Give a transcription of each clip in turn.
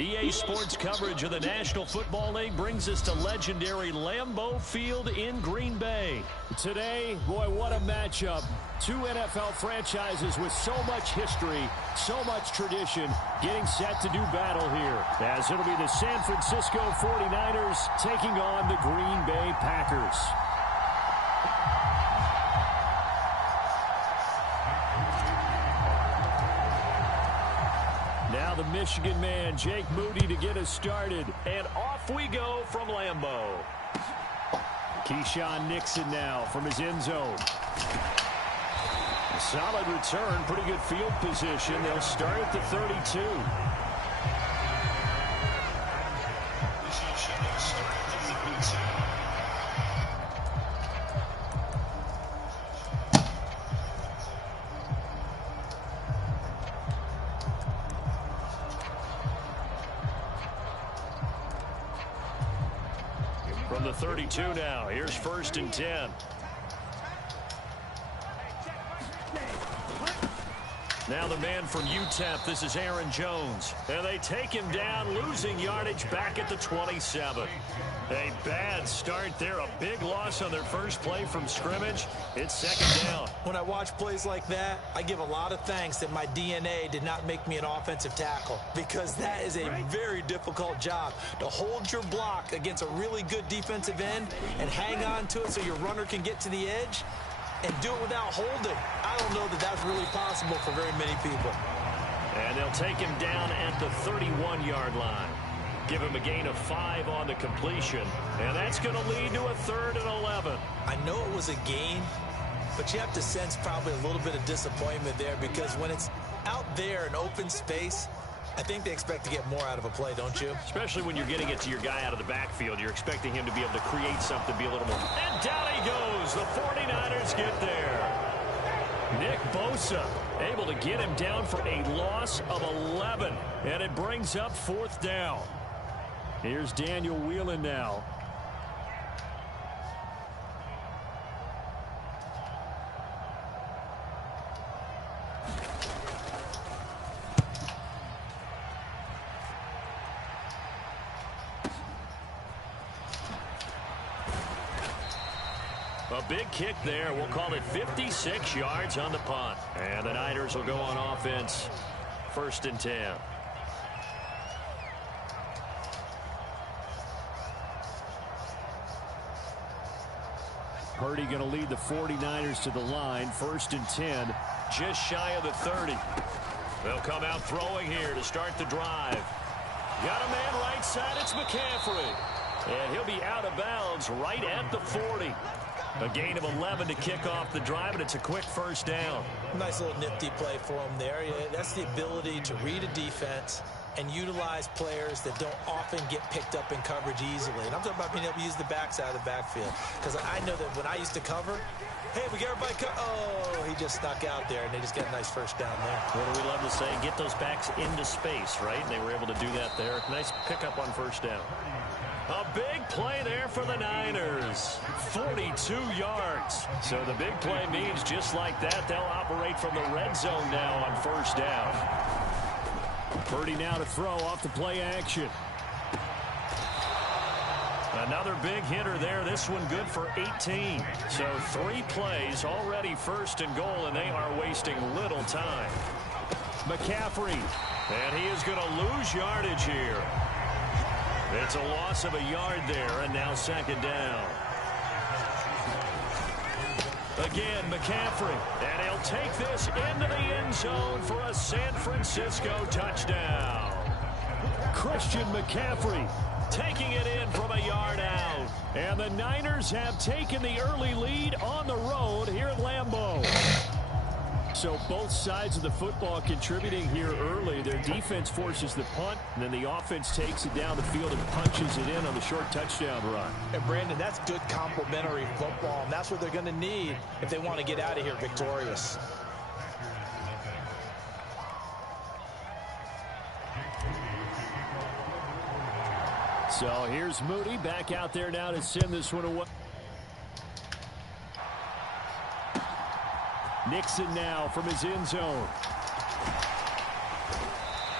EA Sports coverage of the National Football League brings us to legendary Lambeau Field in Green Bay. Today, boy, what a matchup. Two NFL franchises with so much history, so much tradition, getting set to do battle here. As it'll be the San Francisco 49ers taking on the Green Bay Packers. Now the Michigan man, Jake Moody, to get us started. And off we go from Lambeau. Keyshawn Nixon now from his end zone. A solid return, pretty good field position. They'll start at the 32. From the 32 now, here's 1st and 10. Now the man from UTEP, this is Aaron Jones. And they take him down, losing yardage back at the 27. A bad start there, a big loss on their first play from scrimmage. It's 2nd down. When I watch plays like that, I give a lot of thanks that my DNA did not make me an offensive tackle, because that is a very difficult job, to hold your block against a really good defensive end and hang on to it so your runner can get to the edge and do it without holding. I don't know that that's really possible for very many people. And they'll take him down at the 31-yard line. Give him a gain of 5 on the completion. And that's going to lead to a 3rd and 11. I know it was a gain, but you have to sense probably a little bit of disappointment there, because when it's out there in open space, I think they expect to get more out of a play, don't you? Especially when you're getting it to your guy out of the backfield. You're expecting him to be able to create something, be a little more. And down he goes. The 49ers get there. Nick Bosa able to get him down for a loss of 11. And it brings up 4th down. Here's Daniel Whelan now. A big kick there. We'll call it 56 yards on the punt. And the Niners will go on offense. 1st and 10. Purdy going to lead the 49ers to the line. 1st and 10. Just shy of the 30. They'll come out throwing here to start the drive. Got a man right side. It's McCaffrey. And he'll be out of bounds right at the 40. A gain of 11 to kick off the drive, and it's a quick 1st down. Nice little nifty play for him there. That's the ability to read a defense and utilize players that don't often get picked up in coverage easily. And I'm talking about being able to use the backside of the backfield. Because I know that when I used to cover, hey, we get everybody oh, he just snuck out there, and they just got a nice 1st down there. What do we love to say? Get those backs into space, right? And they were able to do that there. Nice pickup on 1st down. A big play there for the Niners. 42 yards. So the big play means just like that, they'll operate from the red zone now on 1st down. Purdy now to throw off the play action. Another big hitter there. This one good for 18. So 3 plays already 1st and goal, and they are wasting little time. McCaffrey. And he is going to lose yardage here. It's a loss of a yard there, and now 2nd down. Again, McCaffrey, and he'll take this into the end zone for a San Francisco touchdown. Christian McCaffrey taking it in from a yard out. And the Niners have taken the early lead on the road here at Lambeau. So both sides of the football contributing here early. Their defense forces the punt, and then the offense takes it down the field and punches it in on the short touchdown run. And Brandon, that's good complementary football, and that's what they're going to need if they want to get out of here victorious. So here's Moody back out there now to send this one away. Nixon now from his end zone.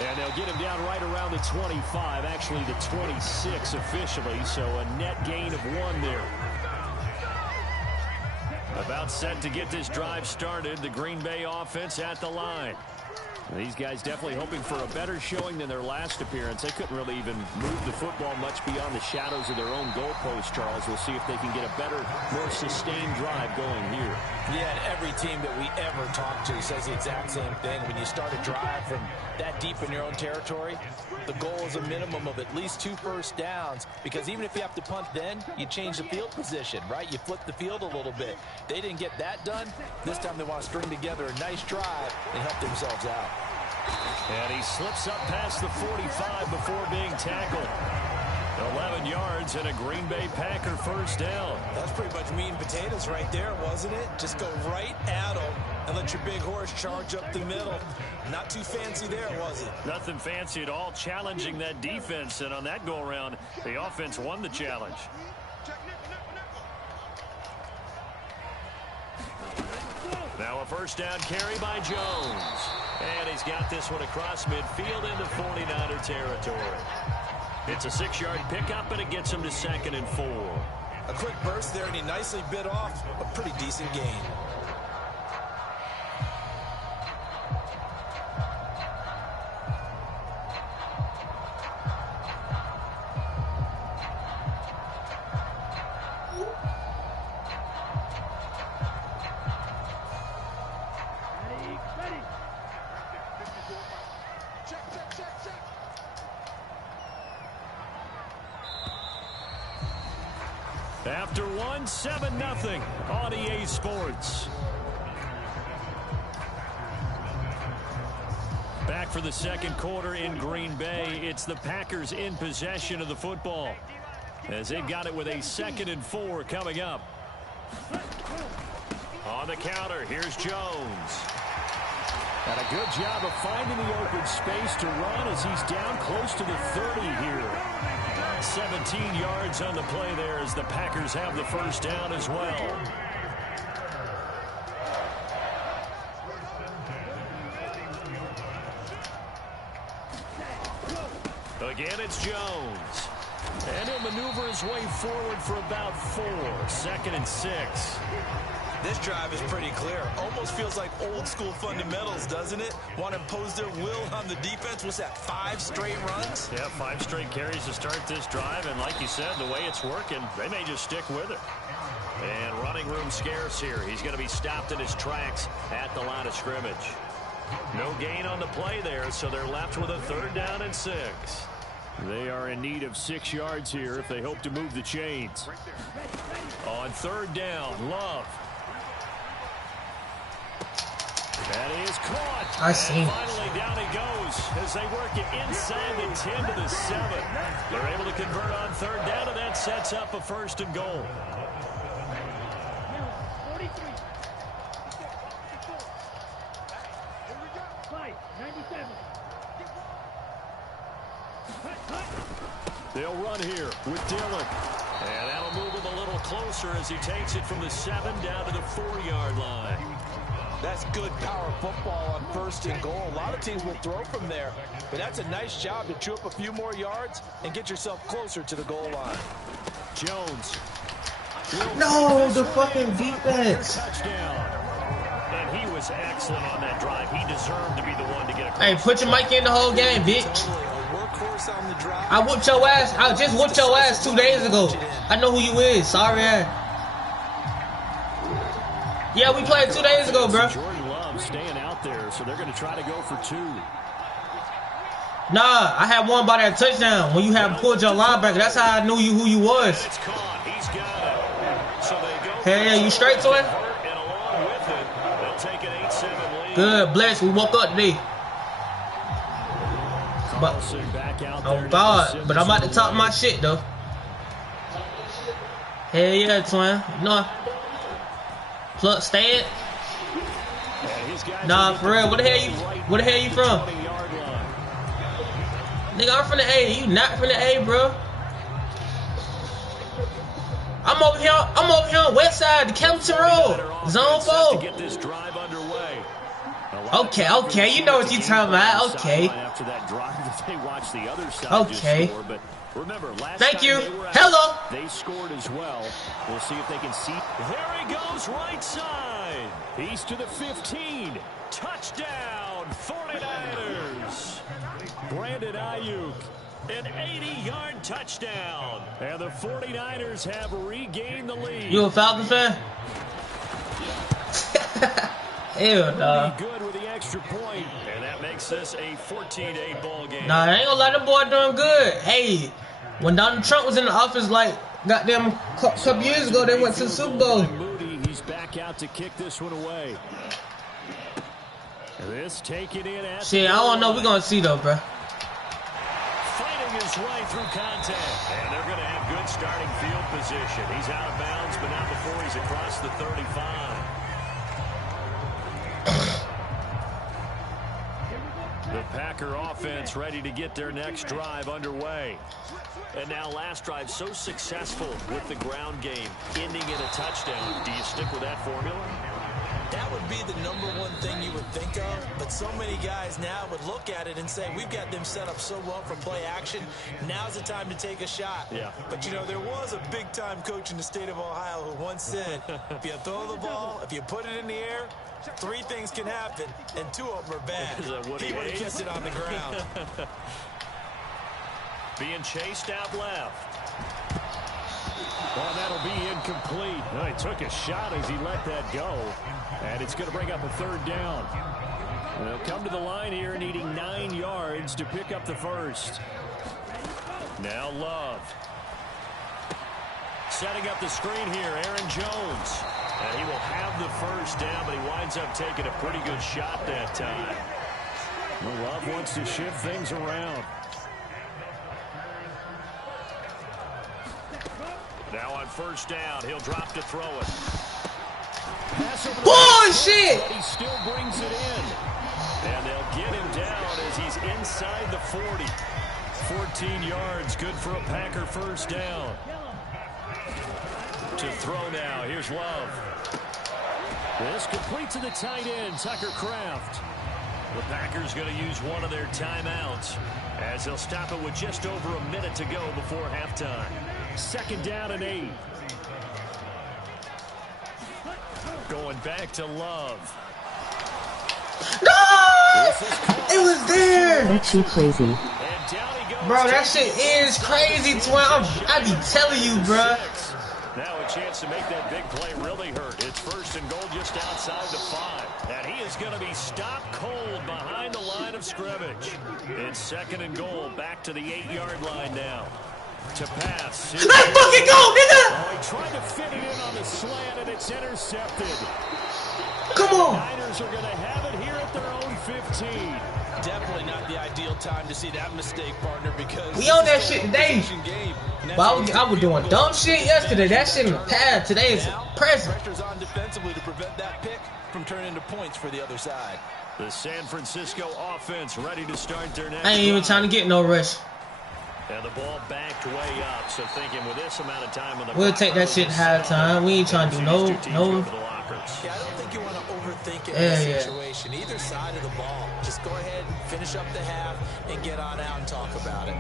And they'll get him down right around the 25, actually the 26 officially, so a net gain of 1 there. About set to get this drive started, the Green Bay offense at the line. These guys definitely hoping for a better showing than their last appearance. They couldn't really even move the football much beyond the shadows of their own goalpost, Charles. We'll see if they can get a better, more sustained drive going here. Yeah, and every team that we ever talk to says the exact same thing. When you start a drive from that deep in your own territory, the goal is a minimum of at least 2 first downs, because even if you have to punt then, you change the field position, right? You flip the field a little bit. They didn't get that done. This time they want to string together a nice drive and help themselves out. And he slips up past the 45 before being tackled. 11 yards and a Green Bay Packer first down. That's pretty much meat and potatoes right there, wasn't it? Just go right at them and let your big horse charge up the middle. Not too fancy there, was it? Nothing fancy at all, challenging that defense. And on that go-around, the offense won the challenge. Now a first down carry by Jones. And he's got this one across midfield into 49er territory. It's a 6-yard pickup, and it gets him to 2nd and 4. A quick burst there, and he nicely bit off a pretty decent gain. After 1, 7-0 on EA Sports. Back for the second quarter in Green Bay. It's the Packers in possession of the football, as they've got it with a 2nd and 4 coming up. On the counter, here's Jones. And a good job of finding the open space to run as he's down close to the 30 here. 17 yards on the play there as the Packers have the first down as well. Again, it's Jones. And he'll maneuver his way forward for about 4. 2nd and 6. This drive is pretty clear. Almost feels like old school fundamentals, doesn't it? Want to impose their will on the defense. What's that, 5 straight runs? Yeah, 5 straight carries to start this drive. And like you said, the way it's working, they may just stick with it. And running room scarce here. He's going to be stopped in his tracks at the line of scrimmage. No gain on the play there, so they're left with a 3rd down and 6. They are in need of 6 yards here if they hope to move the chains. On 3rd down, Love. That is caught. I see. Finally down he goes as they work it inside the 10 to the 7. They're able to convert on 3rd down, and that sets up a 1st and goal. They'll run here with Dillon. And that'll move him a little closer as he takes it from the 7 down to the 4-yard line. That's good power football on 1st and goal. A lot of teams will throw from there, but that's a nice job to chew up a few more yards and get yourself closer to the goal line. Jones. No, the fucking defense. Touchdown. And he was excellent on that drive. He deserved to be the one to get across. Hey, put your mic in the whole game, bitch. Workhorse on the drive. I whooped your ass. I just whooped your ass 2 days ago. I know who you is. Sorry ass. Yeah, we played 2 days ago, bro. Jordan Love staying out there, so they're going to try to go for 2. Nah, I had one by that touchdown when you had pulled your linebacker. That's how I knew you who you was. It's caught. He's got it. So they go. Hell yeah, you straight to it? And along with it, they'll take an 8-7 lead. Good, bless. We woke up today. But, back out there oh God, but I'm about to talk my shit though. Hell yeah, twin. You know, plug stand. Nah, for real. Where the hell you from? Nigga, I'm from the A. You not from the A, bro. I'm over here on West Side, the Kempton Road, Zone 4. To get this drive underway. Okay, you know what you talking about. Okay. After that drive, they watched the other side Okay. just score, but remember, last Thank time you. they were out, Hello. they scored as well. We'll see if they can see. There he goes, right side. He's to the 15. Touchdown, 49ers. Brandon Ayuk, an 80-yard touchdown. And the 49ers have regained the lead. You a Falcon fan? Hell no. Good with the extra point, and that makes this a 14-8 ball game. Nah, I ain't gonna lie, them boy doing good. Hey, when Donald Trump was in the office, like goddamn couple years ago, they went to the Super Bowl. Moody, he's back out to kick this one away. This taken in at Shit, I don't know. We're gonna see though, bro. Fighting his way through contact, and they're gonna have good starting field position. He's out of bounds, but not before he's across the 35. The Packer offense ready to get their next drive underway. And now last drive so successful with the ground game, ending in a touchdown. Do you stick with that formula? That would be the #1 thing you would think of, but so many guys now would look at it and say, we've got them set up so well for play action, now's the time to take a shot. Yeah. But, you know, there was a big-time coach in the state of Ohio who once said, if you throw the ball, if you put it in the air, 3 things can happen, and 2 of them are bad. He would have kept it on the ground. Being chased out left. Well, that'll be incomplete. Well, he took a shot as he let that go. And it's going to bring up a 3rd down. And they'll come to the line here needing 9 yards to pick up the first. Now Love. Setting up the screen here, Aaron Jones. And he will have the first down, but he winds up taking a pretty good shot that time. Well, Love wants to shift things around. Now on 1st down, he'll drop to throw it. Bullshit! But he still brings it in. And they'll get him down as he's inside the 40. 14 yards, good for a Packer 1st down. To throw now, here's Love. This complete to the tight end, Tucker Kraft. The Packers going to use one of their timeouts as they'll stop it with just over a minute to go before halftime. 2nd down and 8. Going back to Love. No! It was there! That's too crazy. And down he goes. Bro, that shit is crazy, twin. I be telling you, bro. Now a chance to make that big play really hurt. It's 1st and goal just outside the 5. And he is going to be stopped cold behind the line of scrimmage. It's 2nd and goal, back to the 8-yard line now. To pass. Let's fucking go, nigga! Oh, he tried to fit it in on the slant, and it's intercepted. Come on. The Niners are going to have it here at their own 15. Definitely not the ideal time to see that mistake, partner, because We on that shit today. But I was doing dumb shit yesterday. That shit in the past. Today is present. Pressure's on defensively to prevent that pick from turning into points for the other side. The San Francisco offense ready to start their next I ain't even trying to get no rush. And the ball backed way up, so thinking with this amount of time on the We'll take that shit halftime. We ain't trying to do no. Yeah, I don't think you want to overthink it in this situation. Either side of the ball. Just go ahead and finish up the half and get on out and talk about it.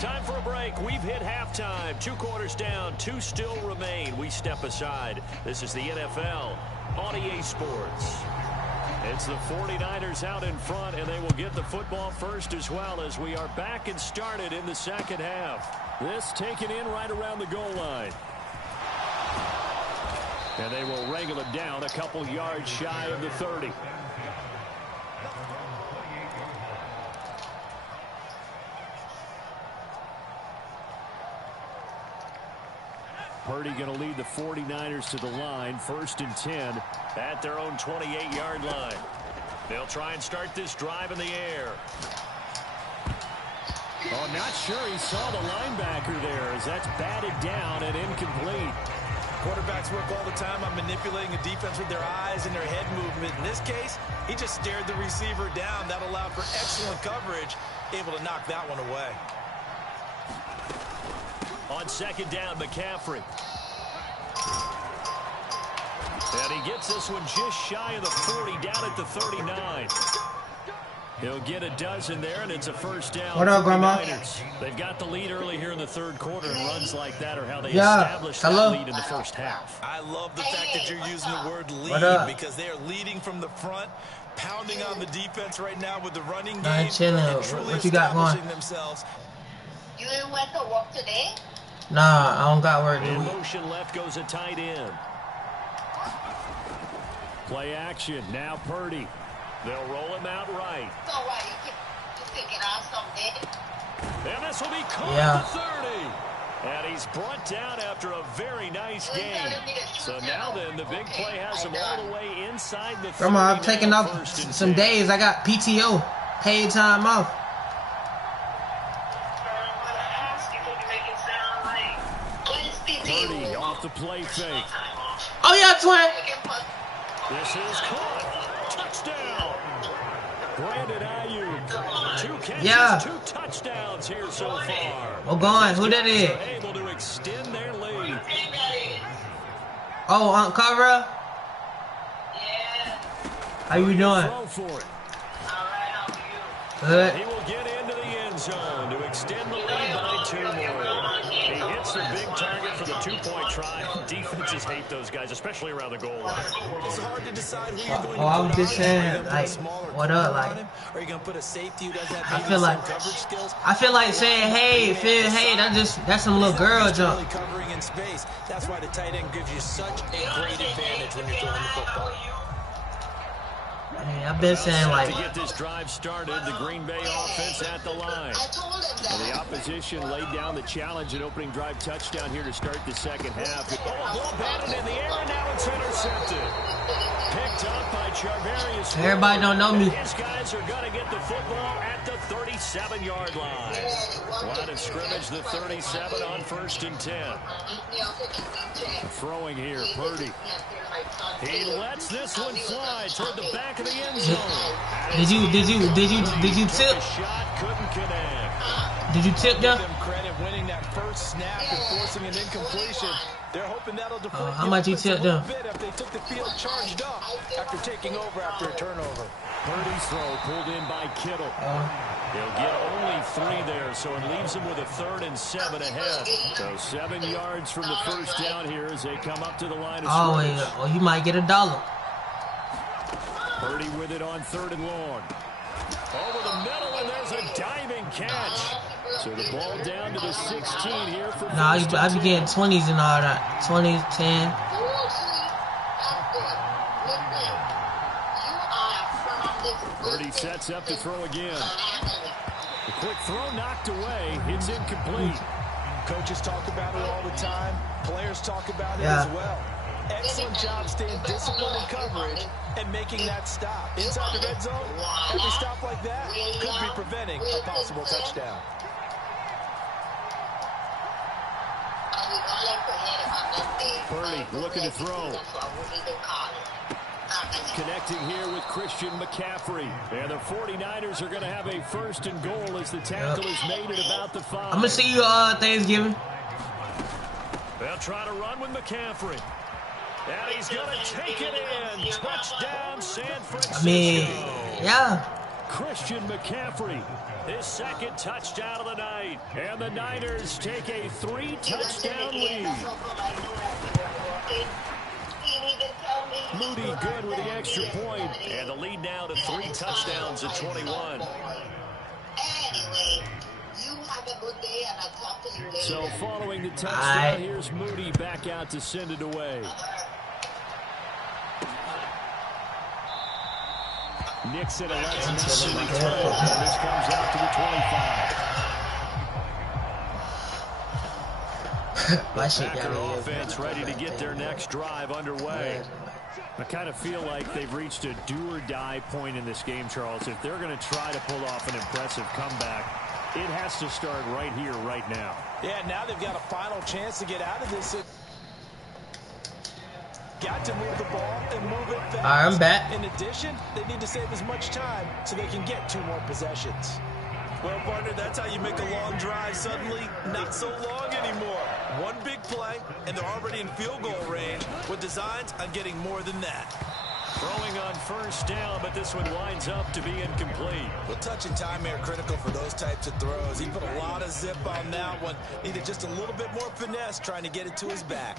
Time for a break. We've hit halftime. 2 quarters down, 2 still remain. We step aside. This is the NFL on EA Sports. It's the 49ers out in front, and they will get the football first as well as we are back and started in the 2nd half. This taken in right around the goal line. And they will wrangle it down a couple yards shy of the 30. Purdy going to lead the 49ers to the line, 1st and 10 at their own 28-yard line. They'll try and start this drive in the air. Oh, not sure he saw the linebacker there as that's batted down and incomplete. Quarterbacks work all the time on manipulating a defense with their eyes and their head movement. In this case, he just stared the receiver down. That allowed for excellent coverage, able to knock that one away. On 2nd down, McCaffrey. And he gets this one just shy of the 40, down at the 39. He'll get a dozen there, and it's a first down. What up, Grandma? They've got the lead early here in the third quarter, and runs like that are how they establish that lead in the first half. I love the fact that you're using the word lead because they are leading from the front, pounding on the defense right now with the running game. What you got going? Themselves. You went to work today? Nah, I don't got work. In motion left goes a tight end. Play action. Now Purdy. They'll roll him out right. So what, you taking out something? And this will be caught at the 30. And he's brought down after a very nice game. So now then, the big play has him all the way inside the 30. Grandma, I'm taking off some days. I got PTO, paid time off. Purdy off the play fake. Oh yeah, twin. This is caught. Touchdown. Brandon Ayuk. 2 catches, 2 touchdowns here so far. Oh, gone. Who that is? Able to extend their lead. Oh, Aunt Cara. Yeah. How you doing? Throw for it. All right, how are you? Good. He will get into the end zone to extend the lead by 2 more. He hits the big target for the 2-point try. Defenses hate those guys, especially around the goal line. It's hard to decide who you're going to I was just saying, like, what up, like, are you going to put a safety who doesn't have I feel like saying, hey, Phil, hey, that's some little girl jump. Covering in space. That's why the tight end gives you such a great advantage when you're throwing the football. I've been saying, like, to get this drive started, the Green Bay offense at the line. And the opposition laid down the challenge and opening drive touchdown here to start the second half. Oh, ball batted in the air, and now it's intercepted. Picked up by Charvarius. Everybody don't know me. These guys are going to get the football at the 37-yard line. Line of scrimmage, the 37 on 1st and 10. Throwing here, Purdy. He lets this one fly toward the back of the end zone. Did you tip? Shot couldn't connect. Did you tip them? Give them credit winning that first snap and forcing an incompletion. They're hoping that'll deflect how much you tipped them? if they took the field charged up after taking over after a turnover. Purdy's throw pulled in by Kittle. He'll get only 3 there, so it leaves him with a 3rd and 7 ahead. So 7 yards from the first down here as they come up to the line of scrimmage. Oh, you might get $1. Purdy with it on 3rd and long. Over the middle, and there's a diving catch. So the ball down to the 16 here for Nah, I be getting 20s and all that. 20s, 10. Purdy sets up to throw again. The quick throw knocked away. It's incomplete. Coaches talk about it all the time. Players talk about it as well. Excellent job staying disciplined in coverage and making that stop. Inside the red zone, every stop like that could be preventing a possible touchdown. Purdy looking to throw. Connecting here with Christian McCaffrey. And the 49ers are going to have a 1st and goal as the tackle is made at about the 5. I'm going to see you Thanksgiving. They'll try to run with McCaffrey. And he's going to take it in. Touchdown, San Francisco. Christian McCaffrey, his 2nd touchdown of the night. And the Niners take a 3-touchdown lead. Moody good with the extra point. And the lead now to 3 touchdowns at 21. So following the touchdown, here's Moody back out to send it away. Nixon lets him send it through. This comes out to the 25. My shit got Packer offense ready to get their next drive underway. I kind of feel like they've reached a do-or-die point in this game, Charles. If they're going to try to pull off an impressive comeback, it has to start right here, right now. Yeah, now they've got a final chance to get out of this. Got to move the ball and move it fast. I'm back. In addition, they need to save as much time so they can get 2 more possessions. Well, partner, that's how you make a long drive suddenly not so long anymore. One big play, and they're already in field goal range with designs on getting more than that. Throwing on first down, but this one winds up to be incomplete. Well, touch and time are critical for those types of throws. He put a lot of zip on that one. Needed just a little bit more finesse trying to get it to his back.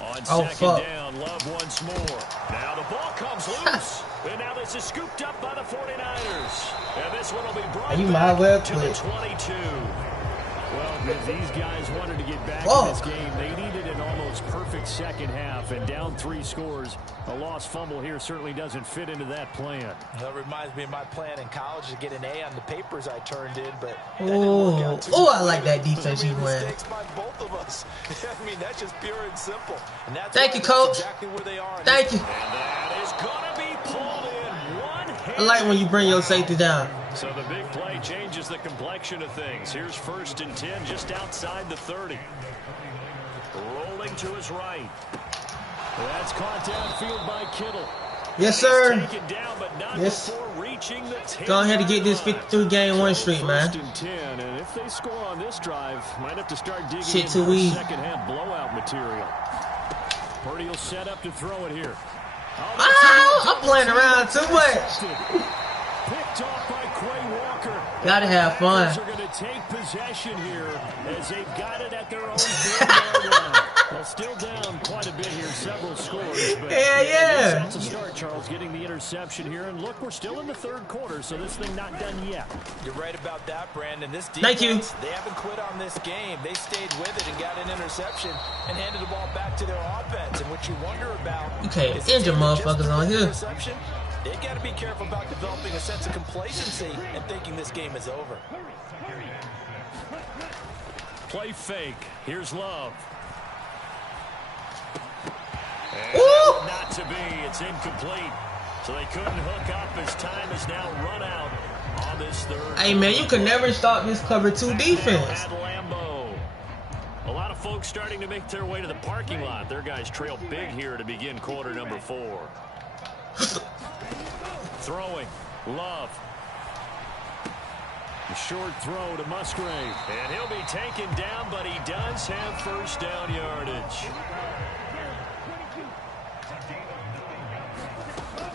On second down, Love once more. Now the ball comes loose. And now this is scooped up by the 49ers. And this one will be brought back to the 22. Well, if these guys wanted to get back in this game, they needed an almost perfect second half, and down 3 scores. A lost fumble here certainly doesn't fit into that plan. That reminds me of my plan in college to get an A on the papers I turned in, but I like that defense you win. By both of us. I mean, that's just pure and simple. And that's Thank you, coach. Exactly where they are. Thank you. And that is gonna be pulled in one hand. I like when you bring your safety down. So the big play changes the complexion of things. Here's 1st and 10 just outside the 30. Rolling to his right. That's caught downfield by Kittle. Yes, sir. Taken down, but not yes. before reaching the 10. Go ahead and get this 53-game win streak, man. 1st and 10, and if they score on this drive, might have to start digging Shit into too the easy. second half blowout material. Purdy will set up to throw it here. I'm playing around too much. Picked off by Quay Walker. Gotta have fun. Are going to take possession here as they've got it at their own 4-yard line. Well, still down quite a bit here, several scores. But yeah. That's a start, Charles, getting the interception here. And look, we're still in the 3rd quarter, so this thing not done yet. You're right about that, Brandon. This defense, thank you. They haven't quit on this game. They stayed with it and got an interception and handed the ball back to their offense. And what you wonder about, you can't injure motherfuckers on here. They've got to be careful about developing a sense of complacency and thinking this game is over. Play fake. Here's Love. Not to be. It's incomplete. So they couldn't hook up as time is now run out on this 3rd. Hey, man, you can never stop this cover 2 defense. A lot of folks starting to make their way to the parking lot. Their guys trail big here to begin quarter number 4. Throwing. Love. A short throw to Musgrave. And he'll be taken down, but he does have 1st down yardage.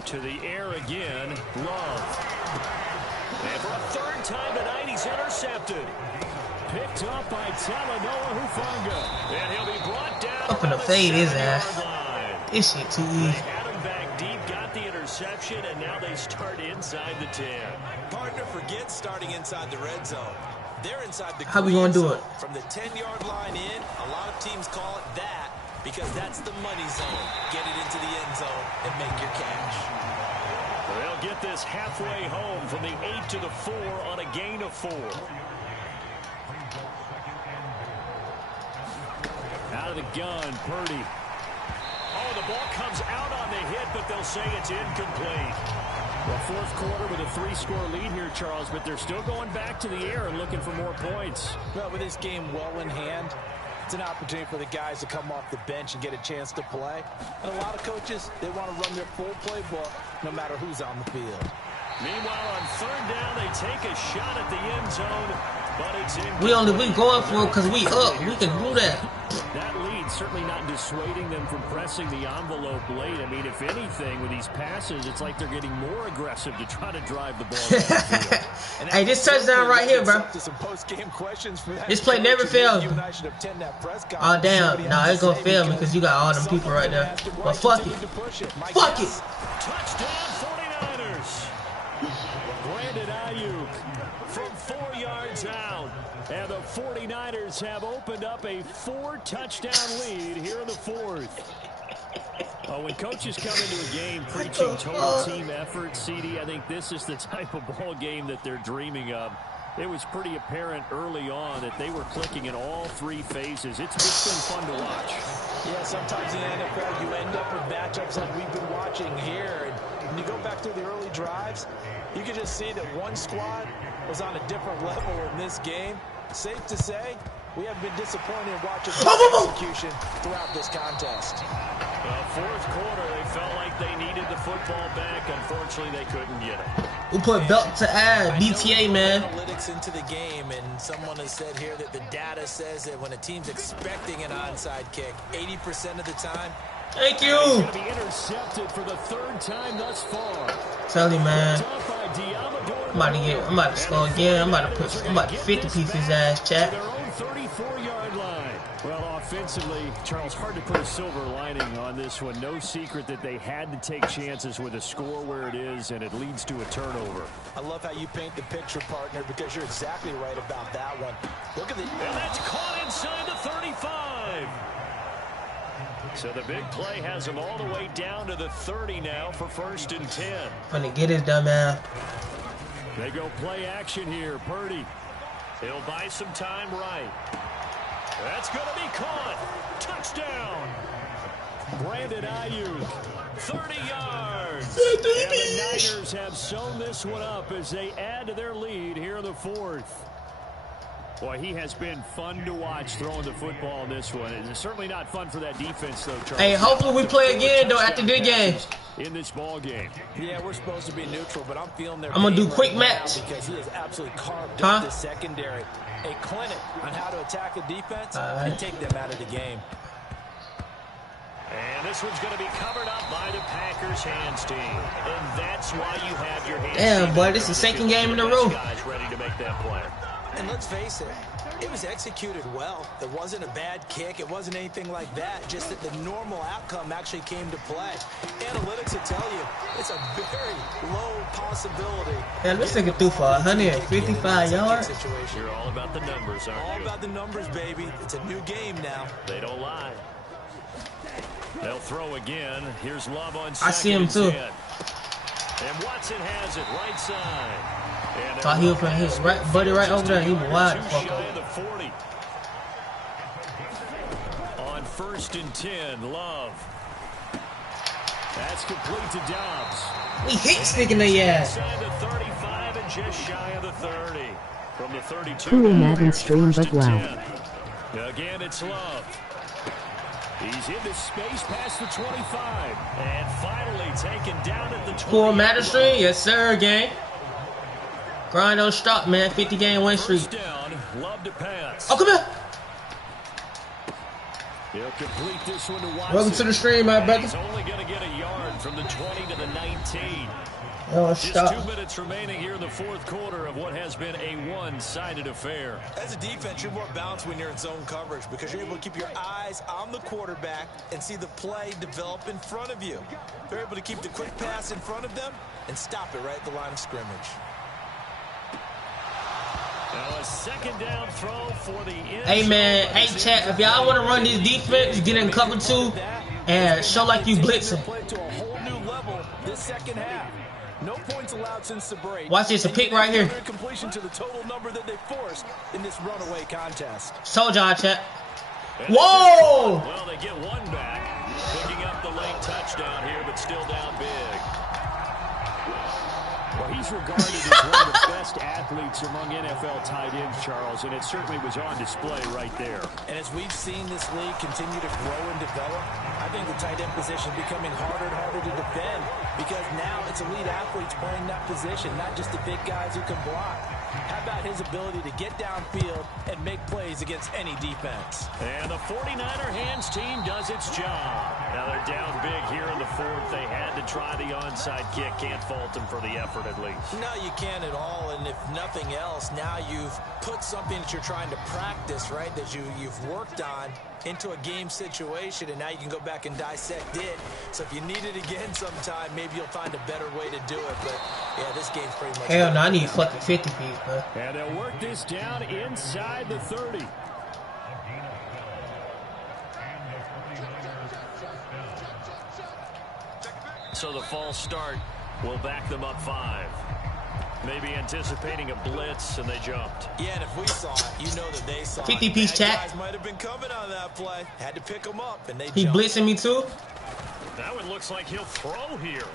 To the air again. Love. And for a 3rd time tonight, he's intercepted. Picked up by Talanoa Hufanga. And he'll be brought down. I'm gonna fade his ass. This shit too easy. Back deep, got the interception, and now they start inside the 10. Partner forgets starting inside the red zone. They're inside the How we gonna do it? From the 10-yard line in, a lot of teams call it that because that's the money zone. Get it into the end zone and make your cash. They'll get this halfway home from the 8 to the 4 on a gain of 4. Out of the gun, Purdy. Oh, the ball comes out on the hit, but they'll say it's incomplete. Well, 4th quarter with a 3-score lead here, Charles, but they're still going back to the air and looking for more points. Well, with this game well in hand, it's an opportunity for the guys to come off the bench and get a chance to play. And a lot of coaches, they want to run their full playbook no matter who's on the field. Meanwhile, on 3rd down, they take a shot at the end zone, but it's incomplete. We going for it because we up. We can do that. That lead certainly not dissuading them from pressing the envelope late. I mean, if anything, with these passes, it's like they're getting more aggressive to try to drive the ball down the field. Hey, this touchdown right here, bro. This play never failed. Oh, damn. Nah, it's going to fail me because you got all them people right there. But fuck it. Fuck it. Touchdown 49ers. Brandon Ayuk from 4 yards out. And the 49ers have opened up a 4-touchdown lead here in the 4th. Oh, when coaches come into a game preaching total team effort, CD, I think this is the type of ball game that they're dreaming of. It was pretty apparent early on that they were clicking in all 3 phases. It's been fun to watch. Yeah, sometimes in the NFL you end up with matchups like we've been watching here. And when you go back through the early drives, you can just see that one squad was on a different level in this game. Safe to say, we have been disappointed in watching execution throughout this contest. Well, fourth quarter, they felt like they needed the football back. Unfortunately, they couldn't get it. We put belt to ass, BTA, man. Analytics into the game, and someone has said here that the data says that when a team's expecting an onside kick, 80% of the time. Thank you. He's going to be intercepted for the third time thus far. Tell you, man. I'm about to score again. I'm about to 50 piece his ass, chat. Their own 34-yard line. Well, offensively, Charles, hard to put a silver lining on this one. No secret that they had to take chances with a score where it is, and it leads to a turnover. I love how you paint the picture, partner, because you're exactly right about that one. Look at the... And that's caught inside the 35. So the big play has him all the way down to the 30 now for 1st and 10. Gonna get his dumb ass. They go play action here. Purdy. He'll buy some time right. That's going to be caught. Touchdown. Brandon Ayuk. 30 yards. And the Niners have sewn this one up as they add to their lead here in the fourth. Boy, he has been fun to watch throwing the football in this one. It's certainly not fun for that defense, though, Charles. Hey, hopefully we play again, though, after this game. In this ball game. Yeah, we're supposed to be neutral, but I'm feeling their I'm going to do pain quick right match. now because he has absolutely carved up the secondary. A clinic on how to attack the defense and take them out of the game. And this one's going to be covered up by the Packers hands team. And that's why you have your hands. Damn, boy, this is the second game in a row. Guys ready to make that play. And let's face it, it was executed well. It wasn't a bad kick. It wasn't anything like that. Just that the normal outcome actually came to play. Analytics will tell you it's a very low possibility. Man, this nigga threw for 155 yards. You're all about the numbers, aren't you? All about the numbers, baby. It's a new game now. They don't lie. They'll throw again. Here's Love on second. I see him too. And Watson has it right side. Thought he was from his buddy right over there. He was wide. Fuck up. The 40. On 1st and 10, Love. That's complete to Dobbs. We hit sticking the ass. Inside the 35 and just shy of the 30. From the 32. Cool Madden stream, but wow. Again, it's Love. He's into space past the 25. And finally taken down at the 20. Cool Madden stream? Yes, sir, gang. Grind don't stop, man. 50 game win streak. Down, Love to pass. Oh, come here. He'll complete this one to Watson. Welcome to the stream, my brother. He's only going to get a yard from the 20 to the 19. Oh, Just stop. 2 minutes remaining here in the fourth quarter of what has been a one-sided affair. As a defense, you're more balanced when you're in zone coverage because you're able to keep your eyes on the quarterback and see the play develop in front of you. They're able to keep the quick pass in front of them and stop it right at the line of scrimmage. Now a second down throw for the end. Hey, man. Hey, chat. If y'all want to run this defense, get in cover 2 and show like you blitzing. To a whole new level this second half. No points allowed since the break. Watch this, a pick right here. Completion to the total number that they forced in this runaway contest. Told y'all, chat. Whoa! Well, they get one back, picking up the late touchdown here, but still down big. Well, he's regarded as one of the best athletes among NFL tight ends, Charles, and it certainly was on display right there. And as we've seen this league continue to grow and develop, I think the tight end position is becoming harder and harder to defend because now it's elite athletes playing that position, not just the big guys who can block. How about his ability to get downfield and make plays against any defense? And the 49er hands team does its job. Now they're down big here in the fourth. They had to try the onside kick. Can't fault them for the effort at least. No, you can't at all. And if nothing else, now you've put something that you're trying to practice, right, that you've worked on into a game situation, and now you can go back and dissect it. So if you need it again sometime, maybe you'll find a better way to do it. But, yeah, this game's pretty much... Hell no, I need fucking 50 feet, bro. And they'll work this down inside the 30. So the false start will back them up 5. Maybe anticipating a blitz, and they jumped. Yeah, and if we saw it, you know that they saw 50 it. piece chat. Guys might have been coming on that play. Had to pick them up, and they He jumped. blitzing me too? That one looks like he'll throw here.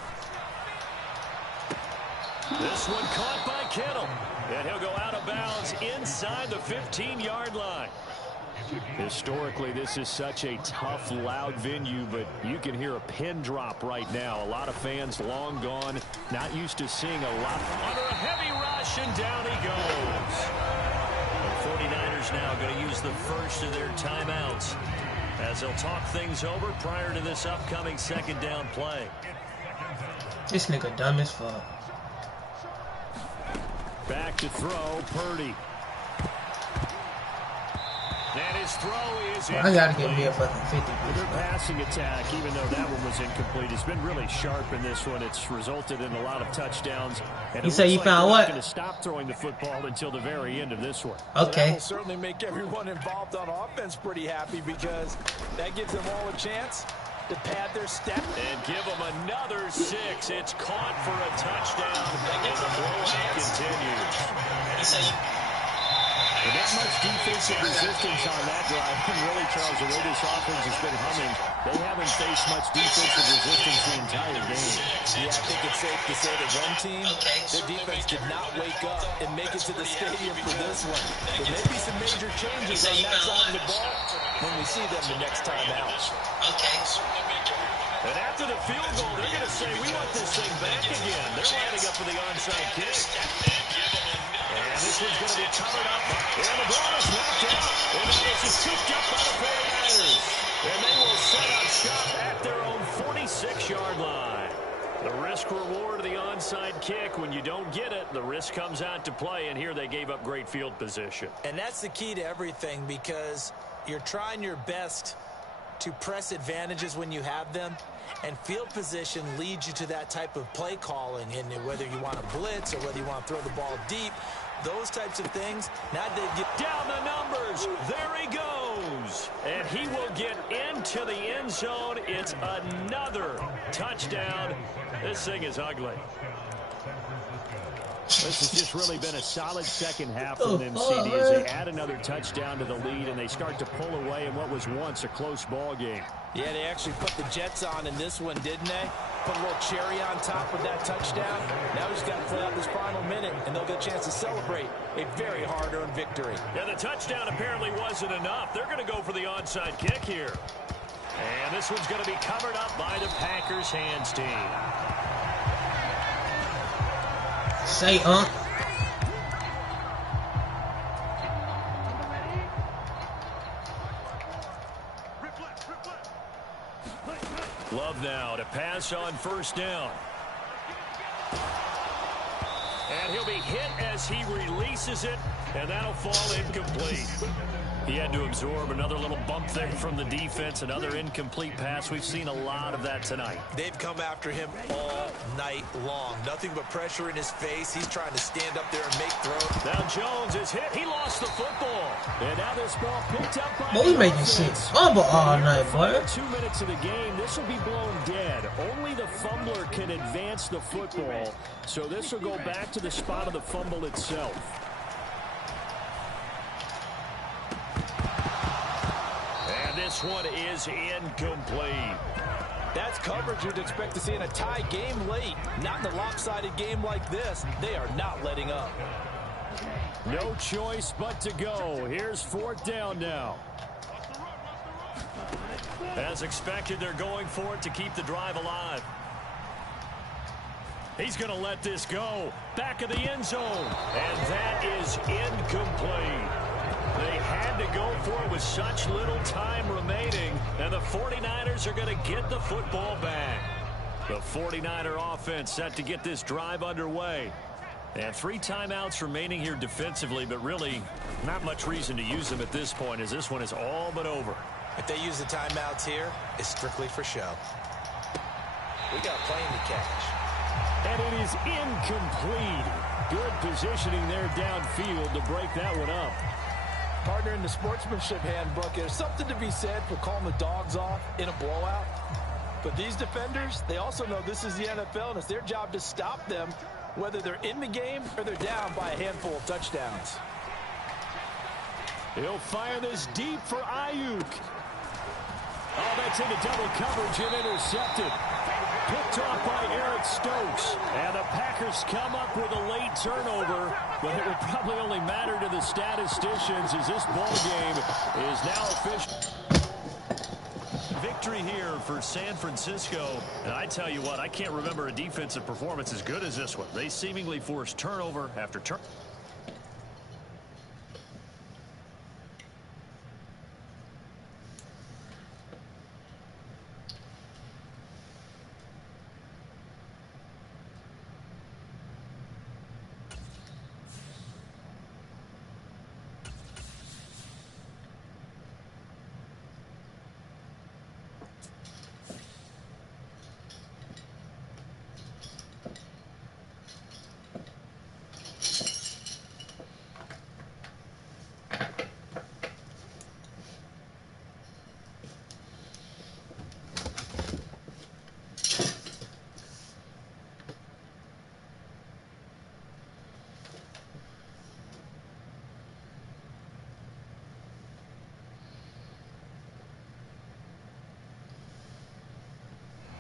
This one caught by Kittle. And he'll go out of bounds inside the 15-yard line. Historically, this is such a tough, loud venue, but you can hear a pin drop right now. A lot of fans long gone, not used to seeing a lot. Under a heavy rush, and down he goes. The 49ers now going to use the first of their timeouts as they'll talk things over prior to this upcoming second down play. This nigga dumb as fuck. Back to throw, Purdy. And his throw is I gotta get me a fucking 50. Their passing attack, even though that one was incomplete, has been really sharp in this one. It's resulted in a lot of touchdowns. And you say you found what? Going to stop throwing the football until the very end of this one. That Okay. will certainly make everyone involved on offense pretty happy because that gives them all a chance to pad their step. And give them another 6. It's caught for a touchdown. And the blowout continues. And that much defensive resistance on that drive. And really, Charles, the way this offense has been humming, they haven't faced much defensive resistance the entire game. Yeah, I think it's safe to say that one team, their defense did not wake up and make it to the stadium for this one. There may be some major changes on that side of the ball when we see them the next time out. And after the field goal, they're going to say, we want this thing back again. They're lining up for the onside kick. And this one's going to be covered up. And the ball is knocked out. And it's just scooped up by the 49ers. And they will set up shop at their own 46-yard line. The risk reward of the onside kick. When you don't get it, the risk comes out to play. And here they gave up great field position. And that's the key to everything because you're trying your best to press advantages when you have them. And field position leads you to that type of play calling. And whether you want to blitz or whether you want to throw the ball deep, those types of things. Now they get down the numbers. There he goes. And he will get into the end zone. It's another touchdown. This thing is ugly. This has just really been a solid second half from them, CD, as they add another touchdown to the lead, and they start to pull away in what was once a close ball game. Yeah, they actually put the Jets on in this one, didn't they? Put a little cherry on top of that touchdown. Now we just got to play out this final minute, and they'll get a chance to celebrate a very hard-earned victory. Yeah, the touchdown apparently wasn't enough. They're going to go for the onside kick here. And this one's going to be covered up by the Packers hands team. Say, Love now to pass on first down. And he'll be hit as he releases it, and that'll fall incomplete. He had to absorb another little bump there from the defense, another incomplete pass. We've seen a lot of that tonight. They've come after him all night long. Nothing but pressure in his face. He's trying to stand up there and make throws. Now Jones is hit. He lost the football. And now this ball picked up by boy, we making shit fumble all night, boy. 2 minutes of the game, this will be blown dead. Only the fumbler can advance the football. So this will go back to the spot of the fumble itself. This one is incomplete. That's coverage you'd expect to see in a tie game late. Not in a lopsided game like this. They are not letting up. No choice but to go. Here's fourth down now. As expected, they're going for it to keep the drive alive. He's going to let this go. Back of the end zone. And that is incomplete. They had to go for it with such little time remaining, and the 49ers are going to get the football back. The 49er offense set to get this drive underway. And 3 timeouts remaining here defensively, but really not much reason to use them at this point, as this one is all but over. If they use the timeouts here, it's strictly for show. We got plenty to catch. And it is incomplete. Good positioning there downfield to break that one up. Partner, in the sportsmanship handbook, there's something to be said for calling the dogs off in a blowout. But these defenders, they also know this is the NFL, and it's their job to stop them, whether they're in the game or they're down by a handful of touchdowns. He'll fire this deep for Ayuk. Oh, that's into double coverage and intercepted. Picked off by Eric Stokes. And the Packers come up with a late turnover, but it will probably only matter to the statisticians as this ball game is now official. Victory here for San Francisco. And I tell you what, I can't remember a defensive performance as good as this one. They seemingly forced turnover after turnover.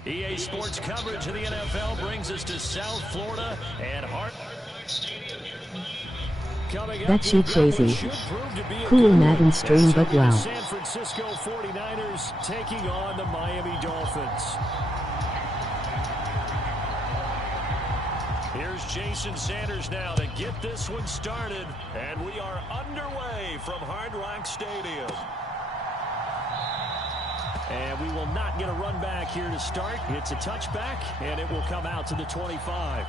EA Sports coverage of the NFL brings us to South Florida and That's you crazy. Cool Madden stream, but wow. San Francisco 49ers taking on the Miami Dolphins. Here's Jason Sanders now to get this one started, and we are underway from Hard Rock Stadium. And we will not get a run back here to start. It's a touchback, and it will come out to the 25.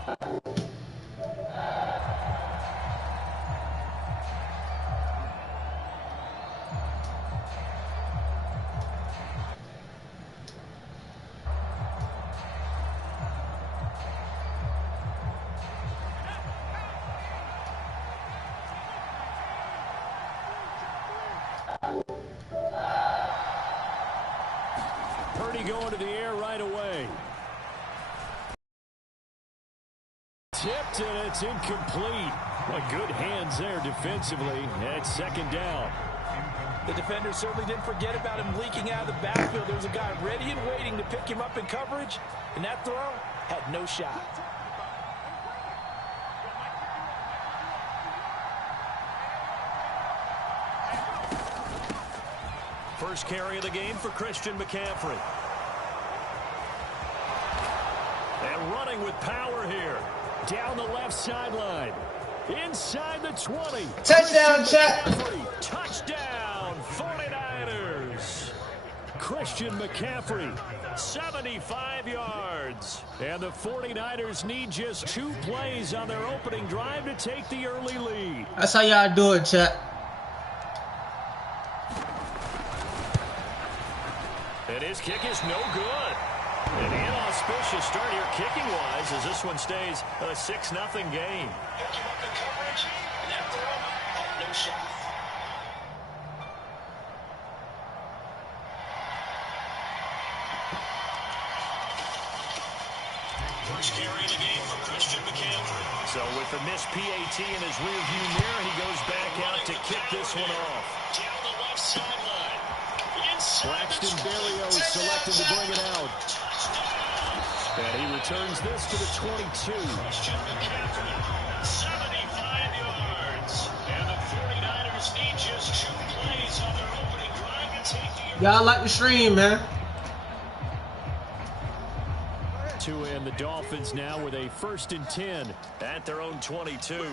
Going to the air right away. Tipped, and it's incomplete. Well, good hands there defensively. At second down. The defender certainly didn't forget about him leaking out of the backfield. There was a guy ready and waiting to pick him up in coverage, and that throw had no shot. First carry of the game for Christian McCaffrey. And running with power here. Down the left sideline. Inside the 20. Touchdown, chat. Touchdown, 49ers. Christian McCaffrey, 75 yards. And the 49ers need just 2 plays on their opening drive to take the early lead. That's how y'all do it, chat. And his kick is no good. An inauspicious start here kicking-wise as this one stays a 6-0 game. First carry of the game for Christian McCaffrey. So with the missed PAT in his rearview mirror, he goes back out to kick this one off. Down the left sideline. Braxton Berrios selected to bring it out. And he returns this to the 22. 75 yards. And the 49ers need just 2 plays on their opening drive to take the... Y'all like the stream, man. To end the Dolphins now with a 1st and 10 at their own 22.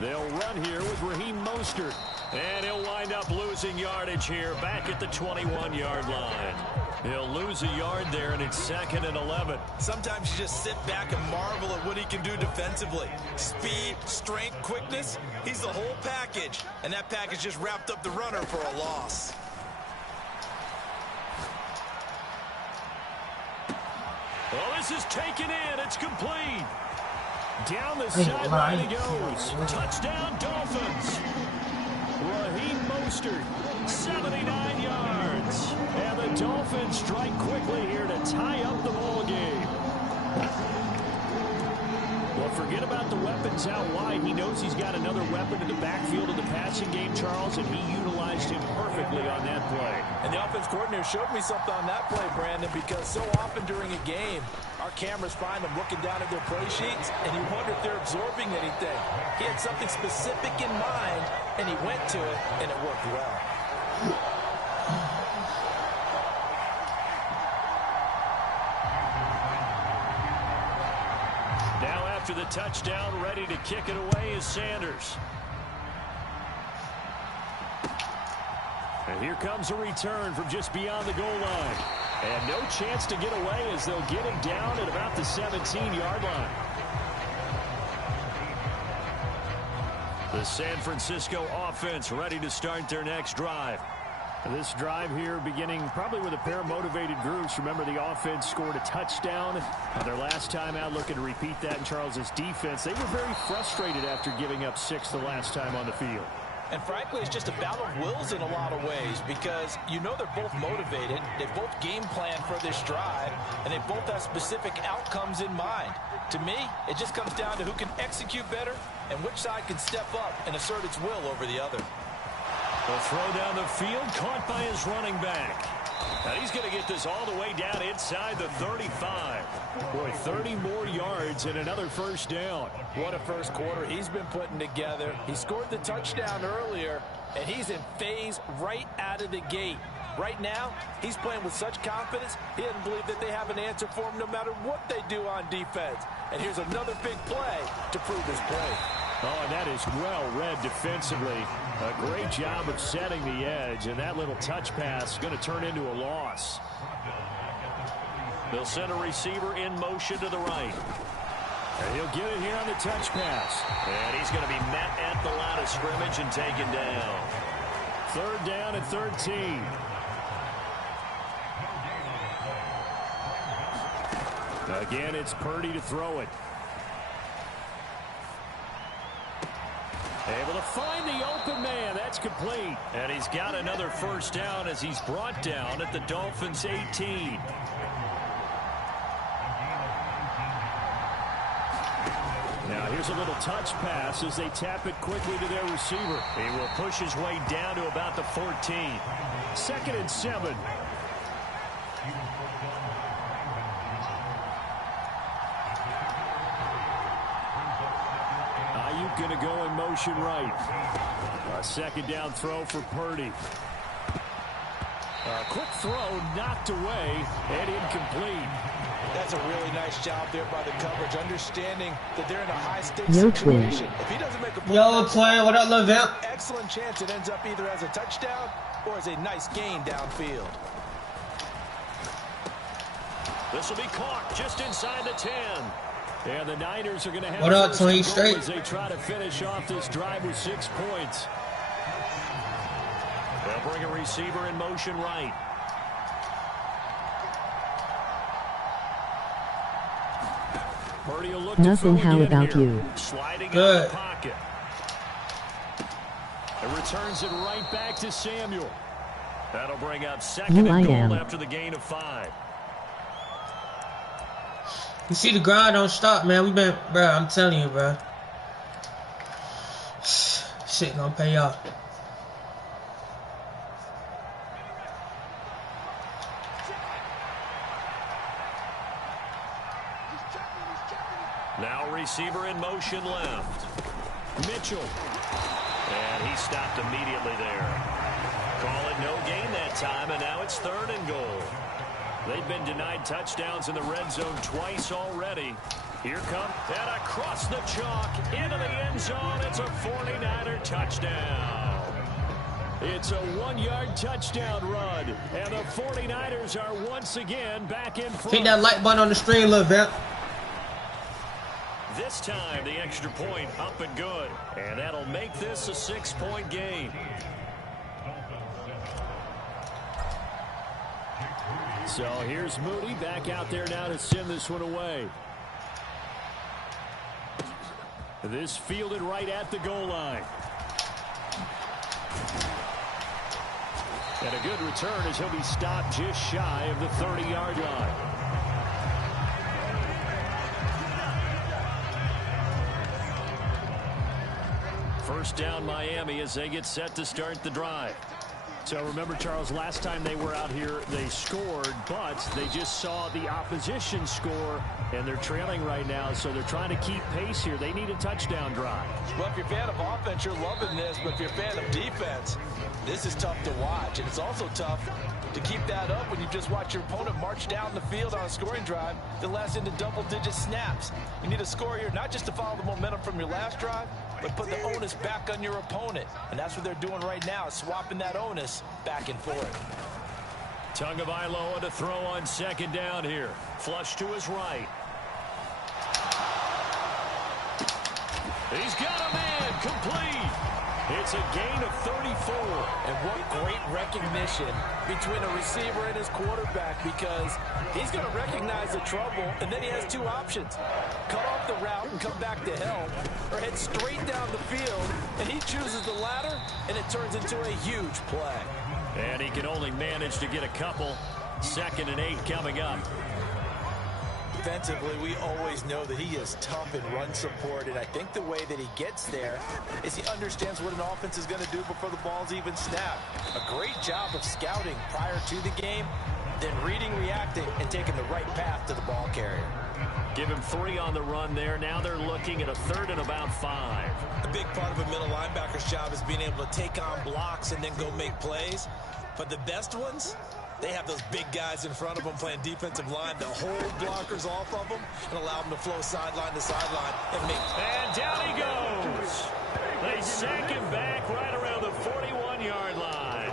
They'll run here with Raheem Mostert. And he'll wind up losing yardage here back at the 21-yard line. He'll lose a yard there, and it's 2nd and 11. Sometimes you just sit back and marvel at what he can do defensively. Speed, strength, quickness, he's the whole package. And that package just wrapped up the runner for a loss. Well, this is taken in. It's complete. Down the sideline he goes. Touchdown, Dolphins. Raheem Mostert, 79 yards. And the Dolphins strike quickly here to tie up the ball game. Well, for Forget about the weapons out wide. He knows he's got another weapon in the backfield of the passing game, Charles, and he utilized him perfectly on that play. And the offense coordinator showed me something on that play, Brandon, because so often during a game, our cameras find them looking down at their play sheets, and you wonder if they're absorbing anything. He had something specific in mind, and he went to it, and it worked well. Now after the touchdown, ready to kick it away is Sanders. And here comes a return from just beyond the goal line. And no chance to get away as they'll get him down at about the 17-yard line. The San Francisco offense ready to start their next drive. This drive here beginning probably with a pair of motivated groups. Remember, the offense scored a touchdown on their last time out, looking to repeat that in Charles's defense. They were very frustrated after giving up 6 the last time on the field. And frankly, it's just a battle of wills in a lot of ways because you know they're both motivated, they both game plan for this drive, and they both have specific outcomes in mind. To me, it just comes down to who can execute better and which side can step up and assert its will over the other. The throw down the field, caught by his running back. And he's going to get this all the way down inside the 35. Boy, 30 more yards and another first down. What a first quarter he's been putting together. He scored the touchdown earlier, and he's in phase right out of the gate. Right now, he's playing with such confidence, he doesn't believe that they have an answer for him no matter what they do on defense. And here's another big play to prove his point. Oh, and that is well read defensively. A great job of setting the edge, and that little touch pass is going to turn into a loss. They'll send a receiver in motion to the right. And he'll get it here on the touch pass. And he's going to be met at the line of scrimmage and taken down. 3rd down and 13. Again, it's Purdy to throw it. Able to find the open man. That's complete. And he's got another first down as he's brought down at the Dolphins' 18. Now here's a little touch pass as they tap it quickly to their receiver. He will push his way down to about the 14. 2nd and 7. Going to go in motion right. A 2nd down throw for Purdy. A quick throw knocked away and incomplete. That's a really nice job there by the coverage, understanding that they're in a high-stakes situation. If he doesn't make a play, what up, Lil Vamp? Excellent chance it ends up either as a touchdown or as a nice gain downfield. This will be caught just inside the 10. And the Niners are going to have what up, 20 straight as they try to finish off this drive with 6 points. They'll bring a receiver in motion right. Purdy will look nothing. How about here. you? Sliding out of the pocket. And returns it right back to Samuel. That'll bring up 2nd and goal after the gain of 5. You see, the grind don't stop, man. We've been, bro, I'm telling you, bro. Shit gonna pay off. Now receiver in motion left. Mitchell. And he stopped immediately there. Call it no gain that time, and now it's 3rd and goal. They've been denied touchdowns in the red zone twice already. Here come, and across the chalk, into the end zone. It's a 49er touchdown. It's a 1-yard touchdown run, and the 49ers are once again back in front. Hit that like button on the screen, Lil Vamp. This time, the extra point up and good, and that'll make this a 6-point game. So here's Moody back out there now to send this one away. This fielded right at the goal line. And a good return as he'll be stopped just shy of the 30-yard line. First down Miami as they get set to start the drive. So remember, Charles, last time they were out here, they scored, but they just saw the opposition score, and they're trailing right now, so they're trying to keep pace here. They need a touchdown drive. Well, if you're a fan of offense, you're loving this, but if you're a fan of defense, this is tough to watch, and it's also tough to keep that up when you just watch your opponent march down the field on a scoring drive that lasts into double-digit snaps. You need a score here, not just to follow the momentum from your last drive, but put the onus back on your opponent. And that's what they're doing right now, swapping that onus back and forth. Tagovailoa to throw on second down here. Flush to his right. He's got a man complete. It's a gain of 34. And what great recognition between a receiver and his quarterback, because he's going to recognize the trouble, and then he has two options. Cut off the route and come back to help, or head straight down the field, and he chooses the latter, and it turns into a huge play. And he can only manage to get a couple. 2nd and 8 coming up. Defensively, we always know that he is tough in run support, and I think the way that he gets there is he understands what an offense is going to do before the ball's even snapped. A great job of scouting prior to the game, then reading, reacting, and taking the right path to the ball carrier. Give him 3 on the run there. Now they're looking at a 3rd and about 5. A big part of a middle linebacker's job is being able to take on blocks and then go make plays. But the best ones, they have those big guys in front of them playing defensive line to hold blockers off of them and allow them to flow sideline to sideline and make. And down he goes. They sack him back right around the 41-yard line.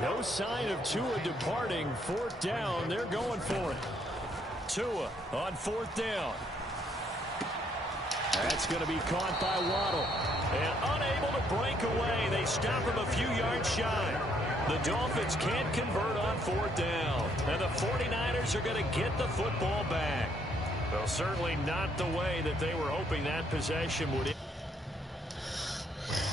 No sign of Tua departing. 4th down. They're going for it. Tua on 4th down. That's going to be caught by Waddle. And unable to break away. They stop him a few yards shy. The Dolphins can't convert on 4th down. And the 49ers are going to get the football back. Well, certainly not the way that they were hoping that possession would end.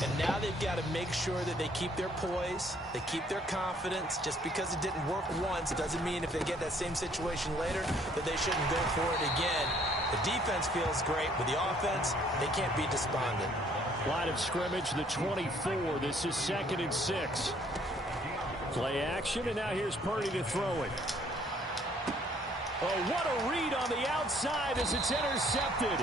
And now they've got to make sure that they keep their poise, they keep their confidence. Just because it didn't work once doesn't mean if they get that same situation later that they shouldn't go for it again. The defense feels great, but the offense, they can't be despondent. Line of scrimmage, the 24. This is 2nd and 6. Play action, and now here's Purdy to throw it. Oh, what a read on the outside as it's intercepted.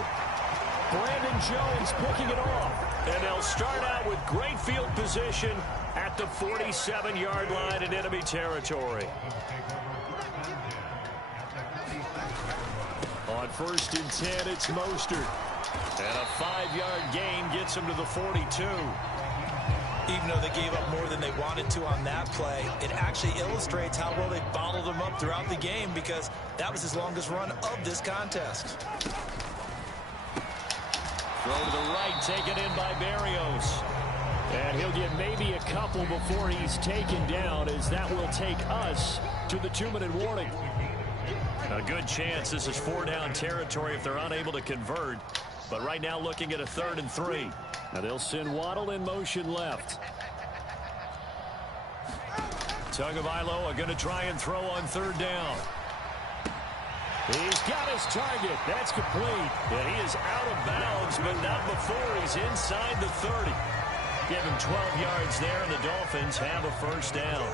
Brandon Jones picking it off. And they'll start out with great field position at the 47-yard line in enemy territory. On 1st and 10, it's Mostert. And a 5-yard gain gets him to the 42. Even though they gave up more than they wanted to on that play, it actually illustrates how well they bottled him up throughout the game, because that was his longest run of this contest. Throw to the right, taken in by Berrios. And he'll get maybe a couple before he's taken down, as that will take us to the 2-minute warning. A good chance this is 4-down territory if they're unable to convert. But right now looking at a 3rd and 3. Now they'll send Waddle in motion left. Tagovailoa going to try and throw on 3rd down. He's got his target. That's complete. And he is out of bounds, but not before he's inside the 30. Give him 12 yards there, and the Dolphins have a 1st down.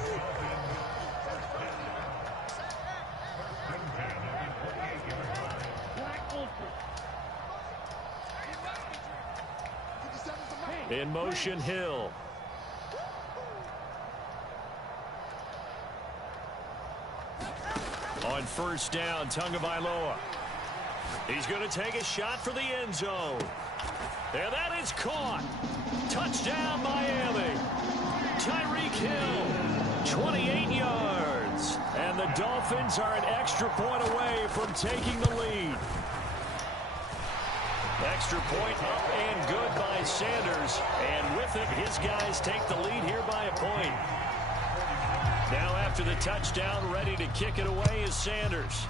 In motion, Hill. On 1st down, Tagovailoa. He's going to take a shot for the end zone. And that is caught. Touchdown, Miami. Tyreek Hill, 28 yards. And the Dolphins are an extra point away from taking the lead. Extra point up and good by Sanders. And with it, his guys take the lead here by a point. Now after the touchdown, ready to kick it away is Sanders.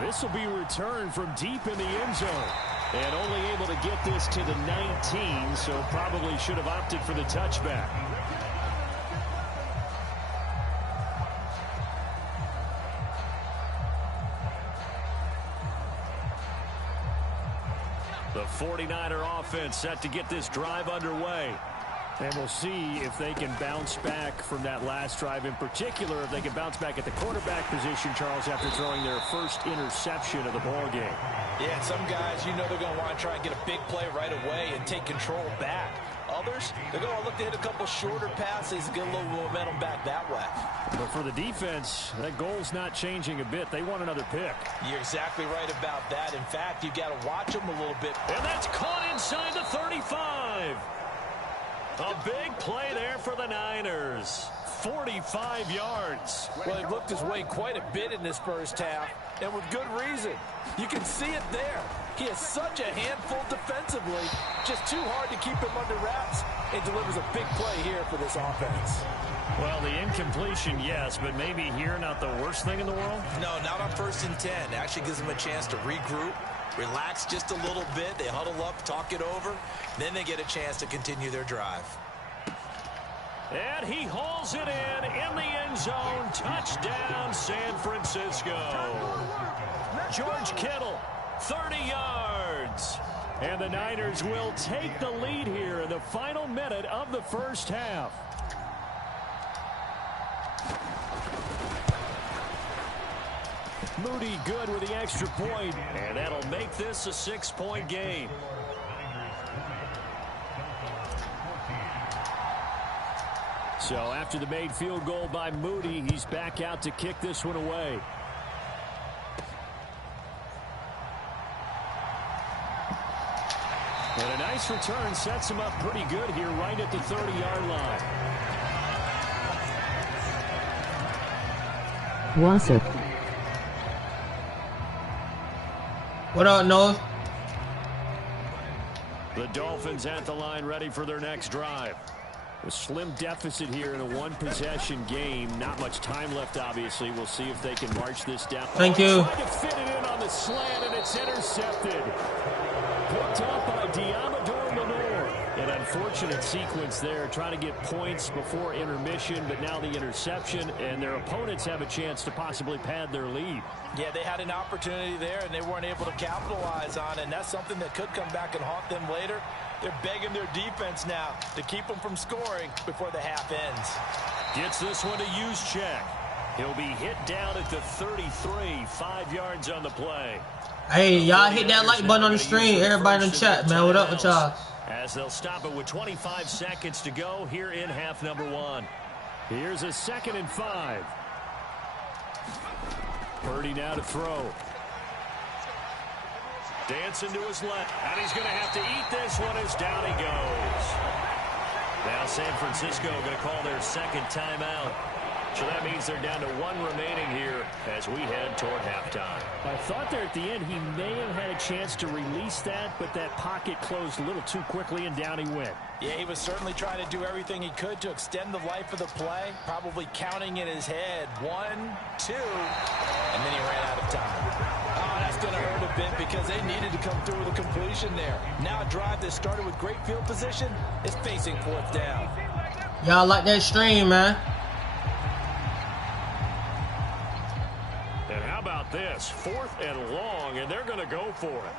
This will be returned from deep in the end zone. And only able to get this to the 19, so probably should have opted for the touchback. The 49er offense set to get this drive underway. And we'll see if they can bounce back from that last drive, in particular, if they can bounce back at the quarterback position, Charles, after throwing their first interception of the ball game. Yeah, some guys, you know they're going to want to try and get a big play right away and take control back. Others, they're going to look to hit a couple shorter passes and get a little momentum back that way. But for the defense, that goal's not changing a bit. They want another pick. You're exactly right about that. In fact, you've got to watch them a little bit. And that's caught inside the 35. A big play there for the Niners. 45 yards. Well, he looked his way quite a bit in this first half, and with good reason. You can see it there. He is such a handful defensively, just too hard to keep him under wraps, and delivers a big play here for this offense. Well, the incompletion, yes, but maybe here not the worst thing in the world? No, not on 1st and 10. It actually gives them a chance to regroup, relax just a little bit. They huddle up, talk it over. Then they get a chance to continue their drive. And he hauls it in the end zone. Touchdown, San Francisco. George Kittle, 30 yards. And the Niners will take the lead here in the final minute of the first half. Moody good with the extra point, and that'll make this a 6-point game. So after the made field goal by Moody, he's back out to kick this one away. And a nice return sets him up pretty good here right at the 30-yard line. Wassup. What up, Noah? The Dolphins at the line ready for their next drive. A slim deficit here in a one-possession game. Not much time left, obviously. We'll see if they can march this down. Thank you. Trying to fit it in on the slant, and it's intercepted. Picked up by Diamador Lenore. An unfortunate sequence there, trying to get points before intermission, but now the interception, and their opponents have a chance to possibly pad their lead. Yeah, they had an opportunity there, and they weren't able to capitalize on it, and that's something that could come back and haunt them later. They're begging their defense now to keep them from scoring before the half ends. Gets this one to Juszczyk. He'll be hit down at the 33, 5 yards on the play. Hey, y'all hit that like button on the stream. Everybody in the chat, man. What up with y'all? As they'll stop it with 25 seconds to go here in half number 1. Here's a 2nd and 5. Purdy now to throw. Dancing to his left, and he's going to have to eat this one as down he goes. Now San Francisco going to call their 2nd timeout. So that means they're down to 1 remaining here as we head toward halftime. I thought there at the end he may have had a chance to release that, but that pocket closed a little too quickly, and down he went. Yeah, he was certainly trying to do everything he could to extend the life of the play, probably counting in his head 1, 2, and then he ran out of time. Oh, that's going to hurt a bit because they needed to come through with a completion there. Now a drive that started with great field position is facing 4th down. Y'all like that stream, man? And how about this? 4th and long, and they're going to go for it.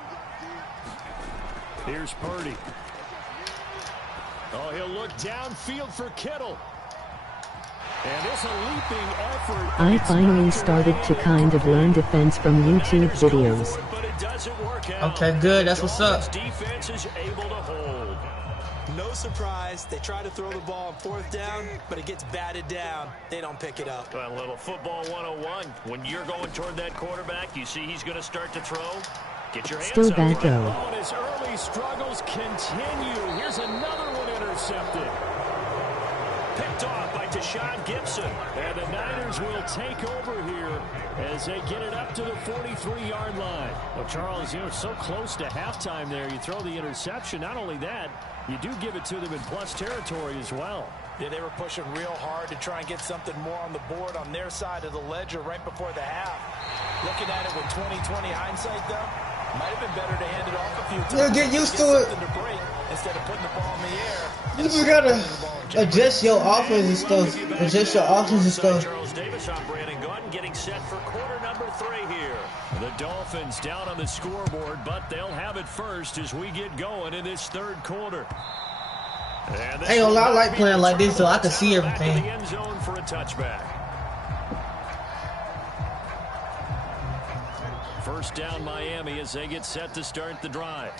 Here's Purdy. Oh, he'll look downfield for Kittle. And it's a leaping effort. I finally started to kind of learn defense from YouTube videos. But it doesn't work out. Okay, good. That's what's up. Defense is able to hold. No surprise, they try to throw the ball on 4th down, but it gets batted down. They don't pick it up. A little football 101. When you're going toward that quarterback, you see he's going to start to throw. Get your hands Still up. bad though. Oh, and his early struggles continue. Here's another one intercepted. Picked off by Deshaun Gibson. And the Niners will take over here as they get it up to the 43-yard line. Well, Charles, you know, so close to halftime there. You throw the interception. Not only that, you do give it to them in plus territory as well. Yeah, they were pushing real hard to try and get something more on the board on their side of the ledger right before the half. Looking at it with 20/20 hindsight, though, might have been better to hand it off a few times. You'll get used to it. To break instead of putting the ball in the air. You just gotta adjust your offense and stuff. Adjust your offense and stuff. Charles Davis operating. Go ahead and getting set for quarter number 3 here. The Dolphins down on the scoreboard, but they'll have it first as we get going in this third quarter. Hey, I like playing like this so I can see everything. The end zone for a touchback. First down Miami as they get set to start the drive.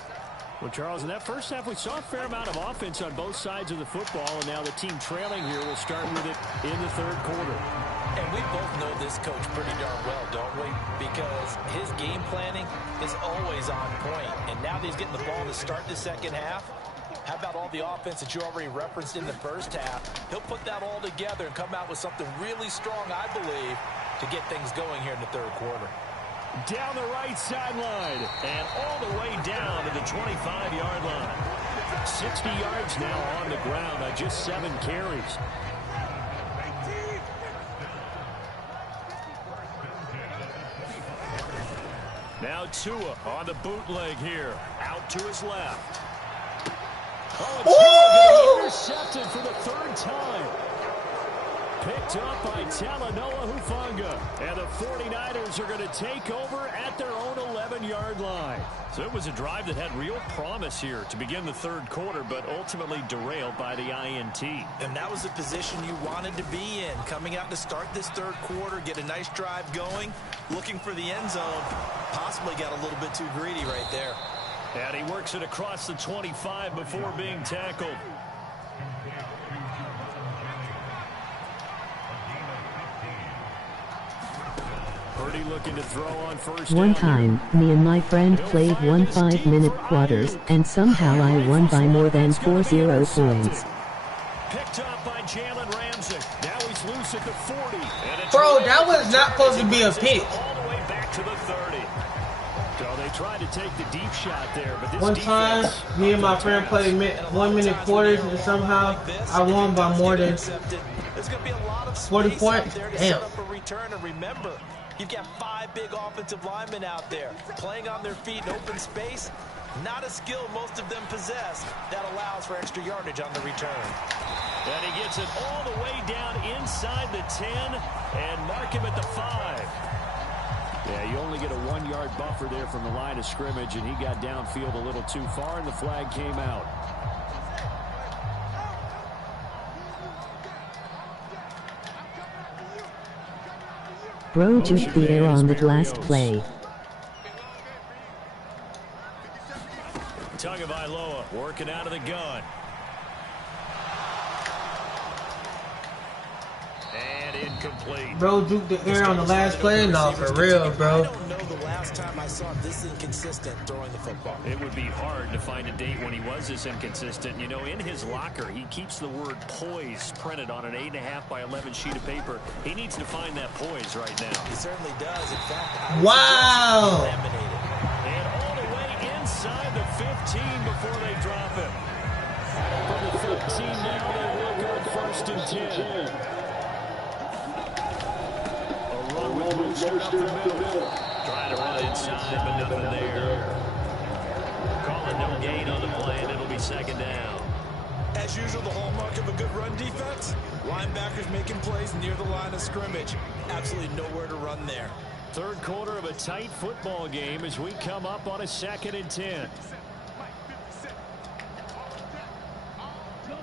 Well, Charles, in that first half, we saw a fair amount of offense on both sides of the football, and now the team trailing here will start with it in the third quarter. And we both know this coach pretty darn well, don't we? Because his game planning is always on point. And now that he's getting the ball to start the second half, how about all the offense that you already referenced in the first half? He'll put that all together and come out with something really strong, I believe, to get things going here in the third quarter. Down the right sideline and all the way down to the 25-yard line. 60 yards now on the ground on just 7 carries. Now Tua on the bootleg here. Out to his left. Oh, intercepted for the 3rd time. Picked up by Talanoa Hufanga. And the 49ers are going to take over at their own 11-yard line. So it was a drive that had real promise here to begin the third quarter, but ultimately derailed by the INT. And that was the position you wanted to be in. Coming out to start this third quarter, get a nice drive going, looking for the end zone. Possibly got a little bit too greedy right there. And he works it across the 25 before being tackled. Purdy looking to throw on first down. One time, me and my friend played 1 5-minute quarters, and somehow I won by more than 40 points. Picked up by Jalen Ramsey. Now he's loose at the 40. Bro, that was not supposed to be a pick. All the way back to the 30. So they tried to take the deep shot there, but this one time, me and my friend played 1-minute quarters, and somehow I won by more than 40 points. Damn. Remember, you've got 5 big offensive linemen out there playing on their feet in open space. Not a skill most of them possess that allows for extra yardage on the return. And he gets it all the way down inside the 10 and mark him at the 5. Yeah, you only get a 1-yard buffer there from the line of scrimmage, and he got downfield a little too far, and the flag came out. Bro juked the air on the last play. Tagovailoa working out of the gun. And incomplete. Bro juked the air on the last play? No, for real, bro. I don't know the last time I saw him this inconsistent throwing the football. It would be hard to find a date when he was this inconsistent. You know, in his locker, he keeps the word poise printed on an 8.5 by 11 sheet of paper. He needs to find that poise right now. He certainly does. In fact, wow. And all the way inside the 15 before they drop him. From the 15 now, they work on 1st and 10. A run with Mostert up the middle. Trying to run inside, but nothing there. Calling no gain on the play, and it'll be 2nd down. As usual, the hallmark of a good run defense, linebackers making plays near the line of scrimmage. Absolutely nowhere to run there. Third quarter of a tight football game as we come up on a 2nd and 10.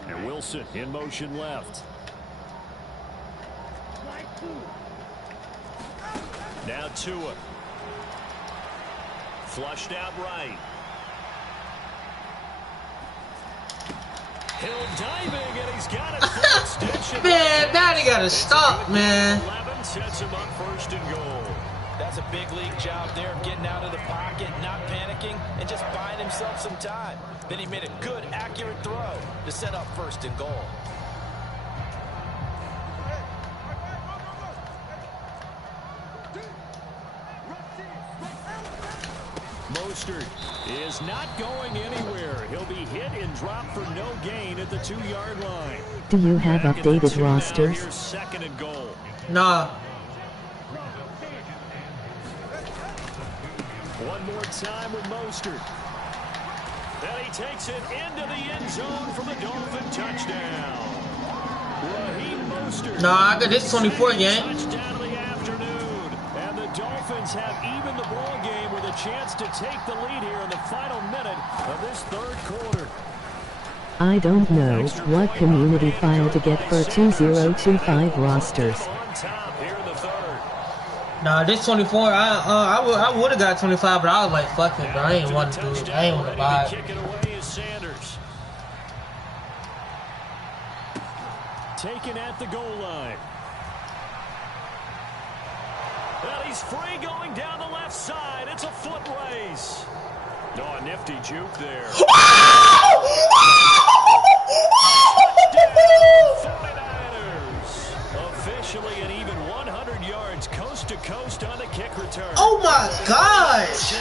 And Wilson in motion left. Now Tua. Flushed out right. Hill diving, and he's got it for extension. Man, now they gotta stop, man. 11 sets him up 1st and goal. That's a big league job there of getting out of the pocket, not panicking, and just buying himself some time. Then he made a good, accurate throw to set up 1st and goal. Mostert is not going anywhere. He'll be hit and dropped for no gain at the 2-yard line. Do you have updated rosters? Here's 2nd and goal. Nah. One more time with Mostert. And he takes it into the end zone for the Dolphin touchdown. Raheem Mostert. Nah, I got this 24 game. Touchdown of the afternoon. Dolphins have even the ball game with a chance to take the lead here in the final minute of this third quarter. I don't know what community file to get for 2025 rosters. Nah, this 24, I would have got 25, but I was like, fuck it, bro. I ain't want to do it. I ain't want to buy it. Taken at the goal line. Well, he's free going down the left side. It's a foot race. Oh, a nifty juke there. 49ers. Officially an even 100 yards coast to coast on the kick return. Oh my gosh!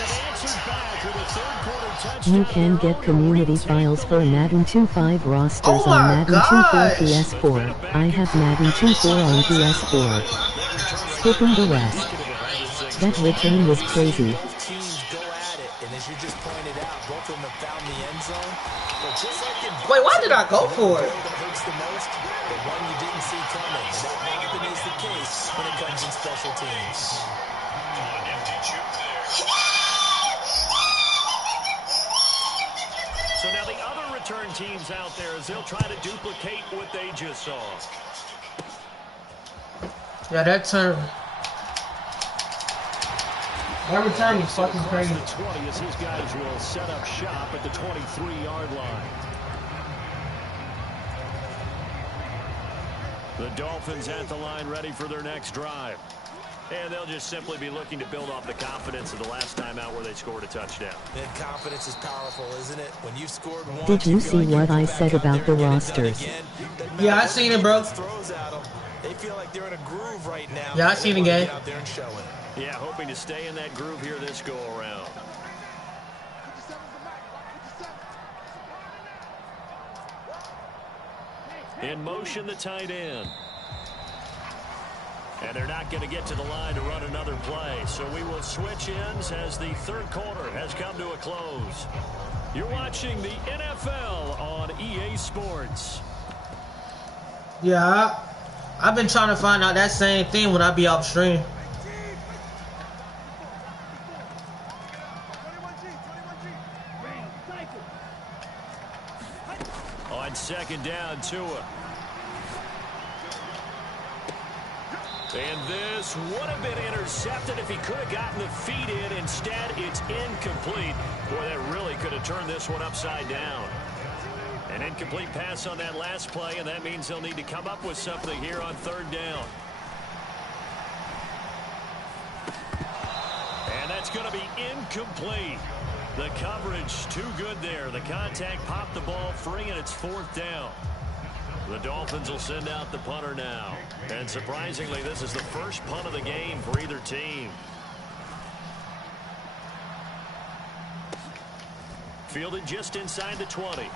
You can get community files for Madden 2.5 rosters on Madden 2.4 PS4. I have Madden 2.4 on PS4. Skipping the rest. That return was crazy. Wait, why did I go for it? So now the other return teams out there, as they'll try to duplicate what they just saw. Yeah, that turn. That return was fucking crazy. The 20 as his guys will set up shop at the 23-yard line. The Dolphins at the line, ready for their next drive. And they'll just simply be looking to build off the confidence of the last time out where they scored a touchdown. And confidence is powerful, isn't it? When you've scored once, did you see what I said about the rosters? Yeah, I seen it, bro. They feel like they're in a groove right now. Yeah, I seen the game. Yeah, hoping to stay in that groove here this go around. In motion, the tight end. And they're not going to get to the line to run another play. So we will switch ends as the third quarter has come to a close. You're watching the NFL on EA Sports. Yeah, I've been trying to find out that same thing when I be off stream. On second down, Tua. And this would have been intercepted if he could have gotten the feet in. Instead, it's incomplete. Boy, that really could have turned this one upside down. An incomplete pass on that last play, and that means they'll need to come up with something here on third down. And that's going to be incomplete. The coverage too good there. The contact popped the ball free, and it's fourth down. The Dolphins will send out the punter now. And surprisingly, this is the first punt of the game for either team. Fielded just inside the 20.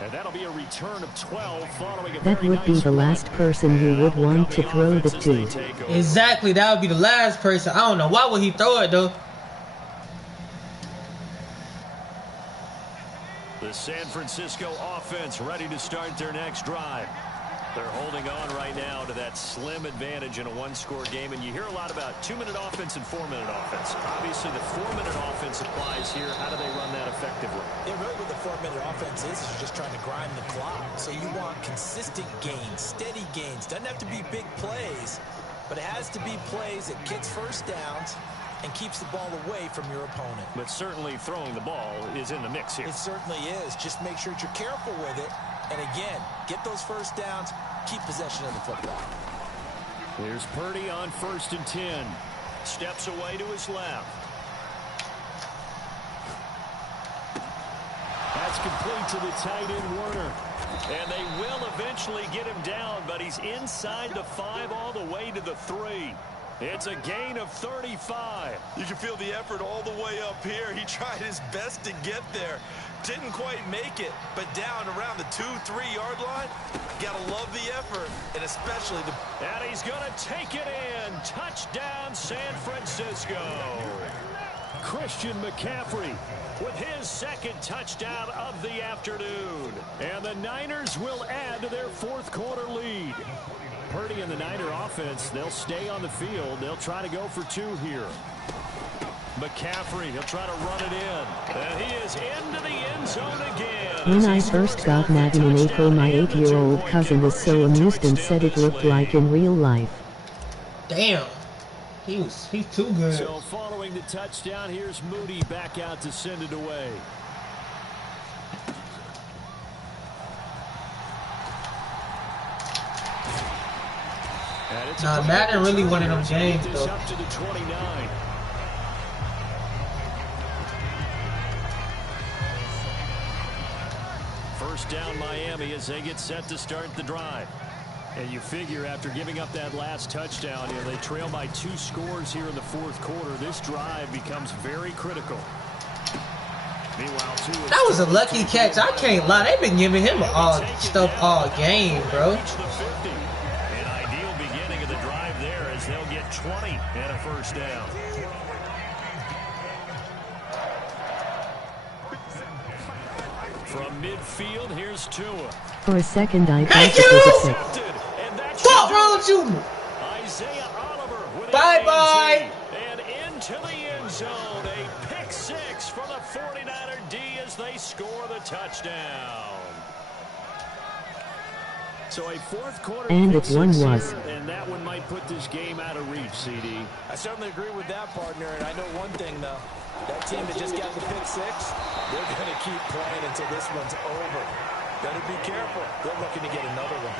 And that'll be a return of 12 following a That would be the last person who would want to throw the two. Exactly, that would be the last person. I don't know. Why would he throw it, though? The San Francisco offense ready to start their next drive. They're holding on right now to that slim advantage in a one-score game, and you hear a lot about 2-minute offense and 4-minute offense. Obviously, the 4-minute offense applies here. How do they run that effectively? Yeah, really what the 4-minute offense is you're just trying to grind the clock. So you want consistent gains, steady gains. Doesn't have to be big plays, but it has to be plays that gets first downs and keeps the ball away from your opponent. But certainly throwing the ball is in the mix here. It certainly is. Just make sure that you're careful with it. And again, get those first downs, keep possession of the football. Here's Purdy on 1st and 10. Steps away to his left. That's complete to the tight end, Werner. And they will eventually get him down, but he's inside the 5 all the way to the 3. It's a gain of 35. You can feel the effort all the way up here. He tried his best to get there. Didn't quite make it, but down around the 2-3 yard line. Gotta love the effort, and especially the... And he's gonna take it in. Touchdown, San Francisco. Christian McCaffrey with his second touchdown of the afternoon. And the Niners will add to their fourth quarter lead. Purdy and the Niner offense, they'll stay on the field. They'll try to go for 2 here. McCaffrey, he'll try to run it in. And he is into the end zone again. When I first got Madden in April, my 8-year-old cousin was so amused and said it looked like in real life. Damn. He's too good. So following the touchdown, here's Moody back out to send it away. Nah, Madden really one of them games, though. Up to the 29. First down Miami as they get set to start the drive. And you figure after giving up that last touchdown, you know, they trail by 2 scores here in the fourth quarter. This drive becomes very critical. Meanwhile, that was a lucky catch. I can't lie. They've been giving him all stuff all game, bro. An ideal beginning of the drive there as they'll get 20 and a first down. From midfield, here's Tua. For a second, I thought it was a pick. What's wrong with you? Isaiah Oliver with bye. And into the end zone. A pick 6 for the 49er D as they score the touchdown. So a fourth quarter. And it one was. And that one might put this game out of reach, CD. I certainly agree with that, partner. And I know one thing, though. That team that just got the pick 6, they're going to keep playing until this one's over. Better be careful. They're looking to get another one.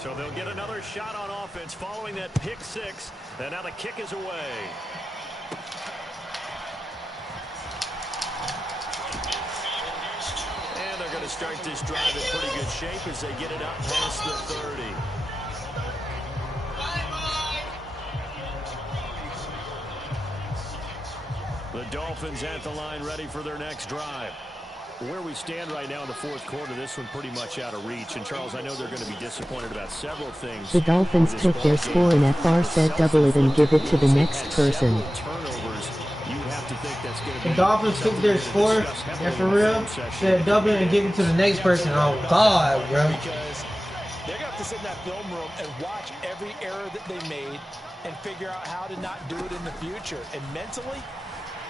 So they'll get another shot on offense following that pick 6. And now the kick is away. And they're going to start this drive in pretty good shape as they get it up past the 30. The Dolphins at the line ready for their next drive. Where we stand right now in the fourth quarter, this one pretty much out of reach. And, Charles, I know they're going to be disappointed about several things. The Dolphins took their score and FR said double it and give it to the next person. The Dolphins took their score, and for real, said double it and give it to the next person. Oh, God, bro. Because they're going to have to sit in that film room and watch every error that they made and figure out how to not do it in the future. And mentally,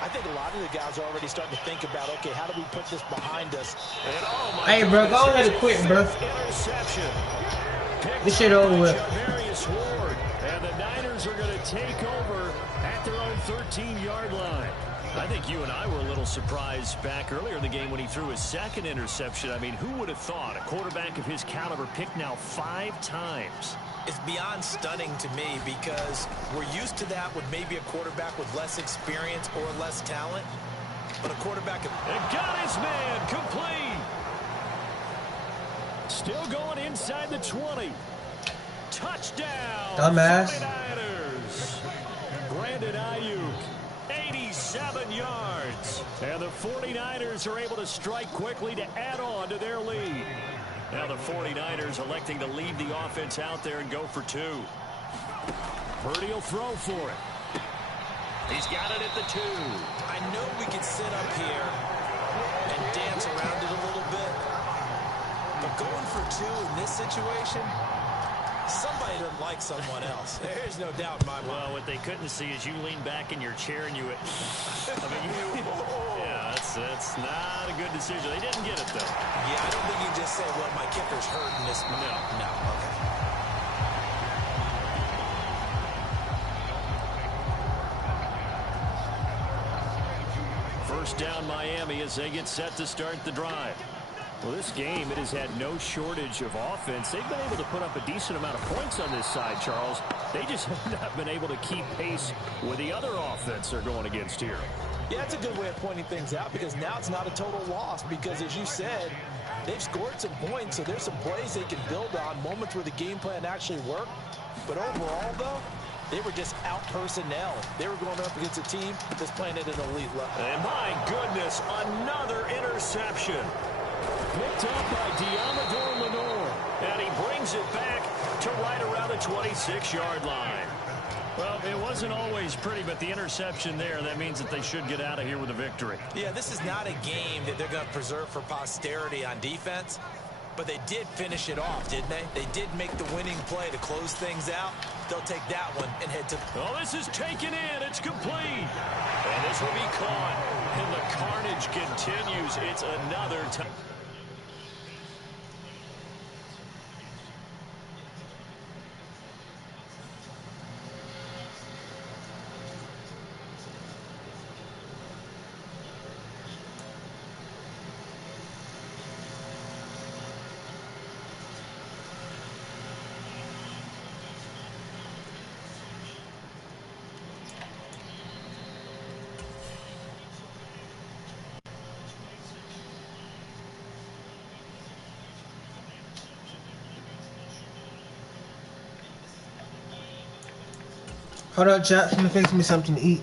I think a lot of the guys are already starting to think about, okay, how do we put this behind us? And, oh hey, bro, go ahead and quit, bro. This shit over with. And the Niners are going to take over at their own 13-yard line. I think you and I were a little surprised back earlier in the game when he threw his second interception. I mean, who would have thought a quarterback of his caliber picked now 5 times? It's beyond stunning to me because we're used to that with maybe a quarterback with less experience or less talent. But a quarterback... And got his man complete. Still going inside the 20. Touchdown. Dumbass. 49ers. Brandon Ayuk. 87 yards. And the 49ers are able to strike quickly to add on to their lead. Now the 49ers electing to leave the offense out there and go for 2. Purdy will throw for it. He's got it at the 2. I know we can sit up here and dance around it a little bit. But going for 2 in this situation, somebody doesn't like someone else. There's no doubt in my mind. Well, what they couldn't see is you lean back in your chair and you... I mean, yeah, that's not a good decision. They didn't get it, though. Yeah, I don't think you just say, well, my kicker's hurt in this. No, okay. First down Miami as they get set to start the drive. Well, this game, it has had no shortage of offense. They've been able to put up a decent amount of points on this side, Charles. They just have not been able to keep pace with the other offense they're going against here. Yeah, that's a good way of pointing things out because now it's not a total loss because, as you said, they've scored some points, so there's some plays they can build on, moments where the game plan actually worked. But overall, though, they were just out-personnel. They were going up against a team that's playing at an elite level. And my goodness, another interception. Picked up by Diamador Lenore. And he brings it back to right around the 26-yard line. Well, it wasn't always pretty, but the interception there, that means that they should get out of here with a victory. Yeah, this is not a game that they're going to preserve for posterity on defense, but they did finish it off, didn't they? They did make the winning play to close things out. They'll take that one and head to... Oh, this is taken in. It's complete. And this will be caught. And the carnage continues. It's another time. Hold up, Jack. Let me fix me something to eat.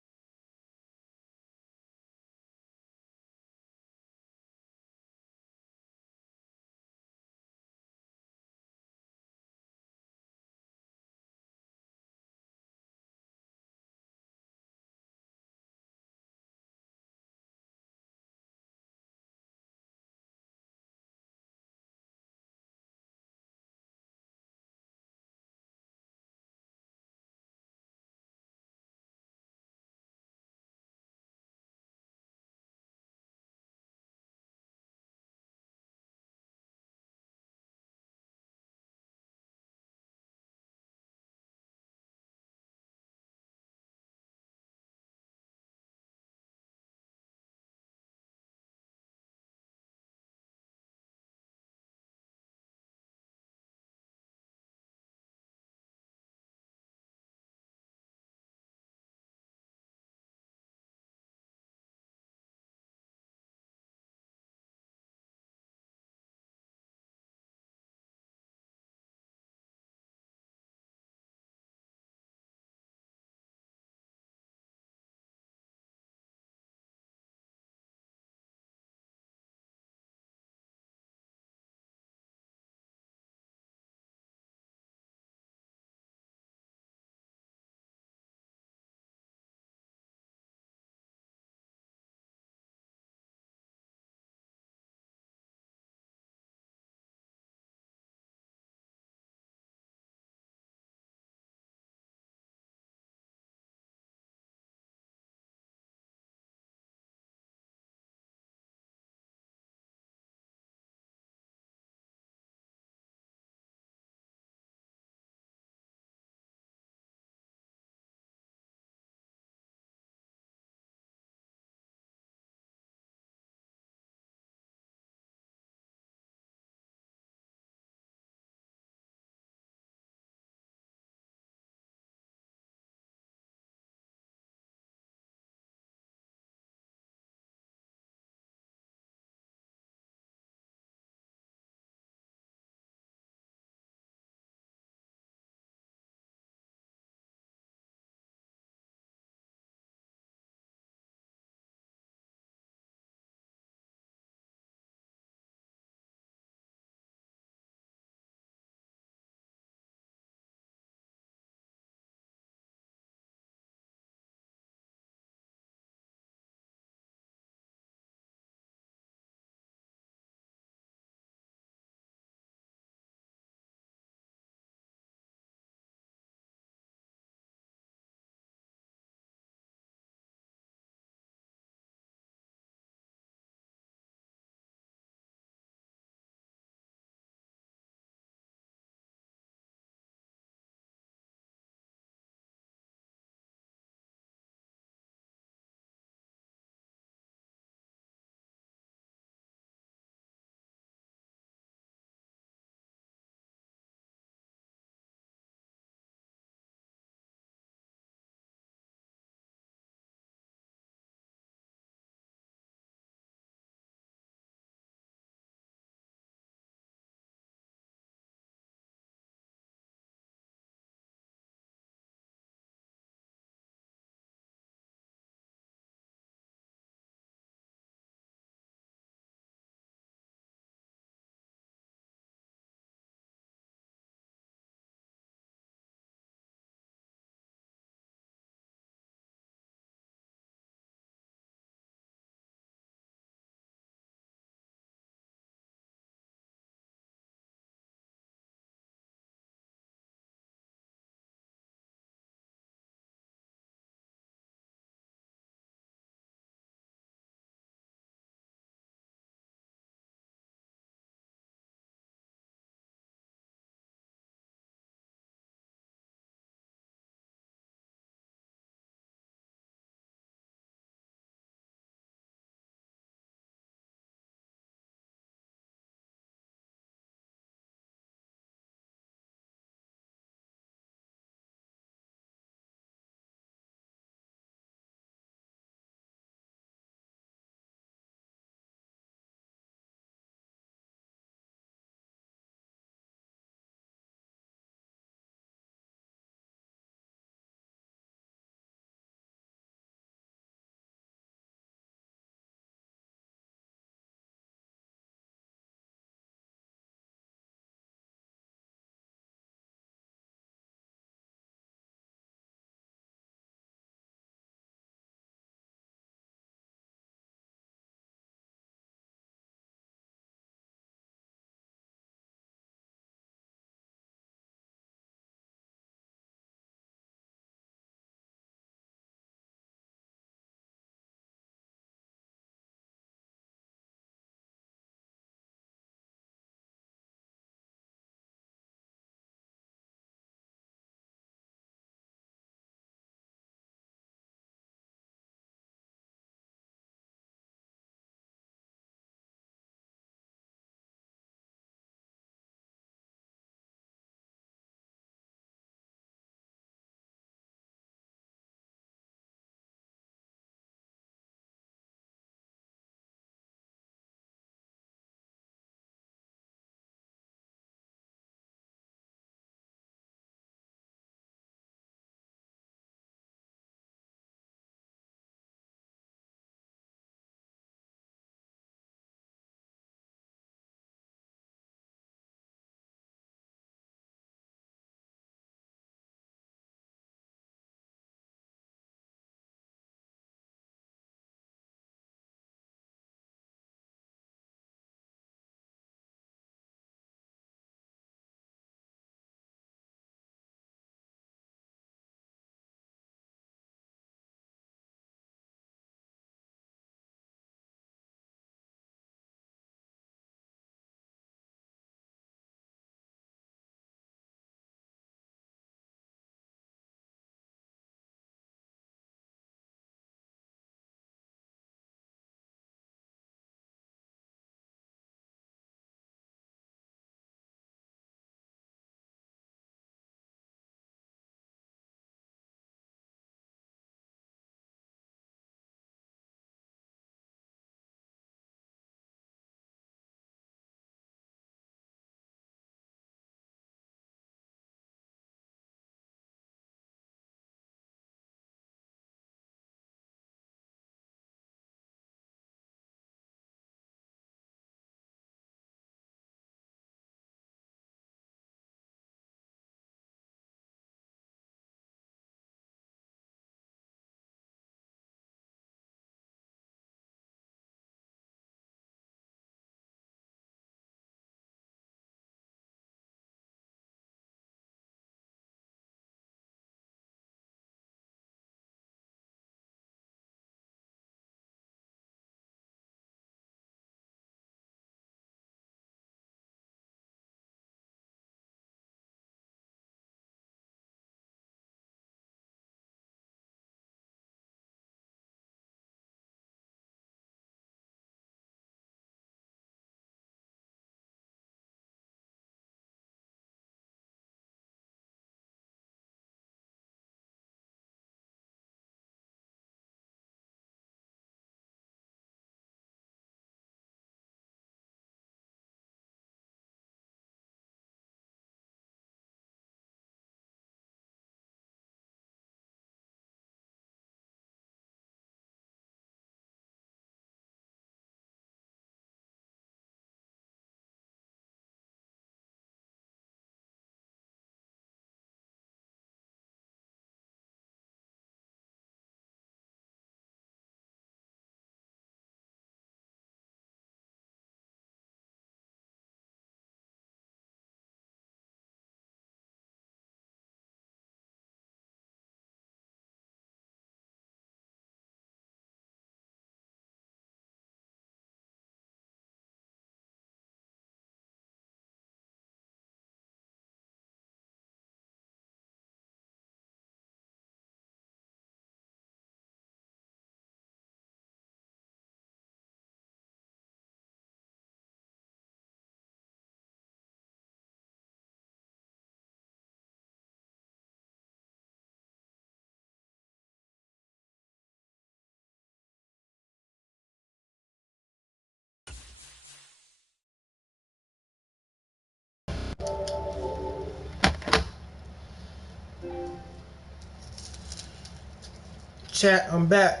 chat. I'm back.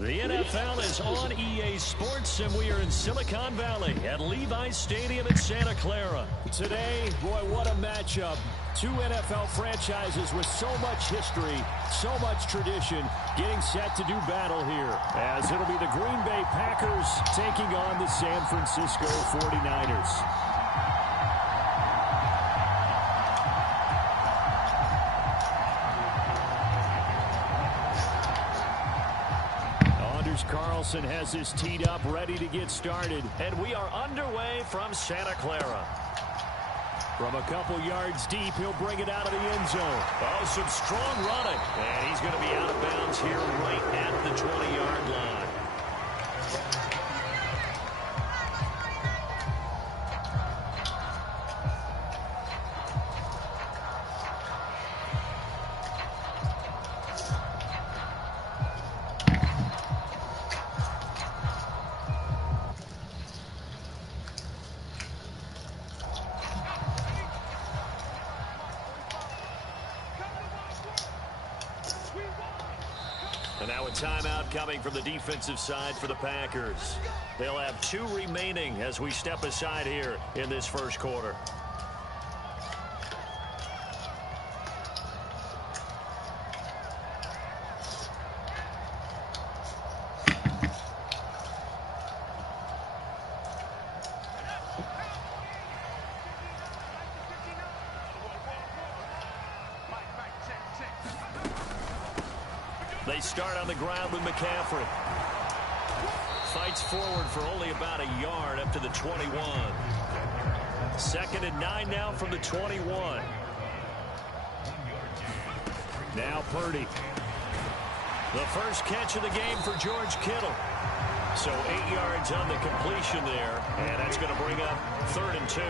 The NFL is on EA Sports, and we are in Silicon Valley at Levi's Stadium in Santa Clara. Today, boy, what a matchup. Two NFL franchises with so much history, so much tradition, getting set to do battle here, as it'll be the Green Bay Packers taking on the San Francisco 49ers. Carlson has this teed up, ready to get started. And we are underway from Santa Clara. From a couple yards deep, he'll bring it out of the end zone. Oh, some strong running. And he's going to be out of bounds here right at the 20-yard line. And now a timeout coming from the defensive side for the Packers. They'll have 2 remaining as we step aside here in this first quarter. They start on the ground with McCaffrey. Fights forward for only about a yard up to the 21. 2nd and 9 now from the 21. Now Purdy. The first catch of the game for George Kittle. So 8 yards on the completion there, and that's going to bring up 3rd and 2.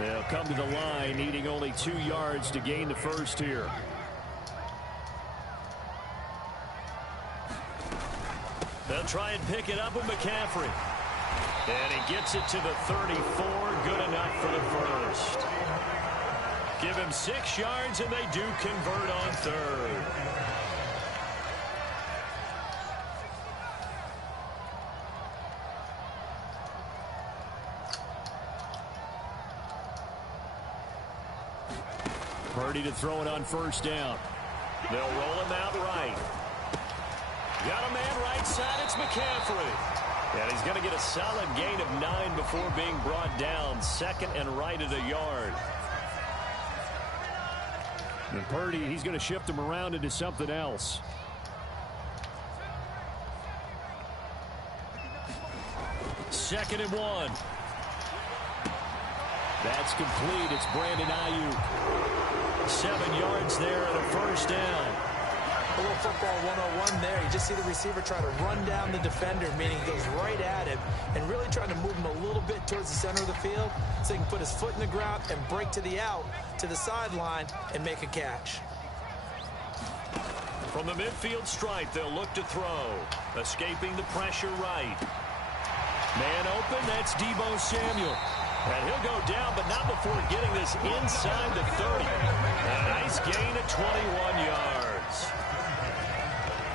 They'll come to the line needing only 2 yards to gain the first here. They'll try and pick it up with McCaffrey. And he gets it to the 34. Good enough for the first. Give him 6 yards, and they do convert on 3rd. Purdy to throw it on 1st down. They'll roll him out right. Got a man right side. It's McCaffrey. And he's going to get a solid gain of 9 before being brought down. 2nd and right at a yard. And Purdy, he's going to shift him around into something else. Second and 1. That's complete. It's Brandon Ayuk. 7 yards there and a 1st down. A little football 101 there. You just see the receiver try to run down the defender, meaning he goes right at him and really trying to move him a little bit towards the center of the field so he can put his foot in the ground and break to the out, to the sideline, and make a catch. From the midfield stripe, they'll look to throw. Escaping the pressure right. Man open, that's Deebo Samuel. And he'll go down, but not before getting this inside the 30. A nice gain of 21 yards.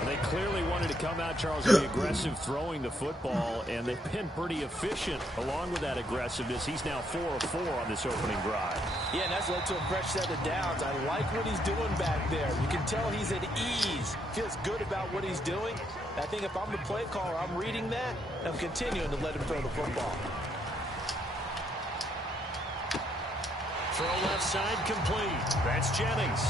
They clearly wanted to come out, Charles, and be aggressive throwing the football, and they've been pretty efficient along with that aggressiveness. He's now 4 of 4 on this opening drive. Yeah, and that's led to a fresh set of downs. I like what he's doing back there. You can tell he's at ease. Feels good about what he's doing. I think if I'm the play caller, I'm reading that, and I'm continuing to let him throw the football. Throw left side complete. That's Jennings.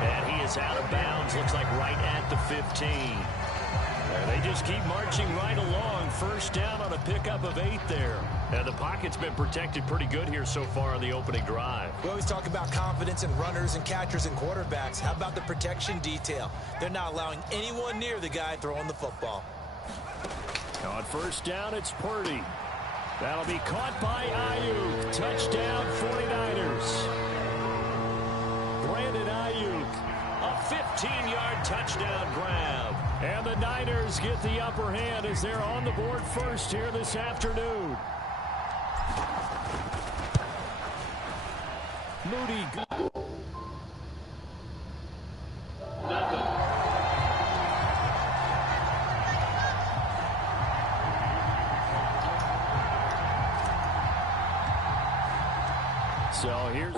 And he is out of bounds. Looks like right at the 15. And they just keep marching right along. First down on a pickup of 8 there. And the pocket's been protected pretty good here so far on the opening drive. We always talk about confidence in runners and catchers and quarterbacks. How about the protection detail? They're not allowing anyone near the guy throwing the football. On first down, it's Purdy. That'll be caught by Ayuk. Touchdown, 49ers. Brandon Ayuk, a 15-yard touchdown grab. And the Niners get the upper hand as they're on the board first here this afternoon. Moody. So here's...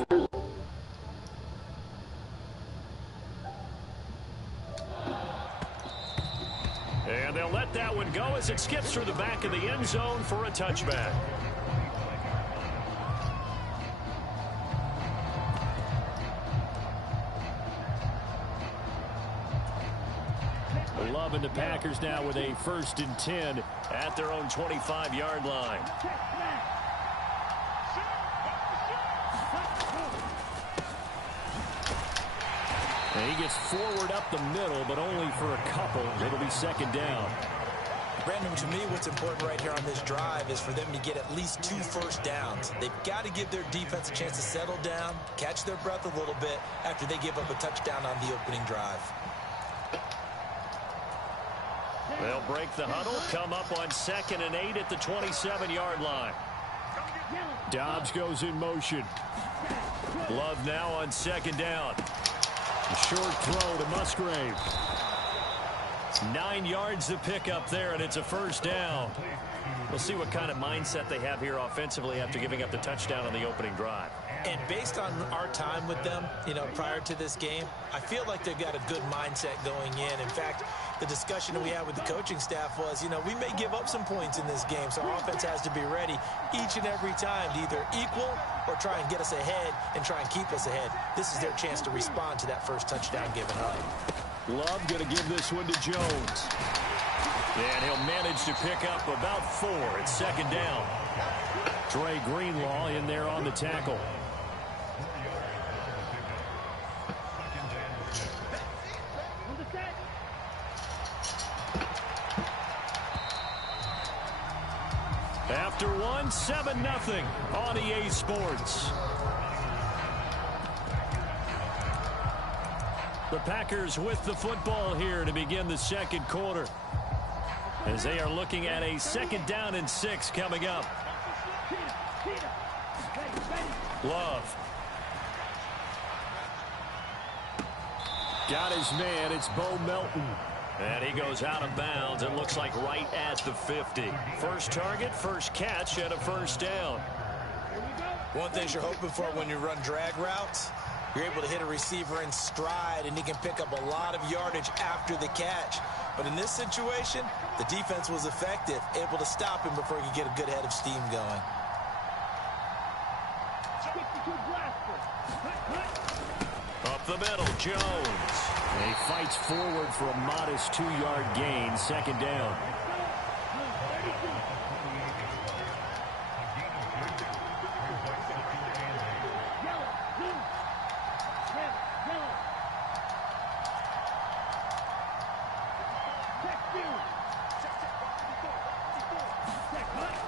And they'll let that one go as it skips through the back of the end zone for a touchback. Love and the Packers now with a 1st and 10 at their own 25-yard line. And he gets forward up the middle, but only for a couple. It'll be 2nd down. Brandon, to me, what's important right here on this drive is for them to get at least 2 first downs. They've got to give their defense a chance to settle down, catch their breath a little bit after they give up a touchdown on the opening drive. They'll break the huddle, come up on 2nd and 8 at the 27-yard line. Dobbs goes in motion. Love now on 2nd down. A short throw to Musgrave. 9 yards to pick up there, and it's a 1st down. We'll see what kind of mindset they have here offensively after giving up the touchdown on the opening drive. And based on our time with them, prior to this game, I feel like they've got a good mindset going in. In fact, the discussion that we had with the coaching staff was, we may give up some points in this game, so our offense has to be ready each and every time to either equal or try and get us ahead and try and keep us ahead. This is their chance to respond to that first touchdown given up. Love going to give this one to Jones. And he'll manage to pick up about 4 at 2nd down. Trey Greenlaw in there on the tackle. After one, 7-0 on EA Sports. The Packers with the football here to begin the 2nd quarter, as they are looking at a 2nd down and 6 coming up. Love. Got his man. It's Bo Melton. And he goes out of bounds. It looks like right at the 50. First target, first catch, and a 1st down. One thing you're hoping for when you run drag routes, you're able to hit a receiver in stride, and he can pick up a lot of yardage after the catch. But in this situation, the defense was effective, able to stop him before he could get a good head of steam going. Up the middle, Jones. He fights forward for a modest 2-yard gain, 2nd down.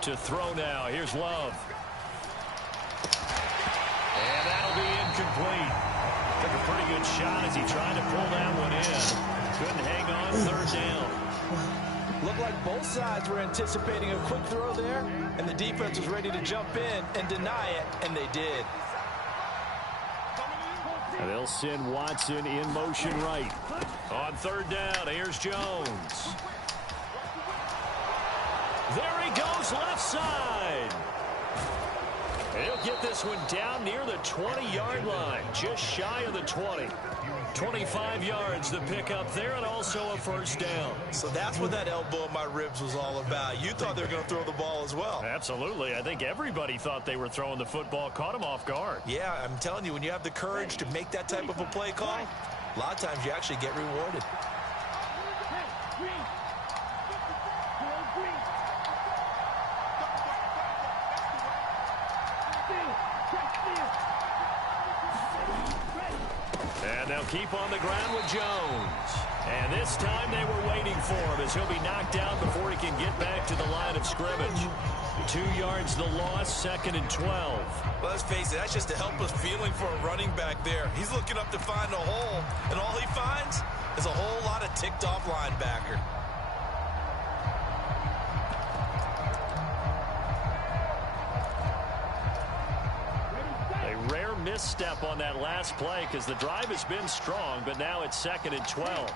To throw now. Here's Love. And that'll be incomplete. Took a pretty good shot as he tried to pull that one in. Couldn't hang on, 3rd down. Looked like both sides were anticipating a quick throw there, and the defense was ready to jump in and deny it, and they did. And they'll send Watson in motion right. On third down, here's Jones. There he goes, left side. He'll get this one down near the 20-yard line, just shy of the 20. 25 yards to pick up there, and also a first down. So that's what that elbow in my ribs was all about. You thought they were going to throw the ball as well. Absolutely. I think everybody thought they were throwing the football, caught him off guard. Yeah, I'm telling you, when you have the courage to make that type of a play call, a lot of times you actually get rewarded. And they'll keep on the ground with Jones. And this time they were waiting for him as he'll be knocked down before he can get back to the line of scrimmage. 2 yards the loss, 2nd and 12. Well, let's face it, that's just a helpless feeling for a running back there. He's looking up to find a hole, and all he finds is a whole lot of ticked-off linebacker. A rare misstep on that last play because the drive has been strong, but now it's 2nd and 12.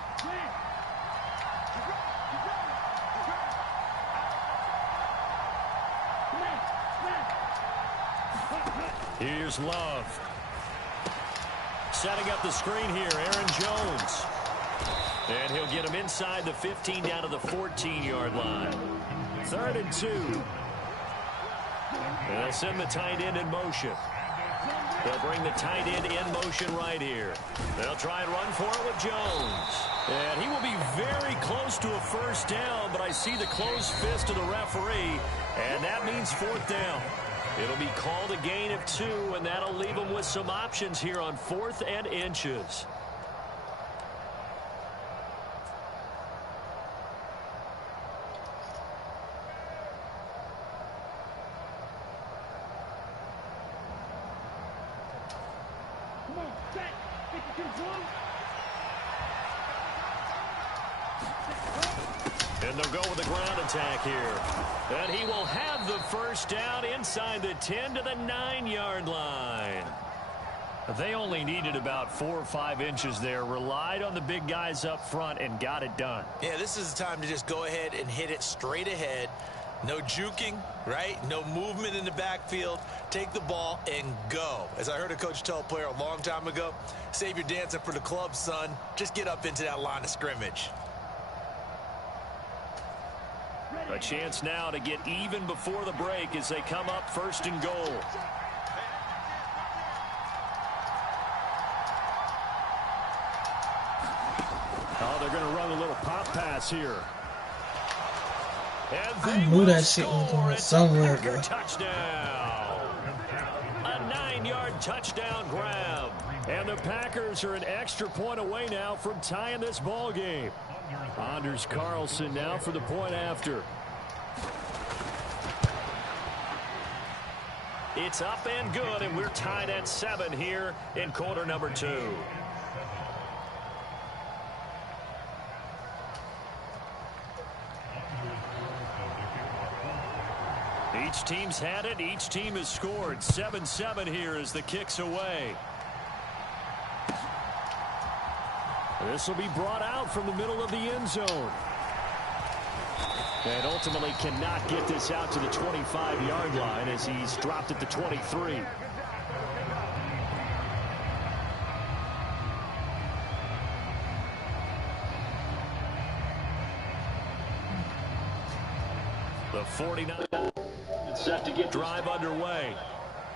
Here's Love. Setting up the screen here, Aaron Jones. And he'll get him inside the 15 down to the 14-yard line. 3rd and 2. And they'll send the tight end in motion. They'll bring the tight end in motion right here. They'll try and run for it with Jones. And he will be very close to a first down, but I see the closed fist of the referee, and that means 4th down. It'll be called a gain of 2, and that'll leave them with some options here on 4th and inches. And they'll go with the ground attack here. And he will have the first down inside the 10 to the 9-yard line. They only needed about 4 or 5 inches there. Relied on the big guys up front and got it done. Yeah, this is the time to just go ahead and hit it straight ahead. No juking, right? No movement in the backfield. Take the ball and go. As I heard a coach tell a player a long time ago, save your dancing for the club, son. Just get up into that line of scrimmage. A chance now to get even before the break as they come up 1st and goal. Oh, they're going to run a little pop pass here. And I knew that shit was going somewhere, bro. Touchdown. A 9-yard touchdown grab. And the Packers are an extra point away now from tying this ball game. Anders Carlson now for the point after. It's up and good, and we're tied at 7 here in quarter number 2. Each team's had it. Each team has scored. 7-7 here as the kick's away. This will be brought out from the middle of the end zone. And ultimately cannot get this out to the 25-yard line as he's dropped at the 23. The 49 set to get drive underway.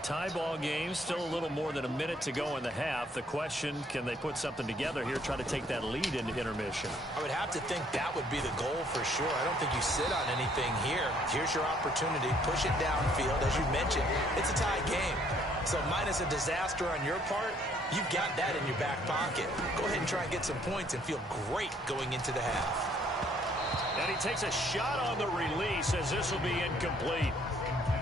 Tie ball game, still a little more than a minute to go in the half. The question, can they put something together here, try to take that lead into intermission? I would have to think that would be the goal for sure. I don't think you sit on anything here. Here's your opportunity. Push it downfield. As you mentioned, it's a tie game. So minus a disaster on your part, you've got that in your back pocket. Go ahead and try and get some points and feel great going into the half. And he takes a shot on the release as this will be incomplete.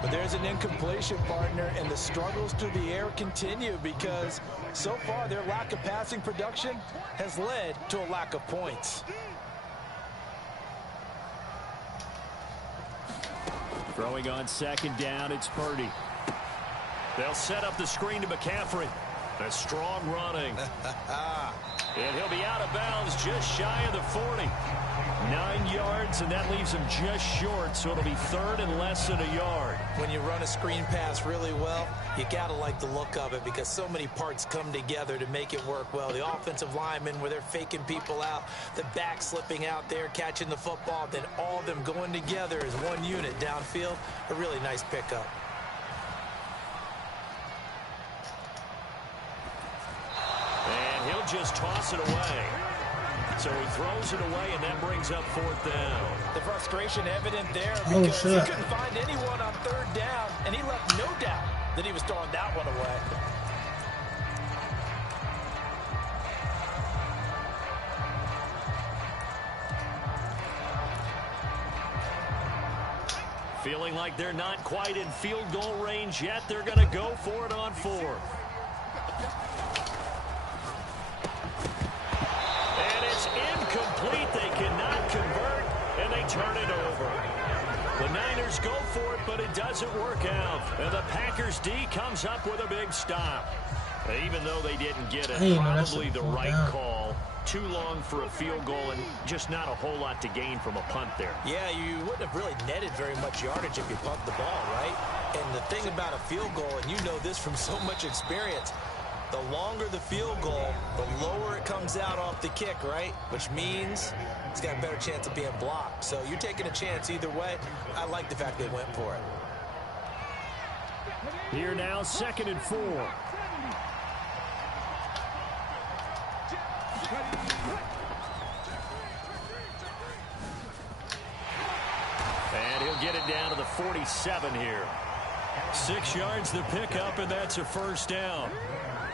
But there's an incompletion, partner, and the struggles through the air continue because so far their lack of passing production has led to a lack of points. Throwing on second down, it's Purdy. They'll set up the screen to McCaffrey. A strong running. And he'll be out of bounds just shy of the 40. 9 yards, and that leaves him just short, so it'll be third and less than a yard. When you run a screen pass really well, you got to like the look of it because so many parts come together to make it work well. The offensive linemen, where they're faking people out, the back slipping out there, catching the football, then all of them going together as one unit downfield. A really nice pickup. And he'll just toss it away. So he throws it away, and that brings up fourth down. The frustration evident there because he couldn't find anyone on third down, and he left no doubt that he was throwing that one away. Feeling like they're not quite in field goal range yet, they're going to go for it on fourth. Incomplete. They cannot convert, and they turn it over. The Niners go for it, but it doesn't work out. And the Packers D comes up with a big stop. Even though they didn't get it, probably the right call. Too long for a field goal and just not a whole lot to gain from a punt there. Yeah, you wouldn't have really netted very much yardage if you pumped the ball, right? And the thing about a field goal, and you know this from so much experience, the longer the field goal, the lower it comes out off the kick, right? Which means it's got a better chance of being blocked. So you're taking a chance either way. I like the fact they went for it. Here now, 2nd and 4. And he'll get it down to the 47 here. 6 yards the pickup, and that's a first down.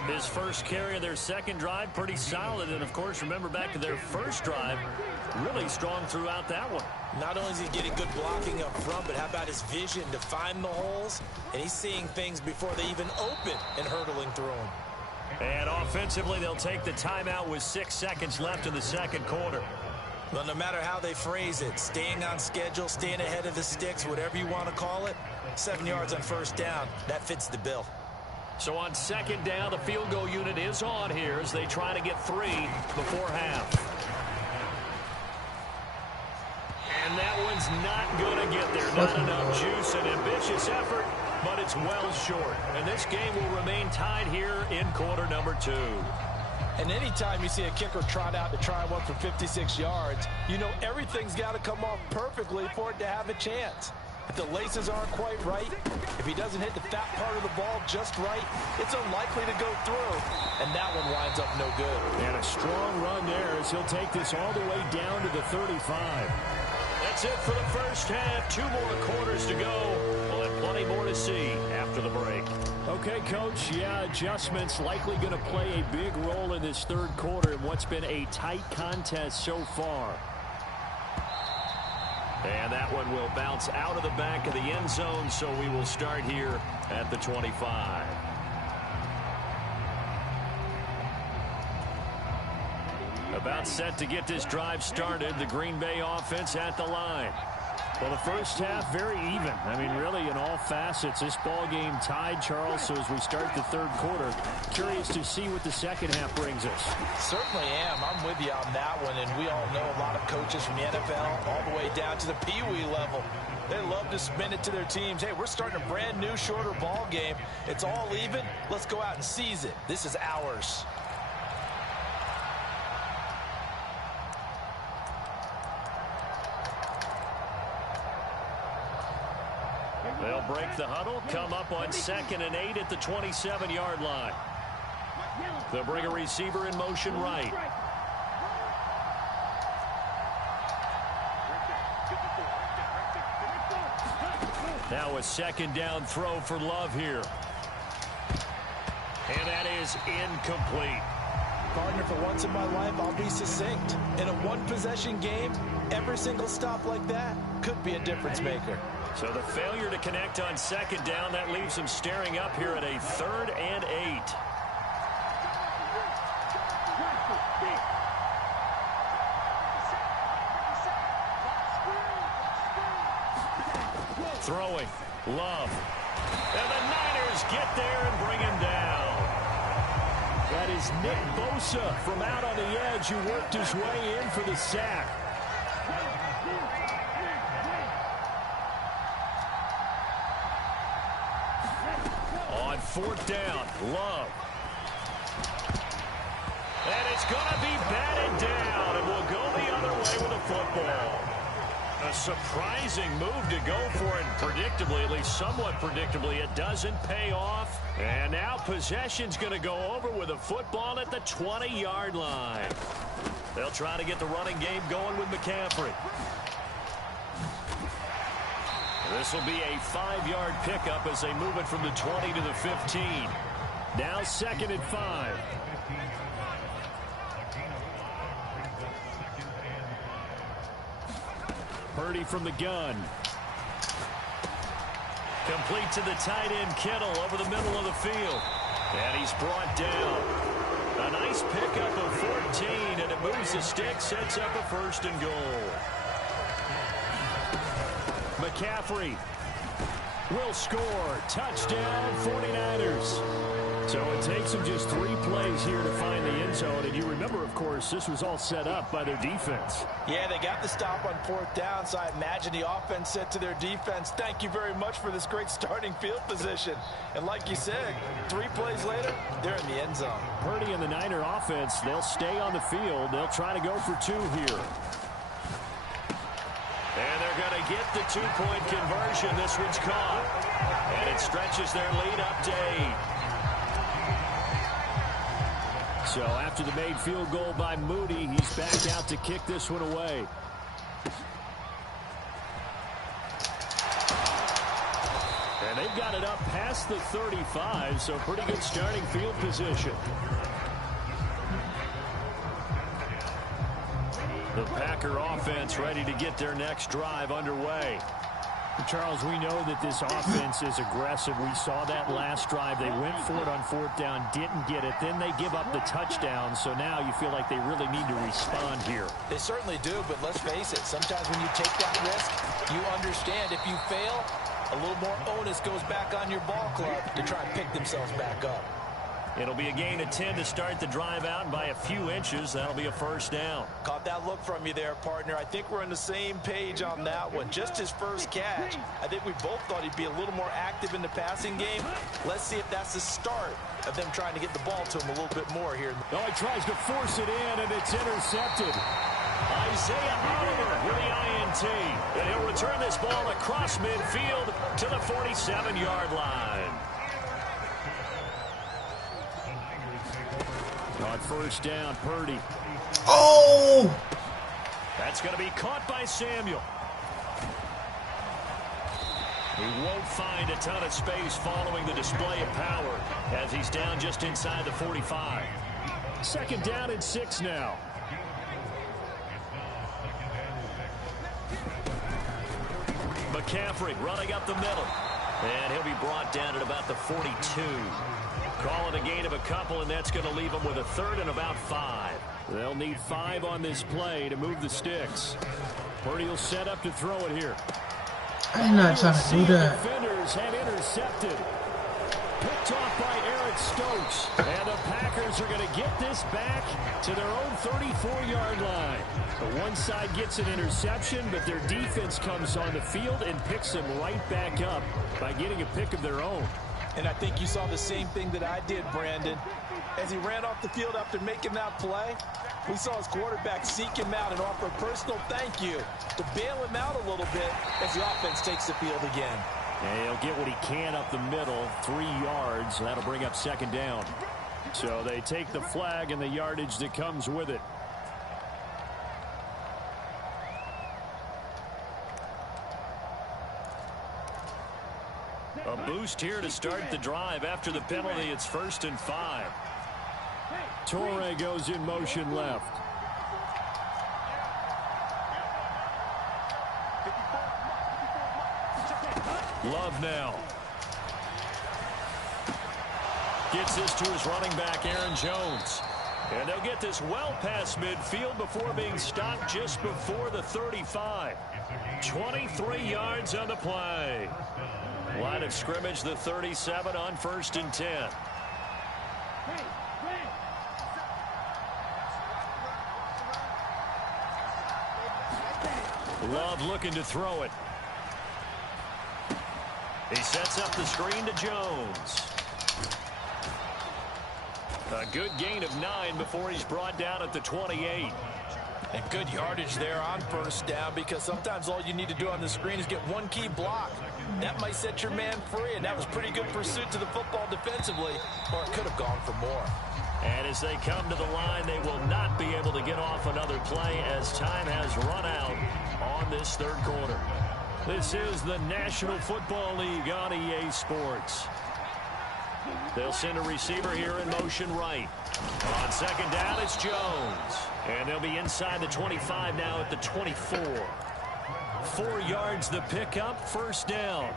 His first carry of their second drive, pretty solid. And, of course, remember back to their first drive, really strong throughout that one. Not only is he getting good blocking up front, but how about his vision to find the holes? And he's seeing things before they even open and hurtling through them. And offensively, they'll take the timeout with 6 seconds left in the second quarter. Well, no matter how they phrase it, staying on schedule, staying ahead of the sticks, whatever you want to call it, 7 yards on first down, that fits the bill. So on second down, the field goal unit is on here as they try to get 3 before half. And that one's not going to get there. Not enough juice. An ambitious effort, but it's well short. And this game will remain tied here in quarter number 2. And anytime you see a kicker trot out to try one from 56 yards, you know everything's got to come off perfectly for it to have a chance. If the laces aren't quite right, if he doesn't hit the fat part of the ball just right, it's unlikely to go through. And that one winds up no good. And a strong run there as he'll take this all the way down to the 35. That's it for the first half. 2 more quarters to go. We'll have plenty more to see after the break. Okay, Coach, yeah, adjustments likely going to play a big role in this third quarter in what's been a tight contest so far. And that one will bounce out of the back of the end zone, so we will start here at the 25. About set to get this drive started, the Green Bay offense at the line. Well, the first half, very even. I mean, really, in all facets, this ball game tied, Charles. So as we start the third quarter, curious to see what the second half brings us. Certainly am. I'm with you on that one. And we all know a lot of coaches from the NFL all the way down to the Pee-wee level. They love to spin it to their teams. Hey, we're starting a brand new, shorter ball game. It's all even. Let's go out and seize it. This is ours. They'll break the huddle, come up on 2nd and 8 at the 27-yard line. They'll bring a receiver in motion right. Now a second down throw for Love here. And that is incomplete. Partner, for once in my life, I'll be succinct. In a one-possession game, every single stop like that could be a difference maker. So the failure to connect on second down, that leaves them staring up here at a 3rd and 8. Throwing. Love. And the Niners get there and bring him down. That is Nick Bosa from out on the edge who worked his way in for the sack. On 4th down, Love. And it's going to be batted down, and we'll go the other way with the football. A surprising move to go for it, predictably, at least somewhat predictably, it doesn't pay off. And now possession's going to go over with a football at the 20-yard line. They'll try to get the running game going with McCaffrey. This will be a 5-yard pickup as they move it from the 20 to the 15. Now 2nd and 5. Purdy from the gun. Complete to the tight end, Kittle, over the middle of the field. And he's brought down. A nice pickup of 14, and it moves the stick, sets up a 1st and goal. McCaffrey will score. Touchdown, 49ers. So it takes them just 3 plays here to find the end zone. And you remember, of course, this was all set up by their defense. Yeah, they got the stop on 4th down, so I imagine the offense said to their defense, thank you very much for this great starting field position. And like you said, 3 plays later, they're in the end zone. Purdy and the Niner offense, they'll stay on the field. They'll try to go for 2 here. And they're going to get the 2-point conversion. This one's caught. And it stretches their lead up to 8. So after the made field goal by Moody, he's back out to kick this one away. And they've got it up past the 35, so pretty good starting field position. The Packer offense ready to get their next drive underway. Charles, we know that this offense is aggressive. We saw that last drive. They went for it on 4th down, didn't get it. Then they give up the touchdown. So now you feel like they really need to respond here. They certainly do, but let's face it. Sometimes when you take that risk, you understand if you fail, a little more onus goes back on your ball club to try and pick themselves back up. It'll be a gain of 10 to start the drive out, and by a few inches, that'll be a 1st down. Caught that look from you there, partner. I think we're on the same page on that one. Just his first catch. I think we both thought he'd be a little more active in the passing game. Let's see if that's the start of them trying to get the ball to him a little bit more here. Oh, he tries to force it in, and it's intercepted. Isaiah Oliver with the INT. And he'll return this ball across midfield to the 47-yard line. On 1st down, Purdy. Oh! That's going to be caught by Samuel. He won't find a ton of space following the display of power as he's down just inside the 45. 2nd down and 6 now. McCaffrey running up the middle. And he'll be brought down at about the 42. Call it a gain of a couple, and that's going to leave them with a 3rd and about 5. They'll need 5 on this play to move the sticks. Purdy will set up to throw it here. I'm not trying to do that. Defenders have intercepted. Picked off by Eric Stokes. And the Packers are going to get this back to their own 34-yard line. The one side gets an interception, but their defense comes on the field and picks them right back up by getting a pick of their own. And I think you saw the same thing that I did, Brandon. As he ran off the field after making that play, we saw his quarterback seek him out and offer a personal thank you to bail him out a little bit as the offense takes the field again. And he'll get what he can up the middle, 3 yards. That'll bring up 2nd down. So they take the flag and the yardage that comes with it. A boost here to start the drive. After the penalty, it's 1st and 5. Torre goes in motion left. Love now. Gets this to his running back, Aaron Jones. And they'll get this well past midfield before being stopped just before the 35. 23 yards on the play. Line of scrimmage, the 37 on 1st and 10. Love looking to throw it. He sets up the screen to Jones. A good gain of 9 before he's brought down at the 28. And good yardage there on 1st down, because sometimes all you need to do on the screen is get one key block. That might set your man free, and that was pretty good pursuit to the football defensively, or it could have gone for more. And as they come to the line, they will not be able to get off another play as time has run out on this 3rd quarter. This is the National Football League on EA Sports. They'll send a receiver here in motion right. On 2nd down, it's Jones. And they'll be inside the 25 now at the 24. 4 yards the pickup, 1st down.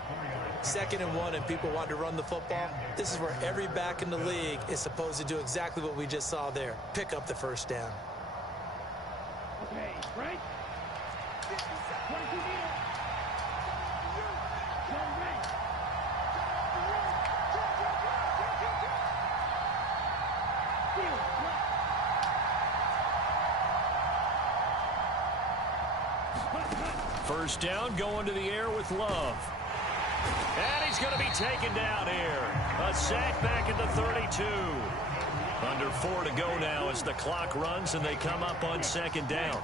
2nd and 1, and people want to run the football. This is where every back in the league is supposed to do exactly what we just saw there. Pick up the 1st down. Okay, right? First down, going to the air with Love. And he's going to be taken down here. A sack back at the 32. Under 4 to go now as the clock runs and they come up on 2nd down.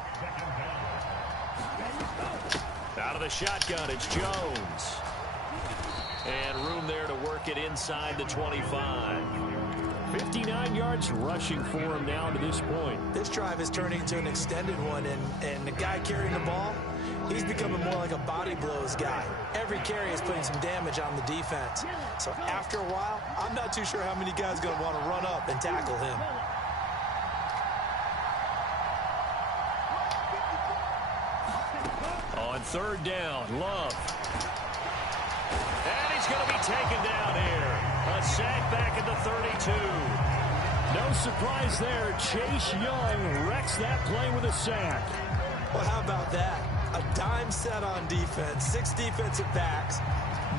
Out of the shotgun, it's Jones. And room there to work it inside the 25. 59 yards rushing for him now to this point. This drive is turning into an extended one, and the guy carrying the ball, he's becoming more like a body blows guy. Every carry is putting some damage on the defense. So after a while, I'm not too sure how many guys are going to want to run up and tackle him. On 3rd down, Love. And he's going to be taken down here. A sack back at the 32. No surprise there. Chase Young wrecks that play with a sack. Well, how about that? A dime set on defense. 6 defensive backs.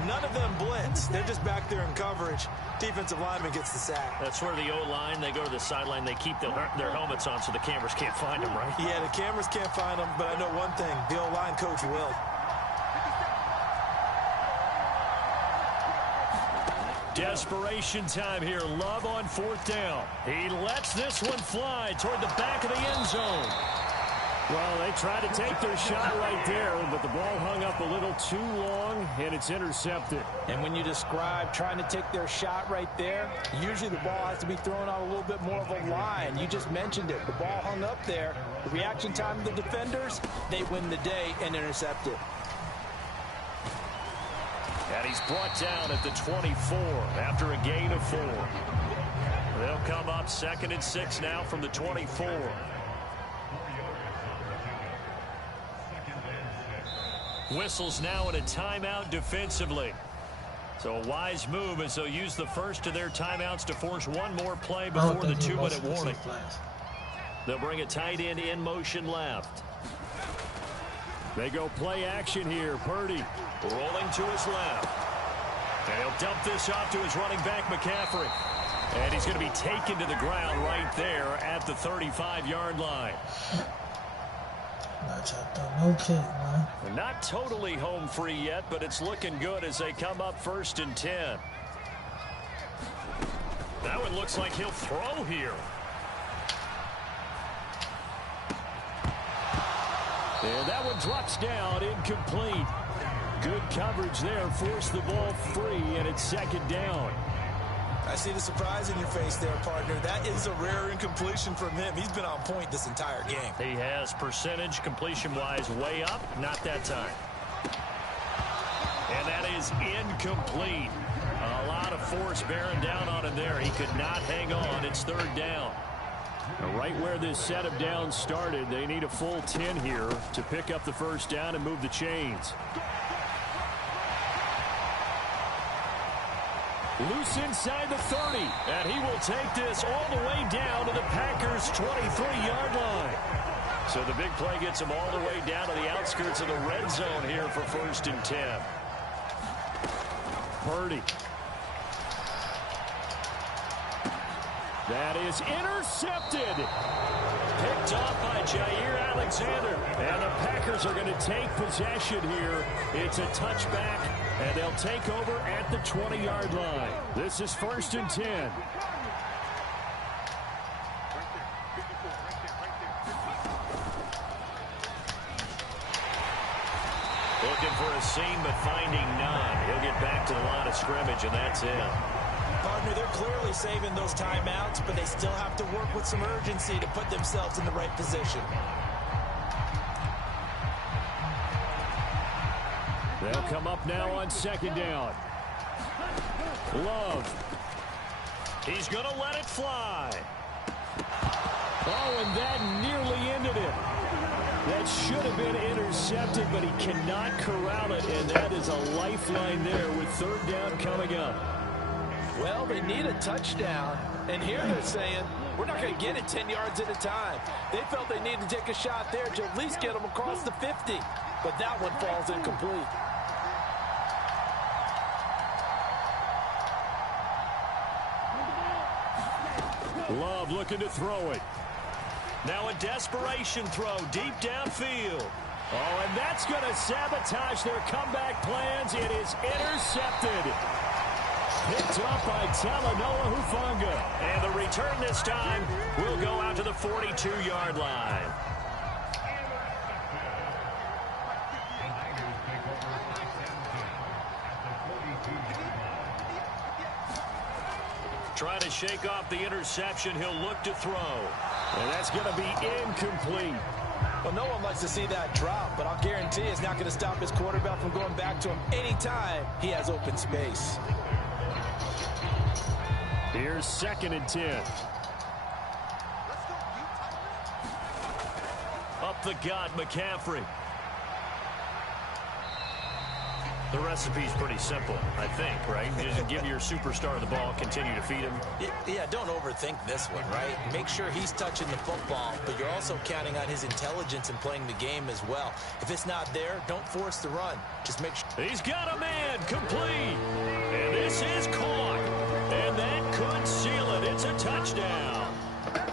None of them blitz. They're just back there in coverage. Defensive lineman gets the sack. That's where the O-line, they go to the sideline, they keep their helmets on so the cameras can't find them, right? Yeah, the cameras can't find them, but I know one thing. The O-line coach will. Desperation time here. Love on 4th down. He lets this one fly toward the back of the end zone. Well, they tried to take their shot right there, but the ball hung up a little too long, and it's intercepted. And when you describe trying to take their shot right there, usually the ball has to be thrown out a little bit more of a line. You just mentioned it. The ball hung up there. The reaction time of the defenders, they win the day and intercept it. And he's brought down at the 24 after a gain of 4. They'll come up 2nd and 6 now from the 24. Whistles now in a timeout defensively. So a wise move as they'll use the first of their timeouts to force one more play before the 2-minute warning. They'll bring a tight end in motion left. They go play action here. Purdy rolling to his left. And he'll dump this off to his running back, McCaffrey. And he's going to be taken to the ground right there at the 35-yard line. Not totally home free yet, but it's looking good as they come up 1st and 10. That one looks like he'll throw here. And that one drops down, incomplete. Good coverage there, forced the ball free, and it's 2nd down. I see the surprise in your face there, partner. That is a rare incompletion from him. He's been on point this entire game. He has percentage completion-wise way up, not that time. And that is incomplete. A lot of force bearing down on him there. He could not hang on. It's 3rd down. Right where this set of downs started, they need a full 10 here to pick up the 1st down and move the chains. Loose inside the 30. And he will take this all the way down to the Packers' 23-yard line. So the big play gets him all the way down to the outskirts of the red zone here for 1st and 10. Purdy. That is intercepted. Picked off by Jair Alexander. And the Packers are going to take possession here. It's a touchback, and they'll take over at the 20-yard line. This is 1st and 10. Looking for a seam, but finding none. He'll get back to the line of scrimmage, and that's it. Partner, they're clearly saving those timeouts, but they still have to work with some urgency to put themselves in the right position. They'll come up now on 2nd down. Love. He's going to let it fly. Oh, and that nearly ended it. That should have been intercepted, but he cannot corral it, and that is a lifeline there with 3rd down coming up. Well, they need a touchdown, and here they're saying, we're not going to get it 10 yards at a time. They felt they needed to take a shot there to at least get them across the 50, but that one falls incomplete. Love looking to throw it. Now a desperation throw deep downfield. Oh, and that's going to sabotage their comeback plans. It is intercepted. Picked up by Talanoa Hufanga. And the return this time will go out to the 42-yard line. Trying to shake off the interception. He'll look to throw. And that's going to be incomplete. Well, no one likes to see that drop, but I'll guarantee it's not going to stop his quarterback from going back to him anytime he has open space. Here's 2nd and 10. Up the gut, McCaffrey. The recipe's pretty simple, I think, right? Just give your superstar the ball, continue to feed him. Yeah, don't overthink this one, right? Make sure he's touching the football, but you're also counting on his intelligence in playing the game as well. If it's not there, don't force the run. Just make sure. He's got a man, complete. And this is caught. And that could seal it. It's a touchdown.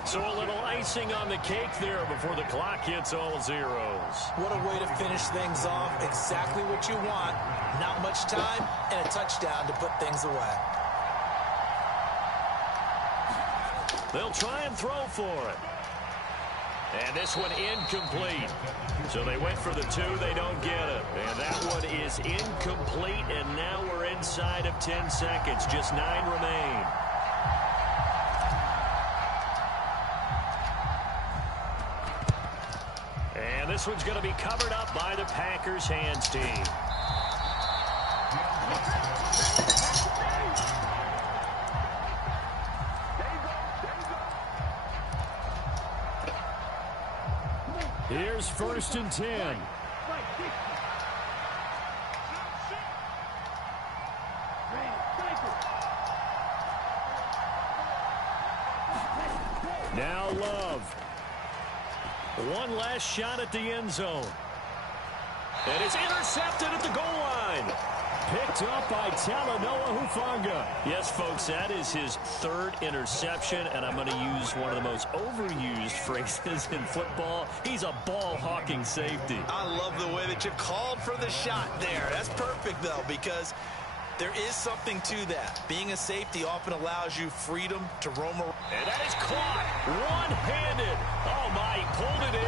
So a little icing on the cake there before the clock hits all zeros. What a way to finish things off. Exactly what you want. Not much time and a touchdown to put things away. They'll try and throw for it. And this one incomplete. So they went for the 2. They don't get it. And that one is incomplete. And now we're inside of 10 seconds. Just 9 remain. And this one's going to be covered up by the Packers hands team. Here's 1st and 10. Now Love. One last shot at the end zone. And it's intercepted at the goal line. Picked up by Talanoa Hufanga. Yes, folks, that is his 3rd interception, and I'm going to use one of the most overused phrases in football. He's a ball-hawking safety. I love the way that you called for the shot there. That's perfect, though, because there is something to that. Being a safety often allows you freedom to roam around. And that is caught one-handed. Oh, my, he pulled it in.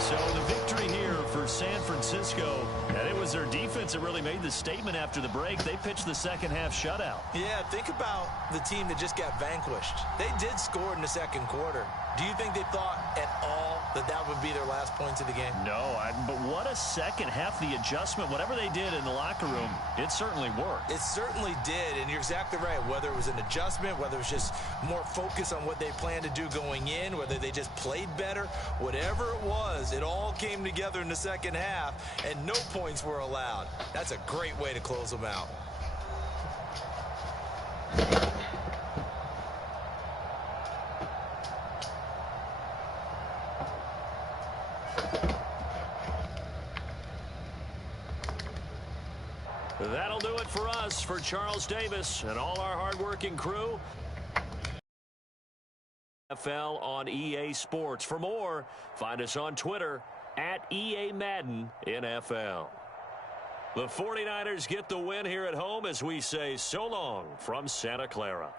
So the victory here for San Francisco, and it was their defense that really made the statement after the break. They pitched the second-half shutout. Yeah, think about the team that just got vanquished. They did score in the 2nd quarter, Do you think they thought at all that that would be their last points of the game? No, but what a second half. The adjustment, whatever they did in the locker room, it certainly worked. It certainly did, and you're exactly right. Whether it was an adjustment, whether it was just more focus on what they planned to do going in, whether they just played better, whatever it was, it all came together in the second half, and no points were allowed. That's a great way to close them out. That'll do it for us, for Charles Davis and all our hardworking crew. NFL on EA Sports. For more, find us on Twitter at EA Madden NFL. The 49ers get the win here at home as we say so long from Santa Clara.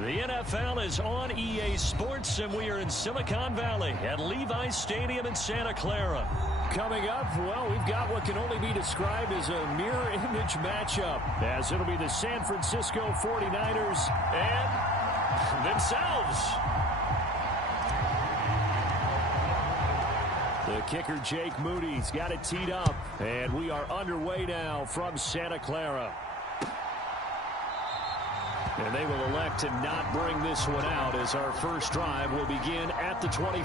The NFL is on EA Sports, and we are in Silicon Valley at Levi's Stadium in Santa Clara. Coming up, well, we've got what can only be described as a mirror image matchup, as it'll be the San Francisco 49ers and themselves. The kicker, Jake Moody's got it teed up, and we are underway now from Santa Clara. And they will elect to not bring this one out, as our first drive will begin at the 20.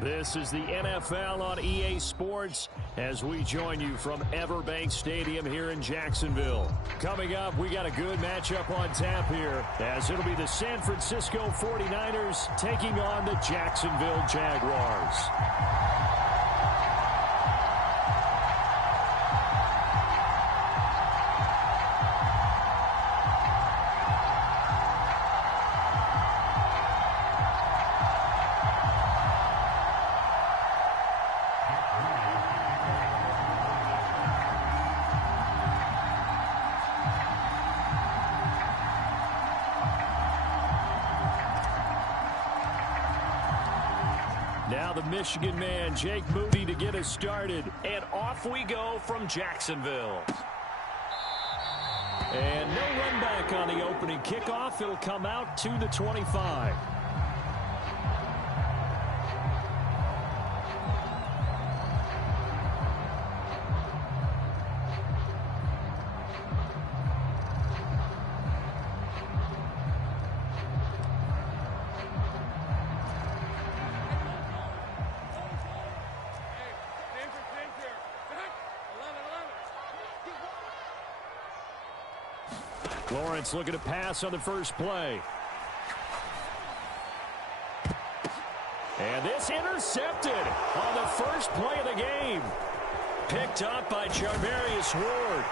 This is the NFL on EA Sports as we join you from Everbank Stadium here in Jacksonville. Coming up, we got a good matchup on tap here as it'll be the San Francisco 49ers taking on the Jacksonville Jaguars. Now the Michigan man, Jake Moody, to get us started. And off we go from Jacksonville. And no run back on the opening kickoff. It'll come out to the 25. Lawrence looking to pass on the first play. And this intercepted on the first play of the game. Picked up by Charvarius Ward.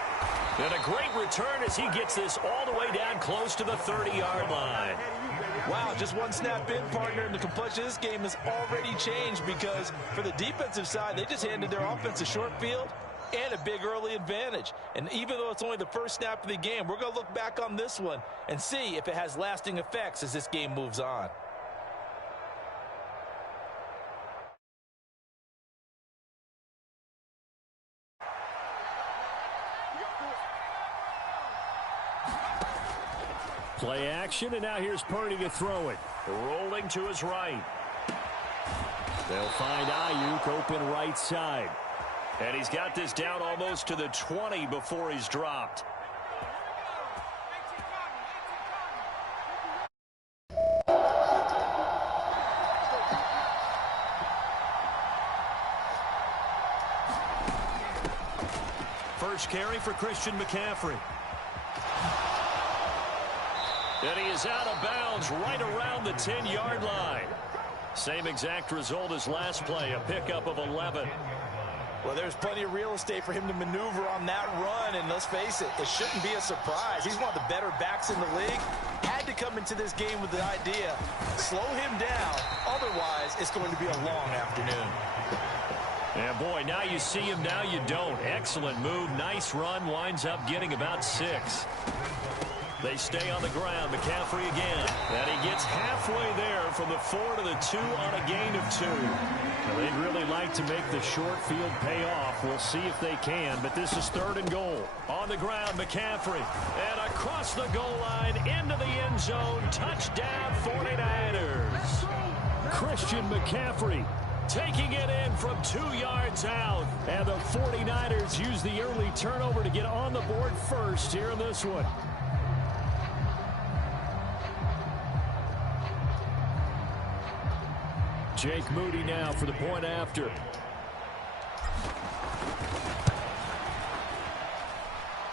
And a great return as he gets this all the way down close to the 30-yard line. Wow, just one snap in, partner, and the complexion of this game has already changed because for the defensive side, they just handed their offense a short field and a big early advantage. And even though it's only the first snap of the game, we're going to look back on this one and see if it has lasting effects as this game moves on. Play action, and now here's Purdy to throw it. Rolling to his right. They'll find Ayuk open right side. And he's got this down almost to the 20 before he's dropped. First carry for Christian McCaffrey. And he is out of bounds right around the 10-yard line. Same exact result as last play, a pickup of 11. Well, there's plenty of real estate for him to maneuver on that run, and let's face it, it shouldn't be a surprise. He's one of the better backs in the league. Had to come into this game with the idea, slow him down, otherwise it's going to be a long afternoon. And boy, now you see him, now you don't. Excellent move, nice run, winds up getting about 6. They stay on the ground. McCaffrey again. And he gets halfway there from the 4 to the 2 on a gain of 2. Now, they'd really like to make the short field pay off. We'll see if they can, but this is 3rd and goal. On the ground, McCaffrey. And across the goal line, into the end zone. Touchdown, 49ers. Christian McCaffrey taking it in from 2 yards out. And the 49ers use the early turnover to get on the board first here in this one. Jake Moody now for the point after.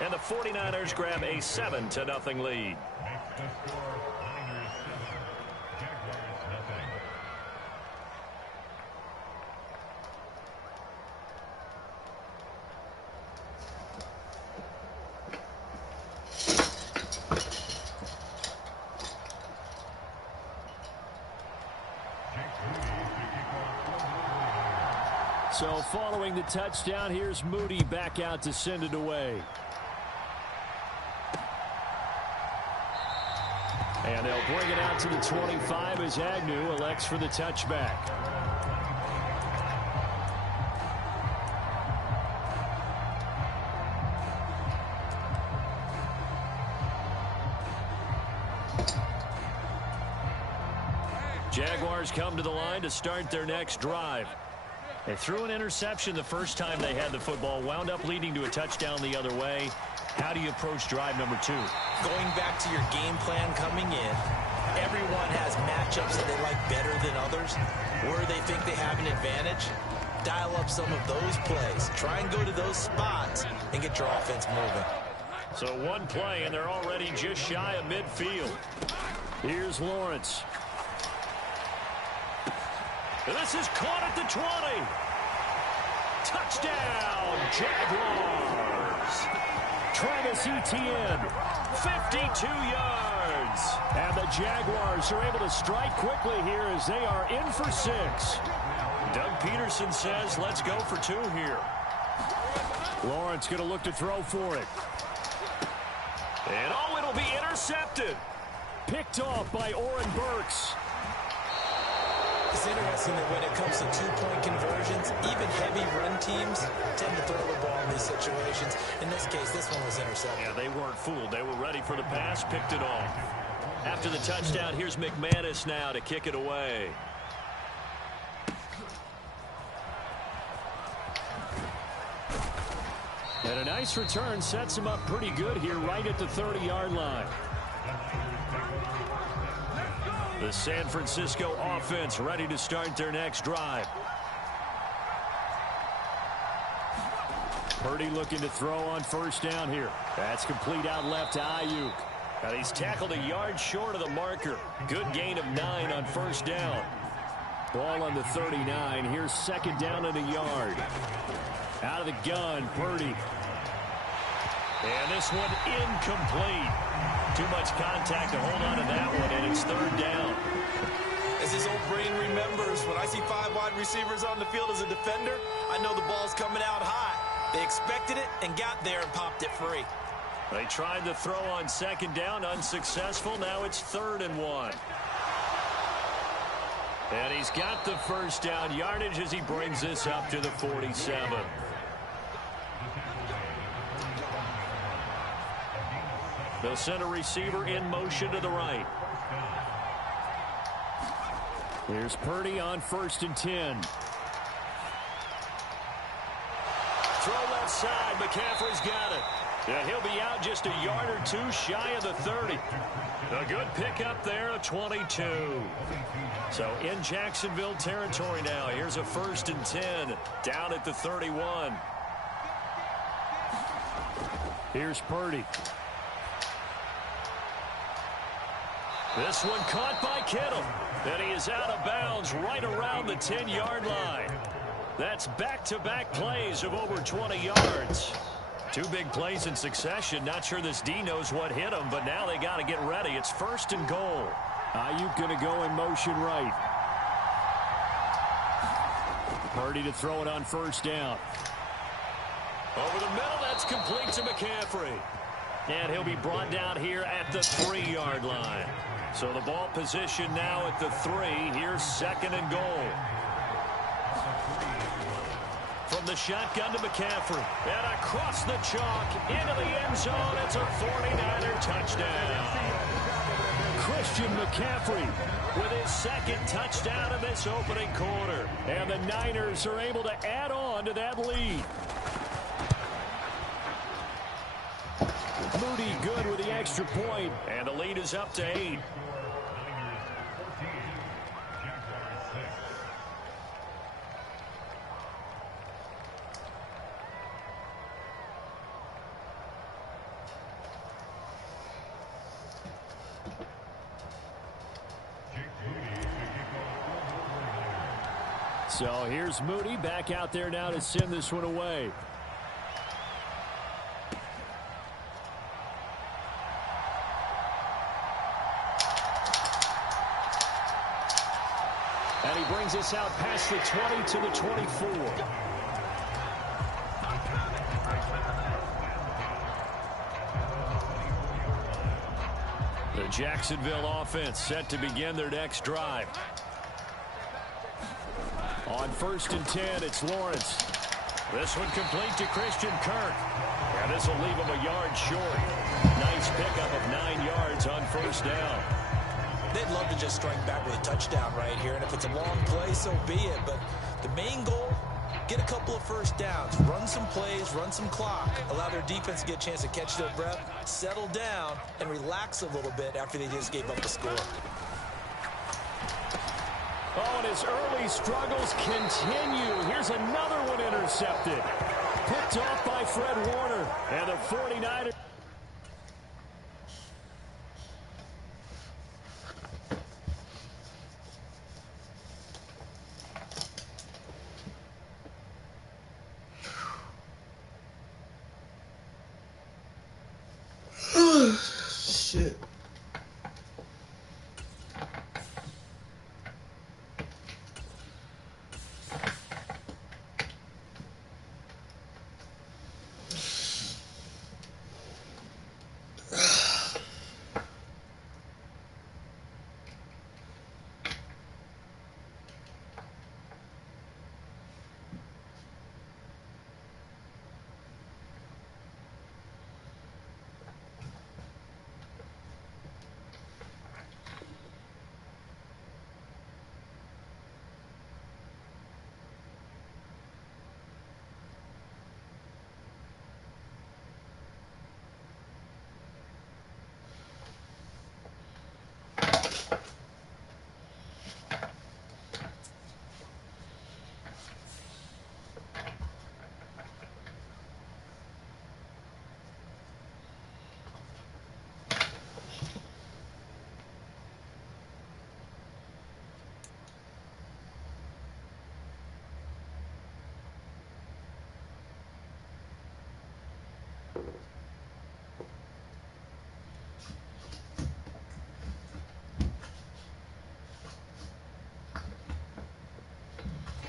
And the 49ers grab a 7-0 lead. So following the touchdown, here's Moody back out to send it away. And they'll bring it out to the 25 as Agnew elects for the touchback. Jaguars come to the line to start their next drive. They threw an interception the first time they had the football, wound up leading to a touchdown the other way. How do you approach drive number 2? Going back to your game plan coming in, Everyone has matchups that they like better than others, where they think they have an advantage. Dial up some of those plays. Try and go to those spots and get your offense moving. So one play, and they're already just shy of midfield. Here's Lawrence. And this is caught at the 20. Touchdown, Jaguars. Travis Etienne, 52 yards. And the Jaguars are able to strike quickly here as they are in for 6. Doug Peterson says, let's go for 2 here. Lawrence going to look to throw for it. And oh, it'll be intercepted. Picked off by Oren Burks. It's interesting that when it comes to two-point conversions, even heavy run teams tend to throw the ball in these situations. In this case, this one was intercepted. Yeah, they weren't fooled. They were ready for the pass, picked it off. After the touchdown, here's McManus now to kick it away. And a nice return sets him up pretty good here right at the 30-yard line. The San Francisco offense ready to start their next drive. Purdy looking to throw on first down here. That's complete out left to Ayuk. Now he's tackled a yard short of the marker. Good gain of 9 on first down. Ball on the 39. Here's second down and a yard. Out of the gun, Purdy. And this one incomplete. Too much contact to hold on to that one, and it's third down. As his old brain remembers, when I see 5 wide receivers on the field as a defender, I know the ball's coming out hot. They expected it and got there and popped it free. They tried to throw on second down, unsuccessful. Now it's 3rd and 1. And he's got the first down yardage as he brings this up to the 47. They'll send a receiver in motion to the right. Here's Purdy on 1st and 10. Throw left side. McCaffrey's got it. Yeah, he'll be out just a yard or 2 shy of the 30. A good pickup there, a 22. So in Jacksonville territory now. Here's a 1st and 10 down at the 31. Here's Purdy. This one caught by Kittle. And he is out of bounds right around the 10-yard line. That's back-to-back plays of over 20 yards. 2 big plays in succession. Not sure this D knows what hit him, but now they got to get ready. It's 1st and goal. Ayuk going to go in motion right. Purdy to throw it on first down. Over the middle, that's complete to McCaffrey. And he'll be brought down here at the 3-yard line. So the ball position now at the 3. Here's 2nd and goal. From the shotgun to McCaffrey. And across the chalk into the end zone. It's a 49er touchdown. Christian McCaffrey with his 2nd touchdown in this opening quarter. And the Niners are able to add on to that lead. Moody good with the extra point. And the lead is up to 8. So here's Moody back out there now to send this one away. And he brings us out past the 20 to the 24. The Jacksonville offense set to begin their next drive. On 1st and 10, it's Lawrence. This one complete to Christian Kirk. And this will leave him a yard short. Nice pickup of 9 yards on first down. They'd love to just strike back with a touchdown right here. And if it's a long play, so be it. But the main goal, get a couple of first downs. Run some plays, run some clock. Allow their defense to get a chance to catch their breath, settle down, and relax a little bit after they just gave up the score. Oh, and his early struggles continue. Here's another one intercepted. Picked off by Fred Warner. And the 49ers. Shit.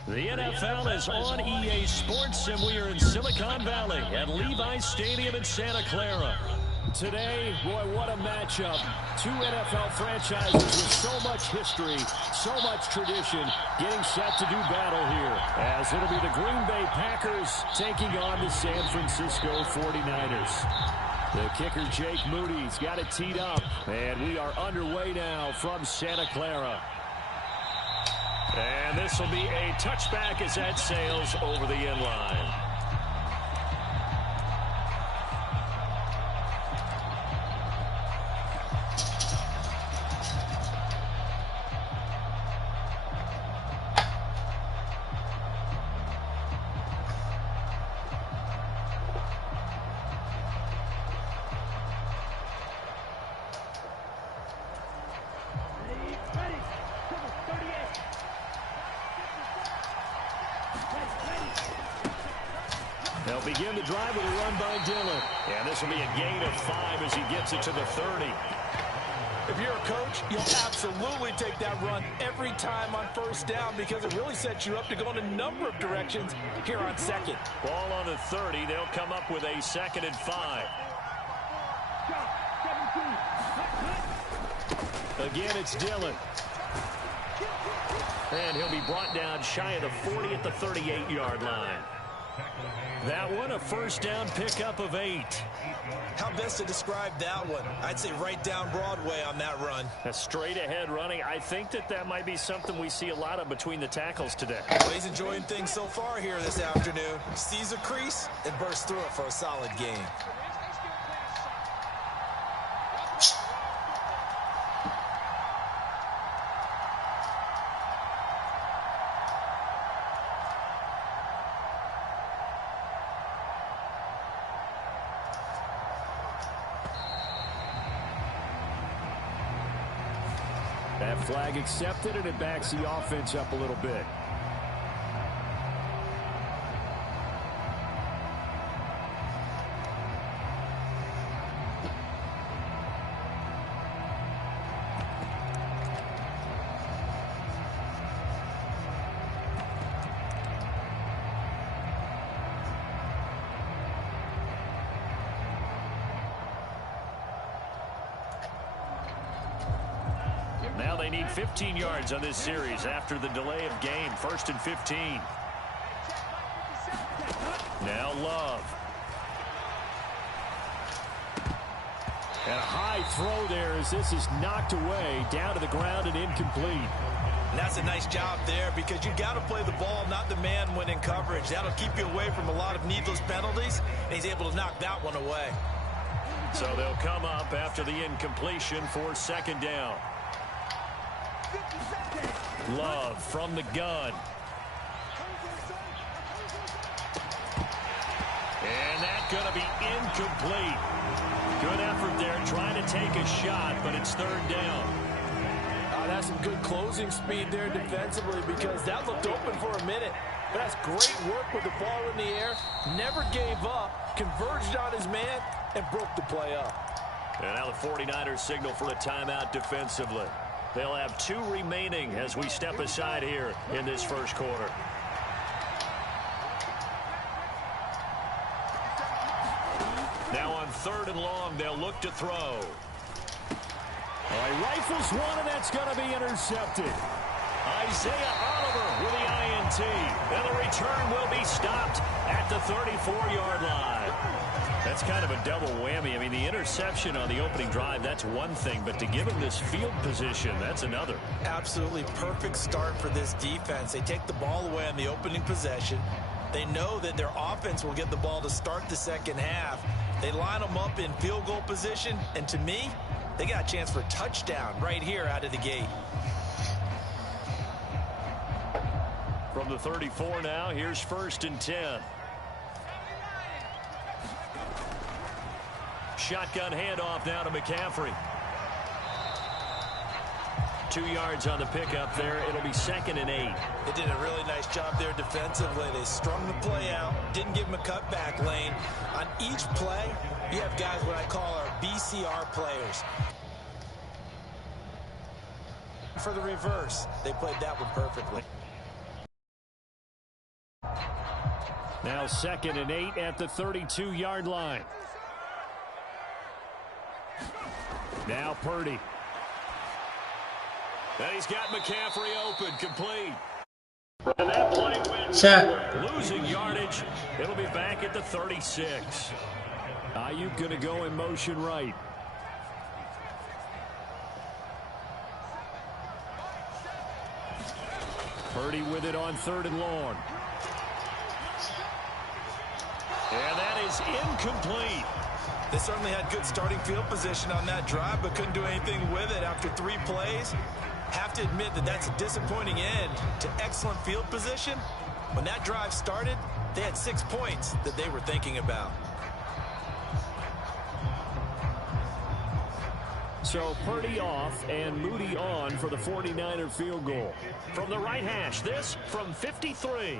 The NFL is on EA Sports, and we are in Silicon Valley at Levi's Stadium in Santa Clara. Today, boy, what a matchup. Two NFL franchises with so much history, so much tradition, getting set to do battle here, as it'll be the Green Bay Packers taking on the San Francisco 49ers. The kicker, Jake Moody's got it teed up, and we are underway now from Santa Clara. And this will be a touchback as that sails over the end line. They'll begin the drive with a run by Dillon. And this will be a gain of 5 as he gets it to the 30. If you're a coach, you'll absolutely take that run every time on first down because it really sets you up to go in a number of directions here on second. Ball on the 30. They'll come up with a 2nd and 5. Again, it's Dillon. And he'll be brought down shy of the 40 at the 38-yard line. That one, a first down pickup of 8. How best to describe that one? I'd say right down Broadway on that run. A straight ahead running. I think that might be something we see a lot of between the tackles today. Well, he's enjoying things so far here this afternoon. Sees a crease and bursts through it for a solid gain. That flag accepted, and it backs the offense up a little bit. Now they need 15 yards on this series after the delay of game. 1st and 15. Now Love. And a high throw there as this is knocked away, down to the ground and incomplete. And that's a nice job there because you got to play the ball, not the man when in coverage. That'll keep you away from a lot of needless penalties, and he's able to knock that one away. So they'll come up after the incompletion for 2nd down. Love from the gun. And that's going to be incomplete. Good effort there trying to take a shot, but it's third down. That's some good closing speed there defensively because that looked open for a minute. But that's great work with the ball in the air. Never gave up, converged on his man, and broke the play up. And now the 49ers signal for a timeout defensively. They'll have 2 remaining as we step aside here in this first quarter. Now on 3rd and long, they'll look to throw. All right, rifles one, and that's going to be intercepted. Isaiah Oliver with the INT. And the return will be stopped at the 34-yard line. That's kind of a double whammy. I mean, the interception on the opening drive, that's one thing. But to give him this field position, that's another. Absolutely perfect start for this defense. They take the ball away on the opening possession. They know that their offense will get the ball to start the second half. They line them up in field goal position. And to me, they got a chance for a touchdown right here out of the gate. From the 34 now, here's 1st and 10. Shotgun handoff now to McCaffrey. 2 yards on the pickup there. It'll be 2nd and 8. They did a really nice job there defensively. They strung the play out, didn't give him a cutback lane. On each play, you have guys what I call our BCR players. For the reverse, they played that one perfectly. Now 2nd and 8 at the 32-yard line. Now Purdy. And he's got McCaffrey open, complete. And that play wins. Losing yardage. It'll be back at the 36. Ayuk going to go in motion right. Purdy with it on 3rd and long. And that is incomplete. They certainly had good starting field position on that drive, but couldn't do anything with it after 3 plays. Have to admit that that's a disappointing end to excellent field position. When that drive started, they had 6 points that they were thinking about. So Purdy off and Moody on for the 49er field goal. From the right hash, this from 53.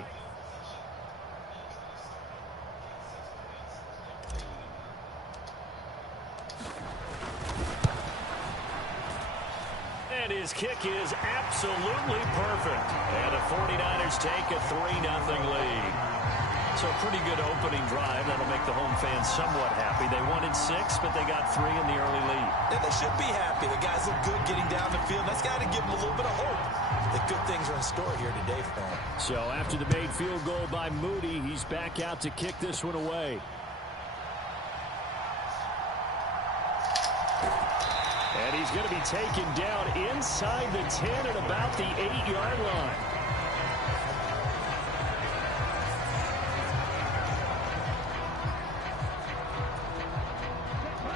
And his kick is absolutely perfect. And the 49ers take a 3-0 lead. So a pretty good opening drive. That'll make the home fans somewhat happy. They wanted 6, but they got 3 in the early lead. Yeah, they should be happy. The guys look good getting down the field. That's got to give them a little bit of hope that good things are in store here today for them. So after the made field goal by Moody, he's back out to kick this one away. And he's going to be taken down inside the 10 at about the 8-yard line.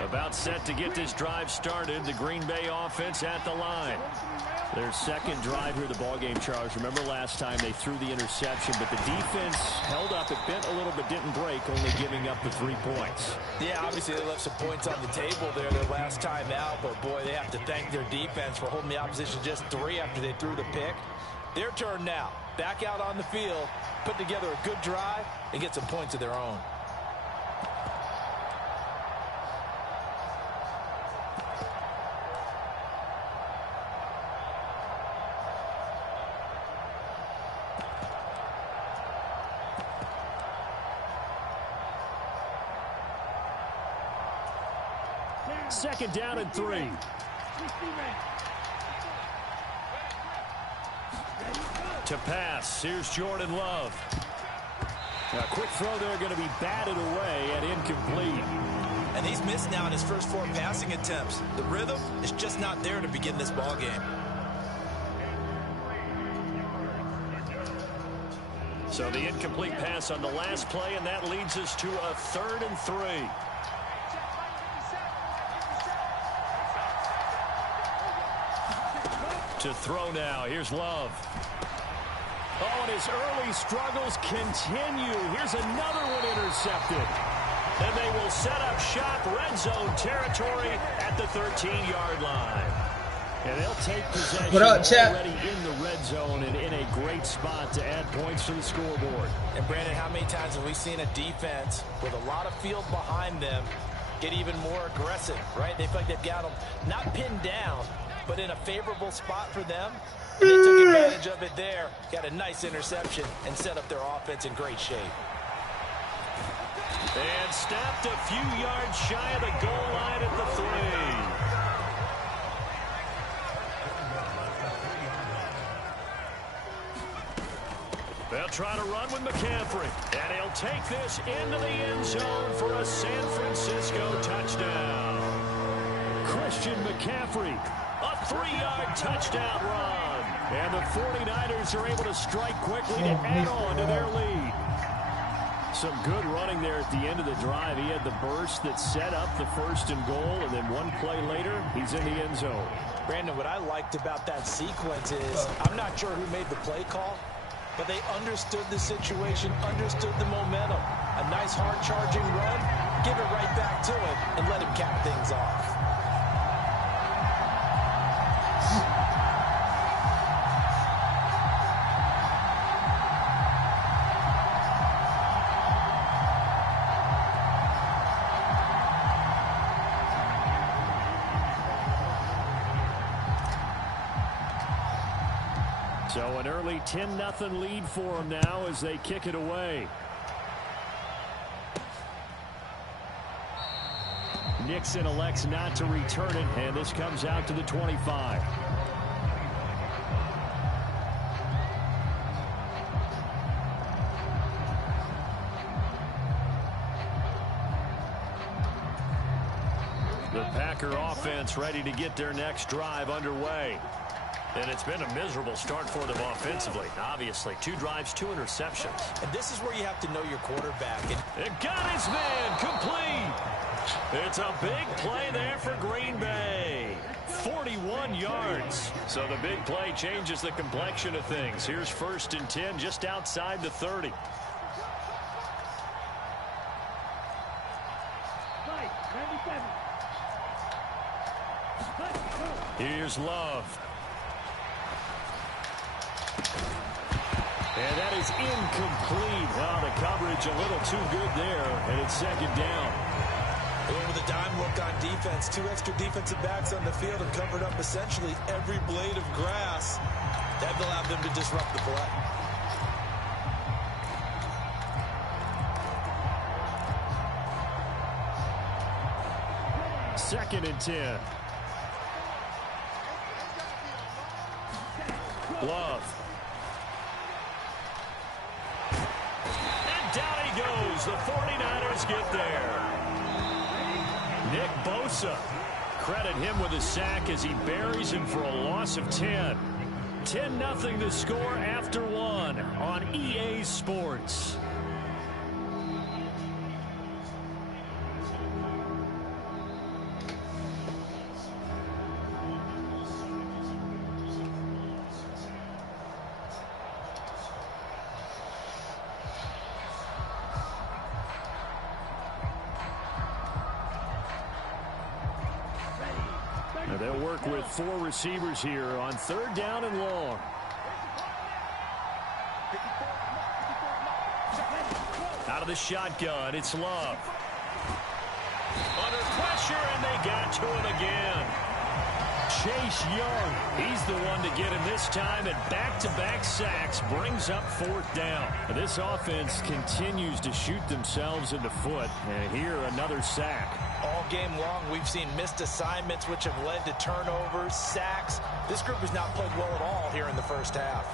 About set to get this drive started. The Green Bay offense at the line. Their second drive here of the ballgame, Charles. Remember last time they threw the interception, but the defense held up. It bent a little but didn't break, only giving up the 3 points. Yeah, obviously they left some points on the table there their last time out, but boy, they have to thank their defense for holding the opposition just 3 after they threw the pick. Their turn now. Back out on the field, put together a good drive, and get some points of their own. Second down and 3. To pass, here's Jordan Love. A quick throw there going to be batted away and incomplete. And he's missed now in his first 4 passing attempts. The rhythm is just not there to begin this ball game. So the incomplete pass on the last play, and that leads us to a 3rd and 3. To throw now. Here's Love. Oh, and his early struggles continue. Here's another one intercepted. And they will set up shop, red zone territory at the 13-yard line. And they'll take possession already in the red zone and in a great spot to add points to the scoreboard. And Brandon, how many times have we seen a defense with a lot of field behind them get even more aggressive, right? They feel like they've got them not pinned down, but in a favorable spot for them. And they took advantage of it there, got a nice interception, and set up their offense in great shape. And stopped a few yards shy of the goal line at the 3. They'll try to run with McCaffrey. And he'll take this into the end zone for a San Francisco touchdown. Christian McCaffrey, a 3-yard touchdown run. And the 49ers are able to strike quickly to add on to their lead. Some good running there at the end of the drive. He had the burst that set up the 1st and goal, and then one play later, he's in the end zone. Brandon, what I liked about that sequence is, I'm not sure who made the play call, but they understood the situation, understood the momentum. A nice hard-charging run, give it right back to him, and let him cap things off. So an early 10-0 lead for them now as they kick it away. Nixon elects not to return it, and this comes out to the 25. The Packer offense ready to get their next drive underway. And it's been a miserable start for them offensively. Obviously, 2 drives, 2 interceptions. And this is where you have to know your quarterback. It got his man complete. It's a big play there for Green Bay. 41 yards. So the big play changes the complexion of things. Here's 1st and 10 just outside the 30. Here's Love. And that is incomplete. Well, the coverage a little too good there, and it's 2nd down. And with a dime look on defense, 2 extra defensive backs on the field have covered up essentially every blade of grass. That will allow them to disrupt the play. Second and 10. Love. And down he goes. The 49ers get there. Nick Bosa. Credit him with a sack as he buries him for a loss of 10. 10-0 to score after 1 on EA Sports. They'll work with 4 receivers here on 3rd down and long. Out of the shotgun, it's Love. Under pressure, and they got to him again. Chase Young, he's the one to get him this time, and back-to-back sacks brings up 4th down. This offense continues to shoot themselves in the foot, and here another sack. All game long, we've seen missed assignments, which have led to turnovers, sacks. This group has not played well at all here in the first half.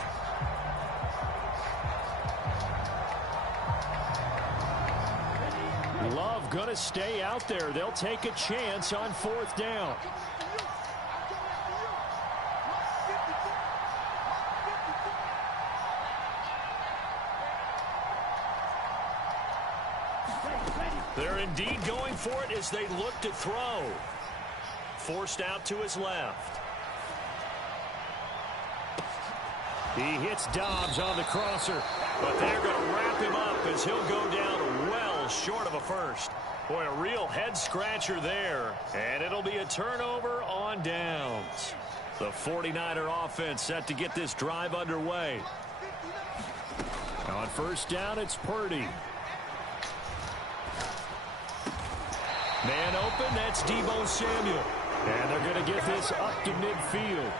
Love going to stay out there. They'll take a chance on 4th down. They're indeed going for it as they look to throw. Forced out to his left. He hits Dobbs on the crosser, but they're going to wrap him up as he'll go down well short of a first. Boy, a real head-scratcher there, and it'll be a turnover on downs. The 49er offense set to get this drive underway. On first down, it's Purdy. Man open, that's Deebo Samuel. And they're going to get this up to midfield.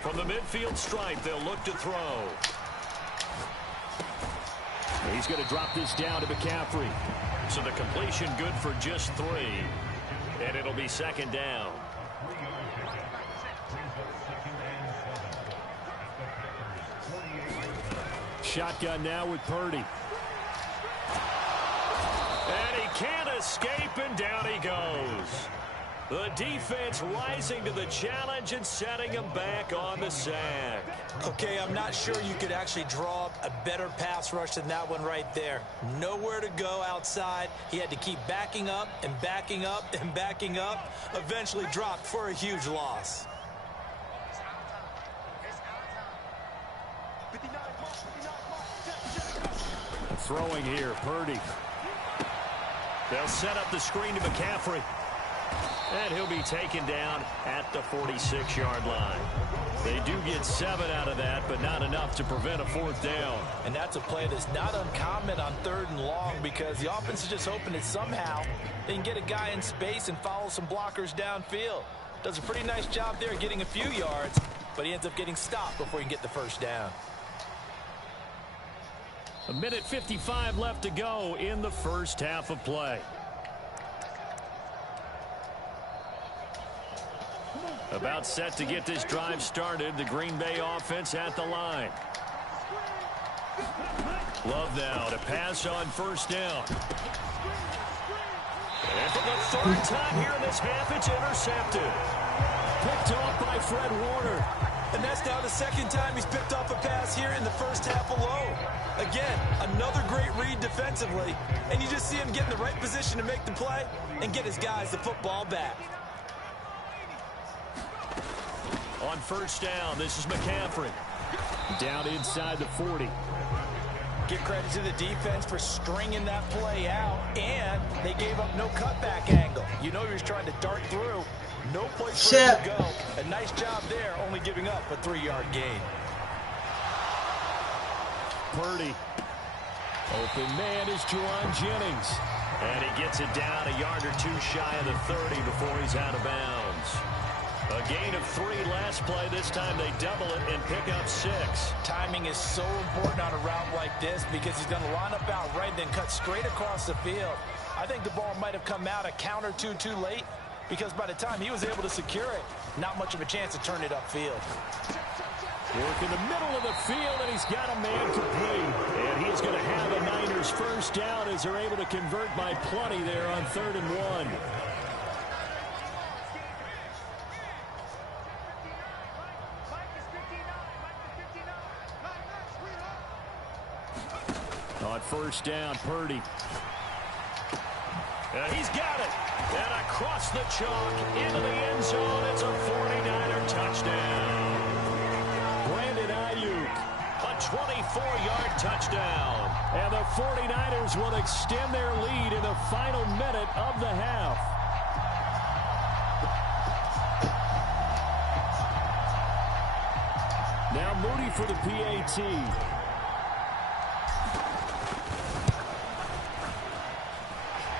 From the midfield stripe, they'll look to throw. He's going to drop this down to McCaffrey. So the completion good for just 3. And it'll be second down. Shotgun now with Purdy. And he can't escape, and down he goes. The defense rising to the challenge and setting him back on the sack. Okay, I'm not sure you could actually draw up a better pass rush than that one right there. Nowhere to go outside. He had to keep backing up and backing up and backing up. Eventually dropped for a huge loss. Throwing here, Purdy. They'll set up the screen to McCaffrey. And he'll be taken down at the 46-yard line. They do get 7 out of that, but not enough to prevent a 4th down. And that's a play that's not uncommon on 3rd and long, because the offense is just hoping that somehow they can get a guy in space and follow some blockers downfield. Does a pretty nice job there getting a few yards, but he ends up getting stopped before he can get the first down. 1:55 left to go in the first half of play. About set to get this drive started. The Green Bay offense at the line. Love now to pass on first down. And for the 3rd time here in this half, it's intercepted. Picked off by Fred Warner. And that's now the 2nd time he's picked off a pass here in the first half alone. Again, another great read defensively. And you just see him get in the right position to make the play and get his guys the football back. On first down, this is McCaffrey. Down inside the 40. Give credit to the defense for stringing that play out, and they gave up no cutback angle. You know he was trying to dart through. No place for him to go. A nice job there, only giving up a 3-yard gain. Purdy. Open man is Juwan Jennings. And he gets it down a yard or 2 shy of the 30 before he's out of bounds. A gain of 3 last play. This time they double it and pick up 6. Timing is so important on a route like this, because he's going to line up out right, then cut straight across the field. I think the ball might have come out a count or 2 too late, because by the time he was able to secure it, not much of a chance to turn it upfield. Work in the middle of the field, and he's got a man complete. And he's going to have a Niners first down as they're able to convert by plenty there on 3rd and 1. On first down, Purdy. And he's got it. And across the chalk into the end zone. It's a 49er touchdown. Brandon Ayuk, a 24-yard touchdown. And the 49ers will extend their lead in the final minute of the half. Now Moody for the PAT.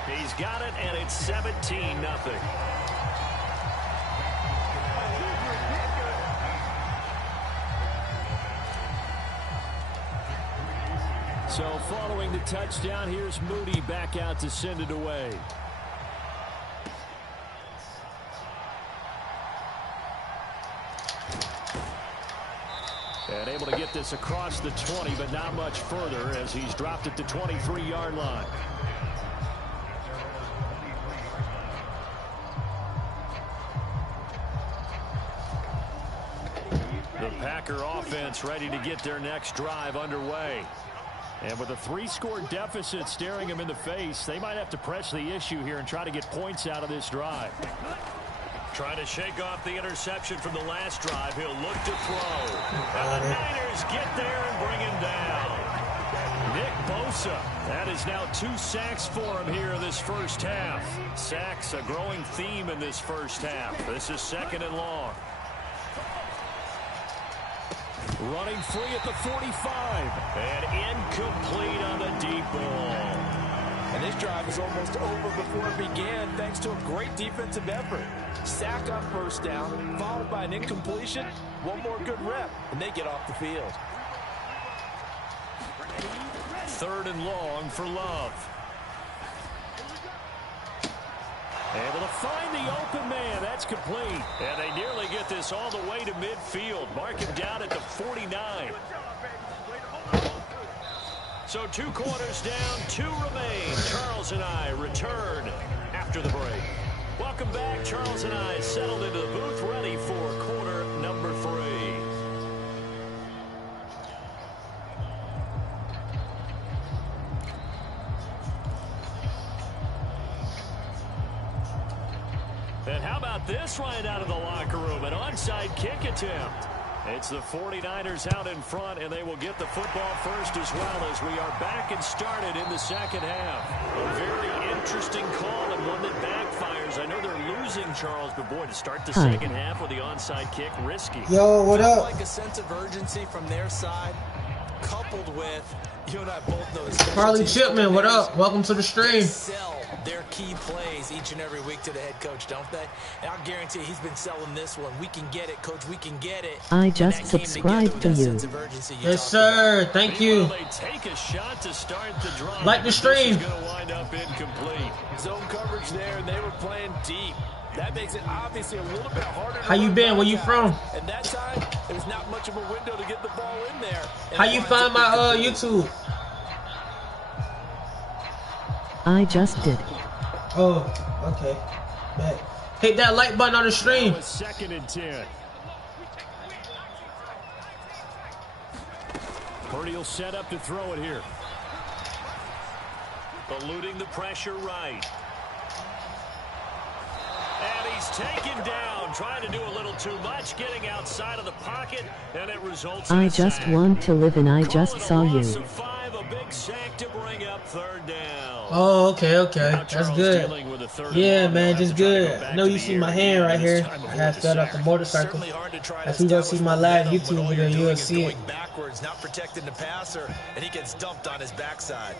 He's got it, and it's 17-0. So following the touchdown, here's Moody back out to send it away. And able to get this across the 20, but not much further as he's dropped at the 23-yard line. The Packer offense ready to get their next drive underway. And with a 3-score deficit staring him in the face, they might have to press the issue here and try to get points out of this drive. Trying to shake off the interception from the last drive. He'll look to throw. And the Niners get there and bring him down. Nick Bosa. That is now 2 sacks for him here in this first half. Sacks, a growing theme in this first half. This is 2nd and long. Running free at the 45. And incomplete on the deep ball. And this drive is almost over before it began thanks to a great defensive effort. Sack on first down, followed by an incompletion. One more good rep, and they get off the field. 3rd and long for Love. Able to find the open man. That's complete. And they nearly get this all the way to midfield. Mark him down at the 49. So 2 quarters down, 2 remain. Charles and I return after the break. Welcome back. Charles and I settled into the booth, ready for quarter number 3. And how about this right out of the locker room? An onside kick attempt. It's the 49ers out in front, and they will get the football first as well as we are back and started in the second half. A very interesting call and one that backfires. I know they're losing, Charles, but boy, to start the second half with the onside kick, risky. Yo, what up? Like a sense of urgency from their side, coupled with, you and I both know this. Harley Chipman, what up? Welcome to the stream. Sell their key plays each and every week to the head coach, don't they? And I'll guarantee he's been selling this one. We can get it, coach. We can get it. I just subscribed to you. Yes, sir. Thank you. They take a shot to start the drive. Like the stream. This is going to wind up incomplete. Zone coverage there, and they were playing deep. That makes it obviously a little bit harder. How you been? Where you from? And that time, there was not much of a window to get the ball in there. How you find my YouTube? I just did. Oh, okay. Bet. Hit that like button on the stream. 2nd and 10. Purdy will set up to throw it here. Eluding the pressure right. And he's taken down, trying to do a little too much, getting outside of the pocket, and it results in I just sack. want to live and I just saw you. A big sack to bring up 3rd down. Oh, okay, okay. That's good. Yeah, man, just good. I know you see my hand right here. I have fell off the motorcycle. If you don't see my live YouTube video, you'll see it. Backwards, not protecting the passer, and he gets dumped on his backside.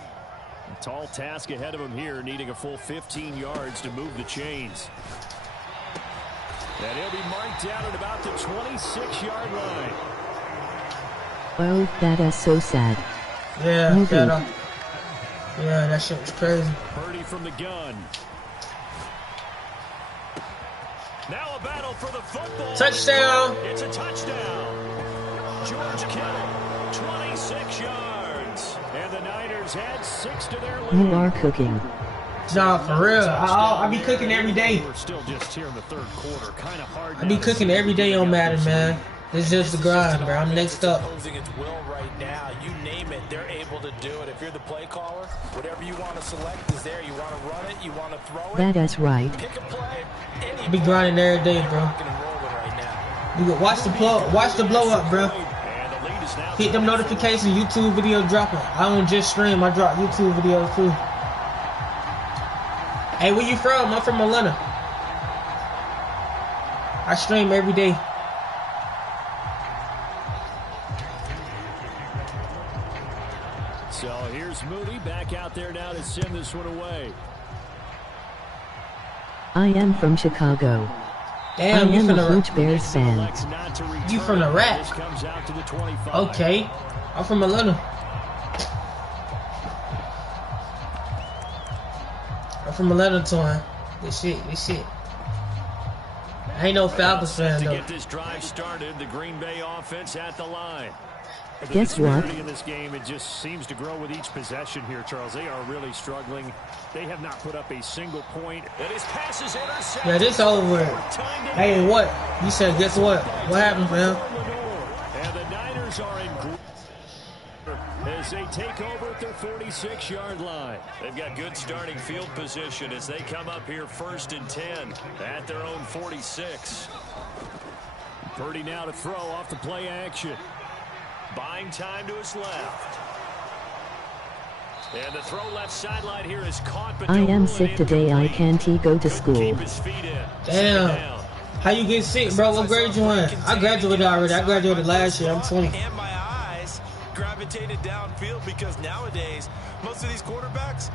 A tall task ahead of him here, needing a full 15 yards to move the chains. And he'll be marked down at about the 26-yard line. Oh, that is so sad. Yeah, that shit was crazy. Purdy from the gun. Now a battle for the football. Touchdown. It's a touchdown. George Kittle, 26 yards. And the Niners had 6 to their lead. You are cooking. Nah, for real. I be cooking every day. We're still just here in the 3rd quarter. Kind of hard. I be cooking every day on Madden, man. It's just the grind, bro. I'm next up. Posing its will right now. You name it, they're able to do it. If you're the play caller, whatever you want to select is there. You want to run it, you want to throw it. That is right. Pick a play. I be grinding every day, bro. You watch the blow up, bro. Hit them notifications. YouTube video dropping. I don't just stream. I drop YouTube videos too. Hey, where you from? I'm from Atlanta. I stream every day. So here's Moody back out there now to send this one away. I am from Chicago. Damn, I am a huge Bears fan. You from the Rat? Okay, I'm from Atlanta. I'm from Atlanta, twin. This shit. I ain't no Falcons fan though. To get this drive started, the Green Bay offense at the line. Guess what? In this game, it just seems to grow with each possession here, Charles. They are really struggling. They have not put up a single point. And his pass is intercepted. Yeah, this over. Hey, what? You said, guess what? What happened, fam? And the Niners are in as as they take over at their 46-yard line. They've got good starting field position as they come up here 1st and 10 at their own 46. Purdy now to throw off the play action. Buying time to his left. And the throw left sideline here is caught. But I am sick today. I can't go to school. Keep his feet in. Damn. How you get sick, bro? What grade you in? I graduated already. I graduated last year. I'm 20. And my eyes gravitated downfield because nowadays, most of these quarterbacks,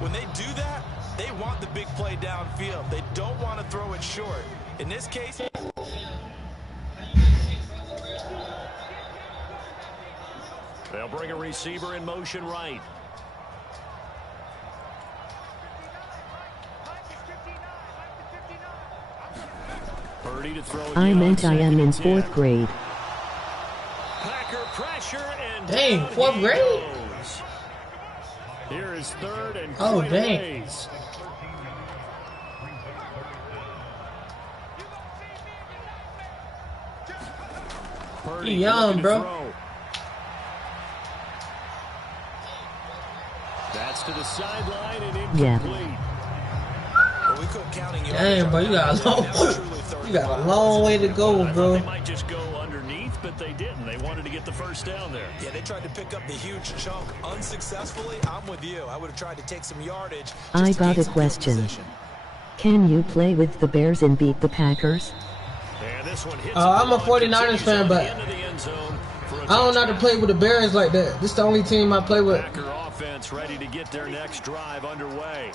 when they do that, they want the big play downfield. They don't want to throw it short. In this case, they'll bring a receiver in motion right. Purdy to throw I meant I am in 4th grade. Packer pressure and Dang, 4th grade? goes. Here is 3rd and Oh, quite a dang. ways. Purdy He young, looking to bro. throw. That's to the sideline and incomplete. well, we quit counting yards. Damn, bro, you got a long, you got a long way to go, I thought bro. they might just go underneath, but they didn't. They wanted to get the first down there. Yeah, they tried to pick up the huge chunk unsuccessfully. I'm with you. I would have tried to take some yardage. I just to got gain a some field question. position. Can you play with the Bears and beat the Packers? And this one hits I'm a the line, 49ers continues fan, on but the end of the end zone for a I don't know how to touchdown. play with the Bears like that. This is the only team I play with. Packer offense ready to get their next drive underway.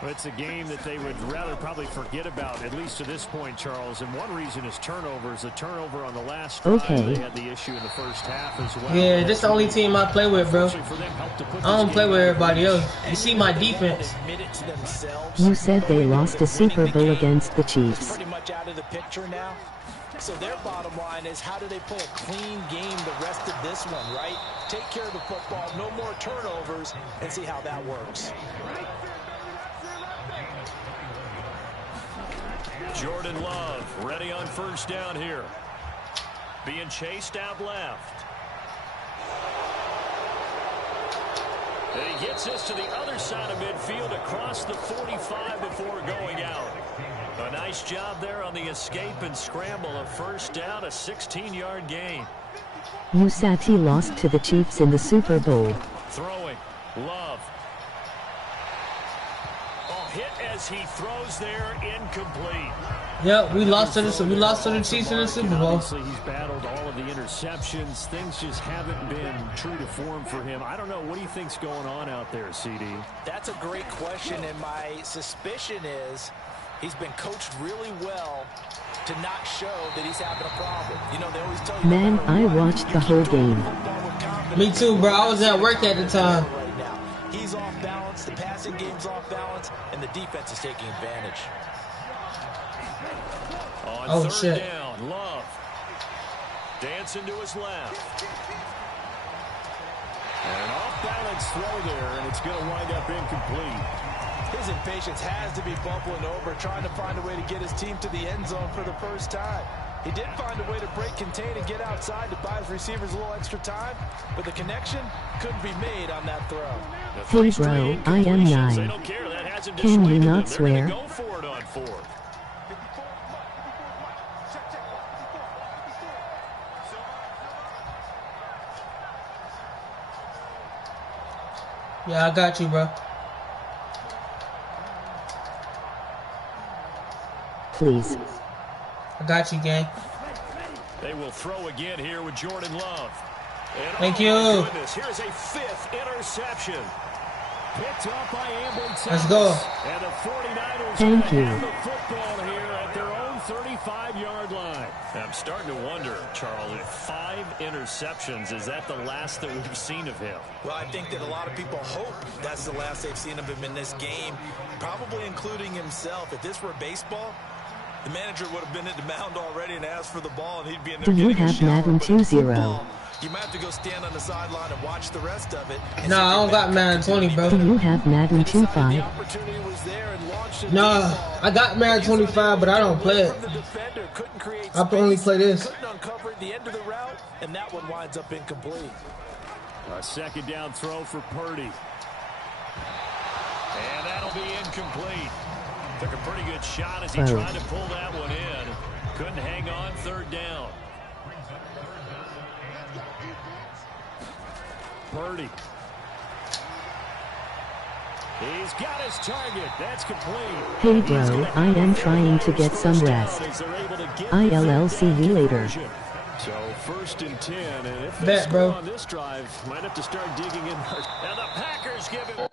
Well, it's a game that they would rather probably forget about, at least to this point, Charles. And one reason is turnovers. The turnover on the last drive, Okay. they had the issue in the first half as well. Yeah, this is the only team I play with, bro. Fortunately for them, helped to put I don't this play game with away. everybody else. You see my defense. Admit it to themselves. You said they lost a Super Winning the Bowl game against the is Chiefs. pretty much out of the picture now. So their bottom line is, how do they play a clean game the rest of this one, right? Take care of the football, no more turnovers, and see how that works. Jordan Love ready on first down here. Being chased out left. And he gets us to the other side of midfield across the 45 before going out. A nice job there on the escape and scramble. A first down, a 16-yard gain. Musati lost to the Chiefs in the Super Bowl. Throwing. Love. Oh, hit as he throws there, incomplete. Yep, we lost to the Chiefs in the Super Bowl. Obviously, he's battled all of the interceptions. Things just haven't been true to form for him. I don't know. What do you think's going on out there, CD? That's a great question, and my suspicion is he's been coached really well to not show that he's having a problem. You know, they always tell you. Man, I watched the whole game. Me too, bro. I was at work at the time. Right now, he's off balance. The passing game's off balance, and the defense is taking advantage. On Oh, third shit. down, Love. Dancing to his left. An off-balance throw there, and it's going to wind up incomplete. His impatience has to be bubbling over, trying to find a way to get his team to the end zone for the first time. He did find a way to break, contain, and get outside to buy his receivers a little extra time, but the connection couldn't be made on that throw. Hey bro, I am They 9. don't care. That hasn't Can you dissuaded not them. They're gonna swear? go for it on fourth. Yeah, I got you, bro. Please. I got you, gang. They will throw again here with Jordan Love. And Thank oh you. my goodness, here's a 5th interception. Picked up by Ambling. Let's go. And the 49ers Thank gonna you. have the football here at their own 35-yard line. I'm starting to wonder, Charles, if 5 interceptions, is that the last that we've seen of him? Well, I think that a lot of people hope that's the last they've seen of him in this game, probably including himself. If this were baseball, the manager would have been at the mound already and asked for the ball, and he'd be in there Do you getting a have shower. Madden But in 2.0? football, you might have to go stand on the sideline and watch the rest of it. and Nah, see if I your don't got man Madden can 20, be bro. Do better. you have Madden Decided 2.5? the opportunity was there and launched a Nah, deep ball. I got Madden 25, but I don't play it. From the defender, couldn't create I only space, play this. couldn't uncover at the end of the route, and that one winds up incomplete. A second down throw for Purdy. And that'll be incomplete. Took a pretty good shot as he tried to pull that one in. Couldn't hang on third down. Purdy. He's got his target. That's complete. Hey bro, I am trying to get some rest. I'll see you later. So 1st and 10, and if they score on this drive, might have to start digging in. And the Packers give it.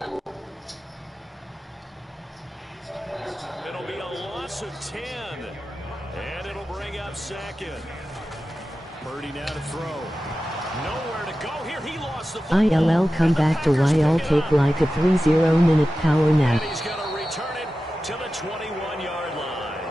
It'll be a loss of 10, and it'll bring up 2nd. Purdy now to throw. Nowhere to go here. He lost the football. ILL come back to I'll take like a 3-0-minute power nap. And he's going to return it to the 21-yard line.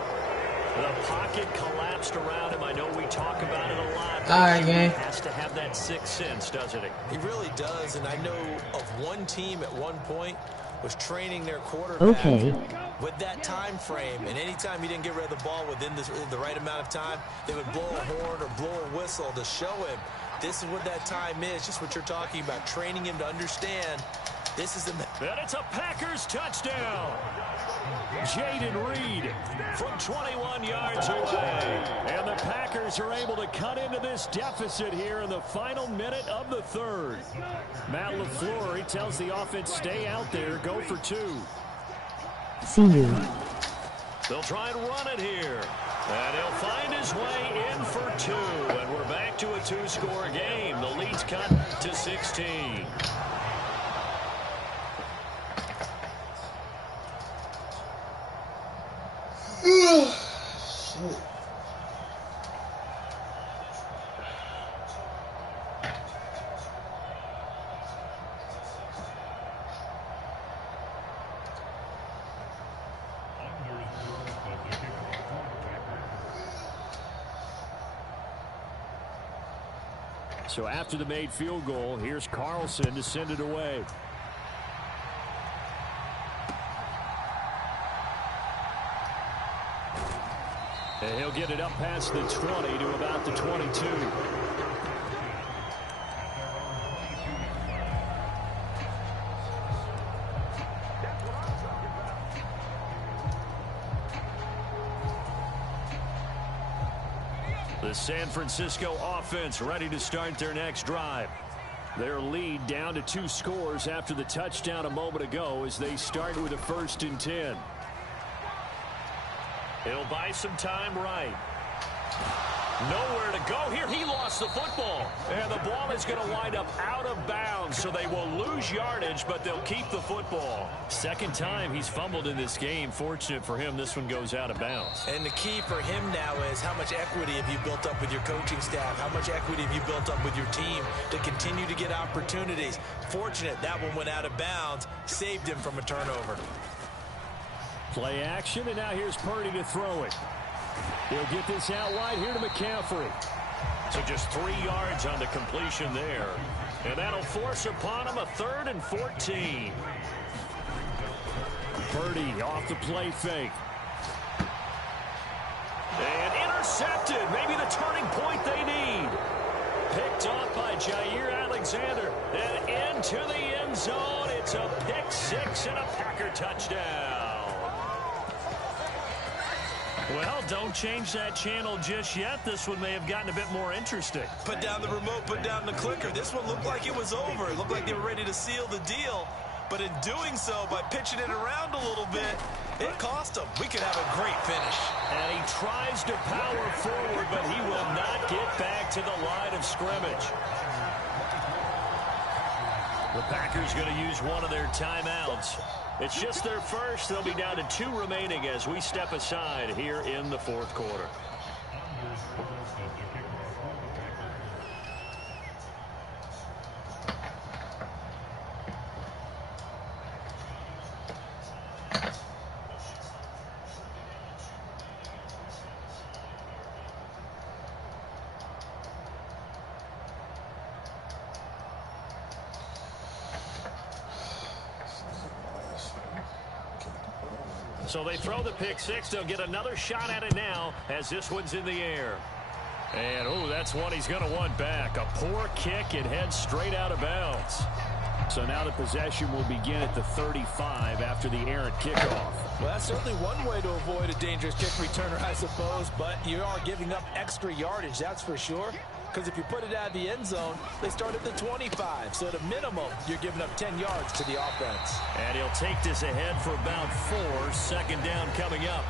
The pocket collapsed around him. I know we talk about it a lot. All right, gang. He has to have that sixth sense, doesn't he? He really does, and I know of one team at one point was training their quarterback with that time frame, and anytime he didn't get rid of the ball within the right amount of time, they would blow a horn or blow a whistle to show him this is what that time is, just what you're talking about, training him to understand this is the... And it's a Packers touchdown. Jaden Reed from 21 yards away. And the Packers are able to cut into this deficit here in the final minute of the third. Matt LaFleur, he tells the offense, stay out there, go for 2. See you. They'll try and run it here. And he'll find his way in for 2. And we're back to a 2-score game. The lead's cut to 16. So after the made field goal, here's Carlson to send it away. And he'll get it up past the 20 to about the 22. The San Francisco offense ready to start their next drive. Their lead down to 2 scores after the touchdown a moment ago as they start with a 1st and 10. He'll buy some time right. Nowhere to go here. He lost the football. And the ball is going to wind up out of bounds, so they will lose yardage, but they'll keep the football. Second time he's fumbled in this game. Fortunate for him, this one goes out of bounds. And the key for him now is how much equity have you built up with your coaching staff? How much equity have you built up with your team to continue to get opportunities? Fortunate that one went out of bounds, saved him from a turnover. Play action, and now here's Purdy to throw it. He'll get this out wide here to McCaffrey. So just 3 yards on the completion there. And that'll force upon him a 3rd and 14. Purdy off the play fake. And intercepted. Maybe the turning point they need. Picked off by Jair Alexander. And into the end zone. It's a pick 6 and a Packer touchdown. Well, don't change that channel just yet. This one may have gotten a bit more interesting. Put down the remote, put down the clicker. This one looked like it was over. It looked like they were ready to seal the deal. But in doing so, by pitching it around a little bit, it cost them. We could have a great finish. And he tries to power forward, but he will not get back to the line of scrimmage. The Packers going to use one of their timeouts. It's just their first. They'll be down to 2 remaining as we step aside here in the 4th quarter. So they throw the pick 6. They'll get another shot at it now as this one's in the air. And, oh, that's one he's going to want back. A poor kick. It heads straight out of bounds. So now the possession will begin at the 35 after the errant kickoff. Well, that's certainly one way to avoid a dangerous kick returner, I suppose, but you are giving up extra yardage, that's for sure. Because if you put it out of the end zone, they start at the 25. So at a minimum, you're giving up 10 yards to the offense. And he'll take this ahead for about 4. Second down coming up.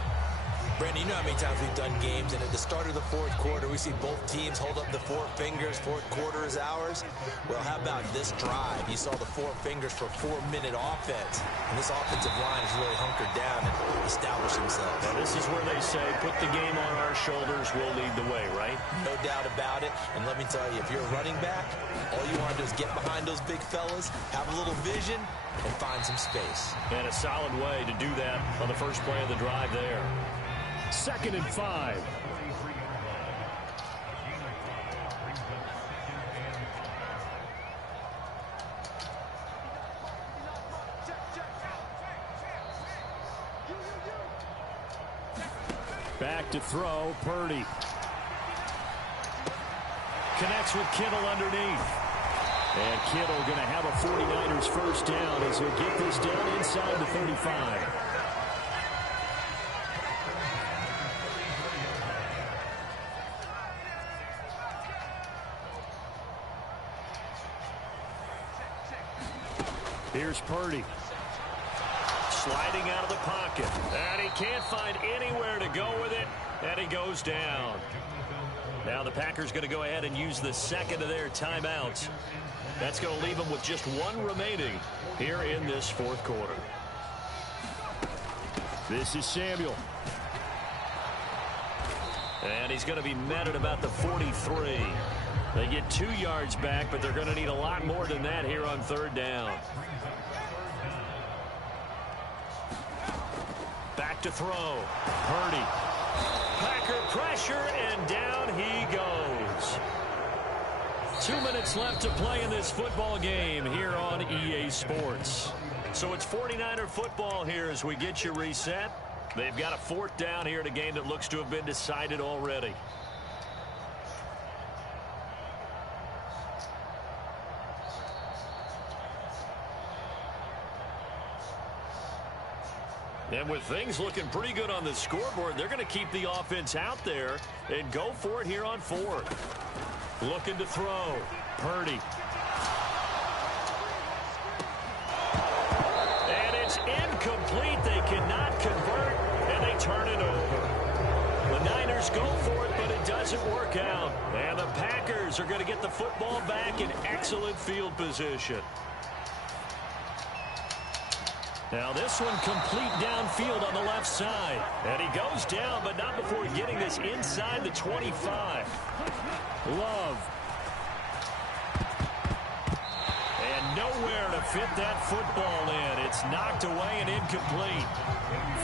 Brandon, you know how many times we've done games, and at the start of the fourth quarter, we see both teams hold up the 4 fingers, fourth quarter is ours. Well, how about this drive? You saw the 4 fingers for 4-minute offense, and this offensive line is really hunkered down and established themselves. Now, this is where they say, put the game on our shoulders, we'll lead the way, right? No doubt about it, and let me tell you, if you're a running back, all you want to do is get behind those big fellas, have a little vision, and find some space. And a solid way to do that on the first play of the drive there. 2nd and 5. Back to throw, Purdy. Connects with Kittle underneath. And Kittle going to have a 49ers first down as he'll get this down inside the 35. Here's Purdy. Sliding out of the pocket. And he can't find anywhere to go with it. And he goes down. Now the Packers going to go ahead and use the second of their timeouts. That's going to leave them with just 1 remaining here in this fourth quarter. This is Samuel. And he's going to be met at about the 43. They get 2 yards back, but they're going to need a lot more than that here on 3rd down. Back to throw. Purdy. Packer pressure, and down he goes. 2 minutes left to play in this football game here on EA Sports. So it's 49er football here as we get you reset. They've got a 4th down here in a game that looks to have been decided already. And with things looking pretty good on the scoreboard, they're going to keep the offense out there and go for it here on 4th. Looking to throw. Purdy. And it's incomplete. They cannot convert, and they turn it over. The Niners go for it, but it doesn't work out. And the Packers are going to get the football back in excellent field position. Now this one complete downfield on the left side. And he goes down, but not before getting this inside the 25. Love. And nowhere to fit that football in. It's knocked away and incomplete.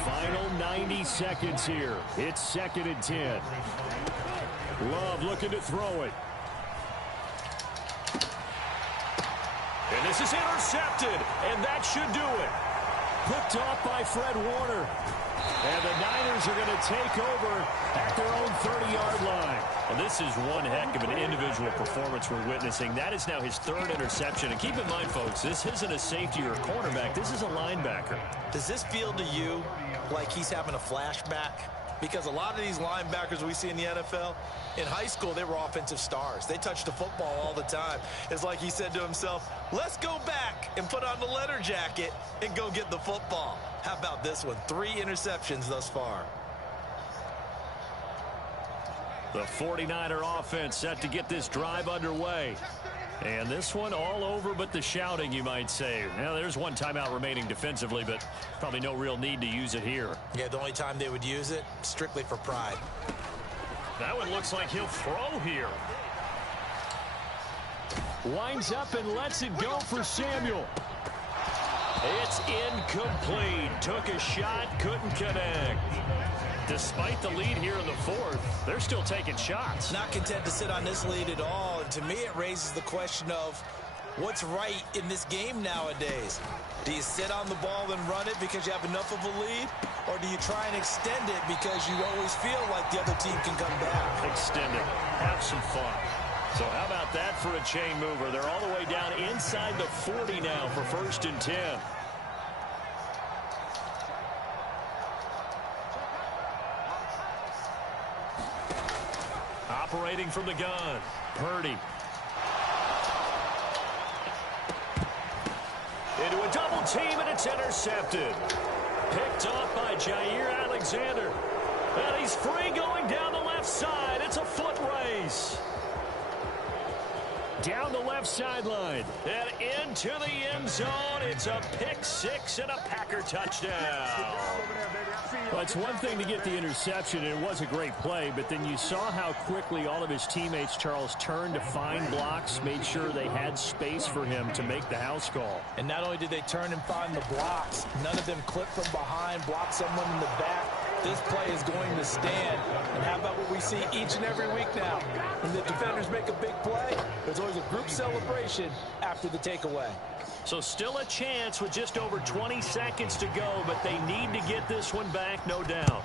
Final 90 seconds here. It's 2nd and 10. Love looking to throw it. And this is intercepted, and that should do it. Picked off by Fred Warner. And the Niners are going to take over at their own 30-yard line. Well, this is one heck of an individual performance we're witnessing. That is now his 3rd interception. And keep in mind, folks, this isn't a safety or a cornerback. This is a linebacker. Does this feel to you like he's having a flashback? Because a lot of these linebackers we see in the NFL, in high school, they were offensive stars. They touched the football all the time. It's like he said to himself, let's go back and put on the leather jacket and go get the football. How about this one? 3 interceptions thus far. The 49er offense set to get this drive underway. And this one all over but the shouting, you might say. Now, there's 1 timeout remaining defensively, but probably no real need to use it here. Yeah, the only time they would use it, strictly for pride. That one looks like he'll throw here. Winds up and lets it go for Samuel. It's incomplete. Took a shot, couldn't connect. Despite the lead here in the 4th, they're still taking shots. Not content to sit on this lead at all. And to me, it raises the question of, What's right in this game nowadays? Do you sit on the ball and run it because you have enough of a lead? Or do you try and extend it because you always feel like the other team can come back? Extend it. Have some fun. So how about that for a chain mover? They're all the way down inside the 40 now for 1st and 10. Operating from the gun, Purdy. Into a double team, and it's intercepted. Picked off by Jair Alexander. And he's free going down the left side. It's a foot race. Down the left sideline. And into the end zone. It's a pick six and a Packer touchdown. Well, it's one thing to get the interception, and it was a great play, but then you saw how quickly all of his teammates, Charles, turned to find blocks, made sure they had space for him to make the house call. And not only did they turn and find the blocks, none of them clipped from behind, blocked someone in the back. This play is going to stand. And how about what we see each and every week now? When the defenders make a big play, there's always a group celebration after the takeaway. So still a chance with just over 20 seconds to go, but they need to get this one back, no doubt.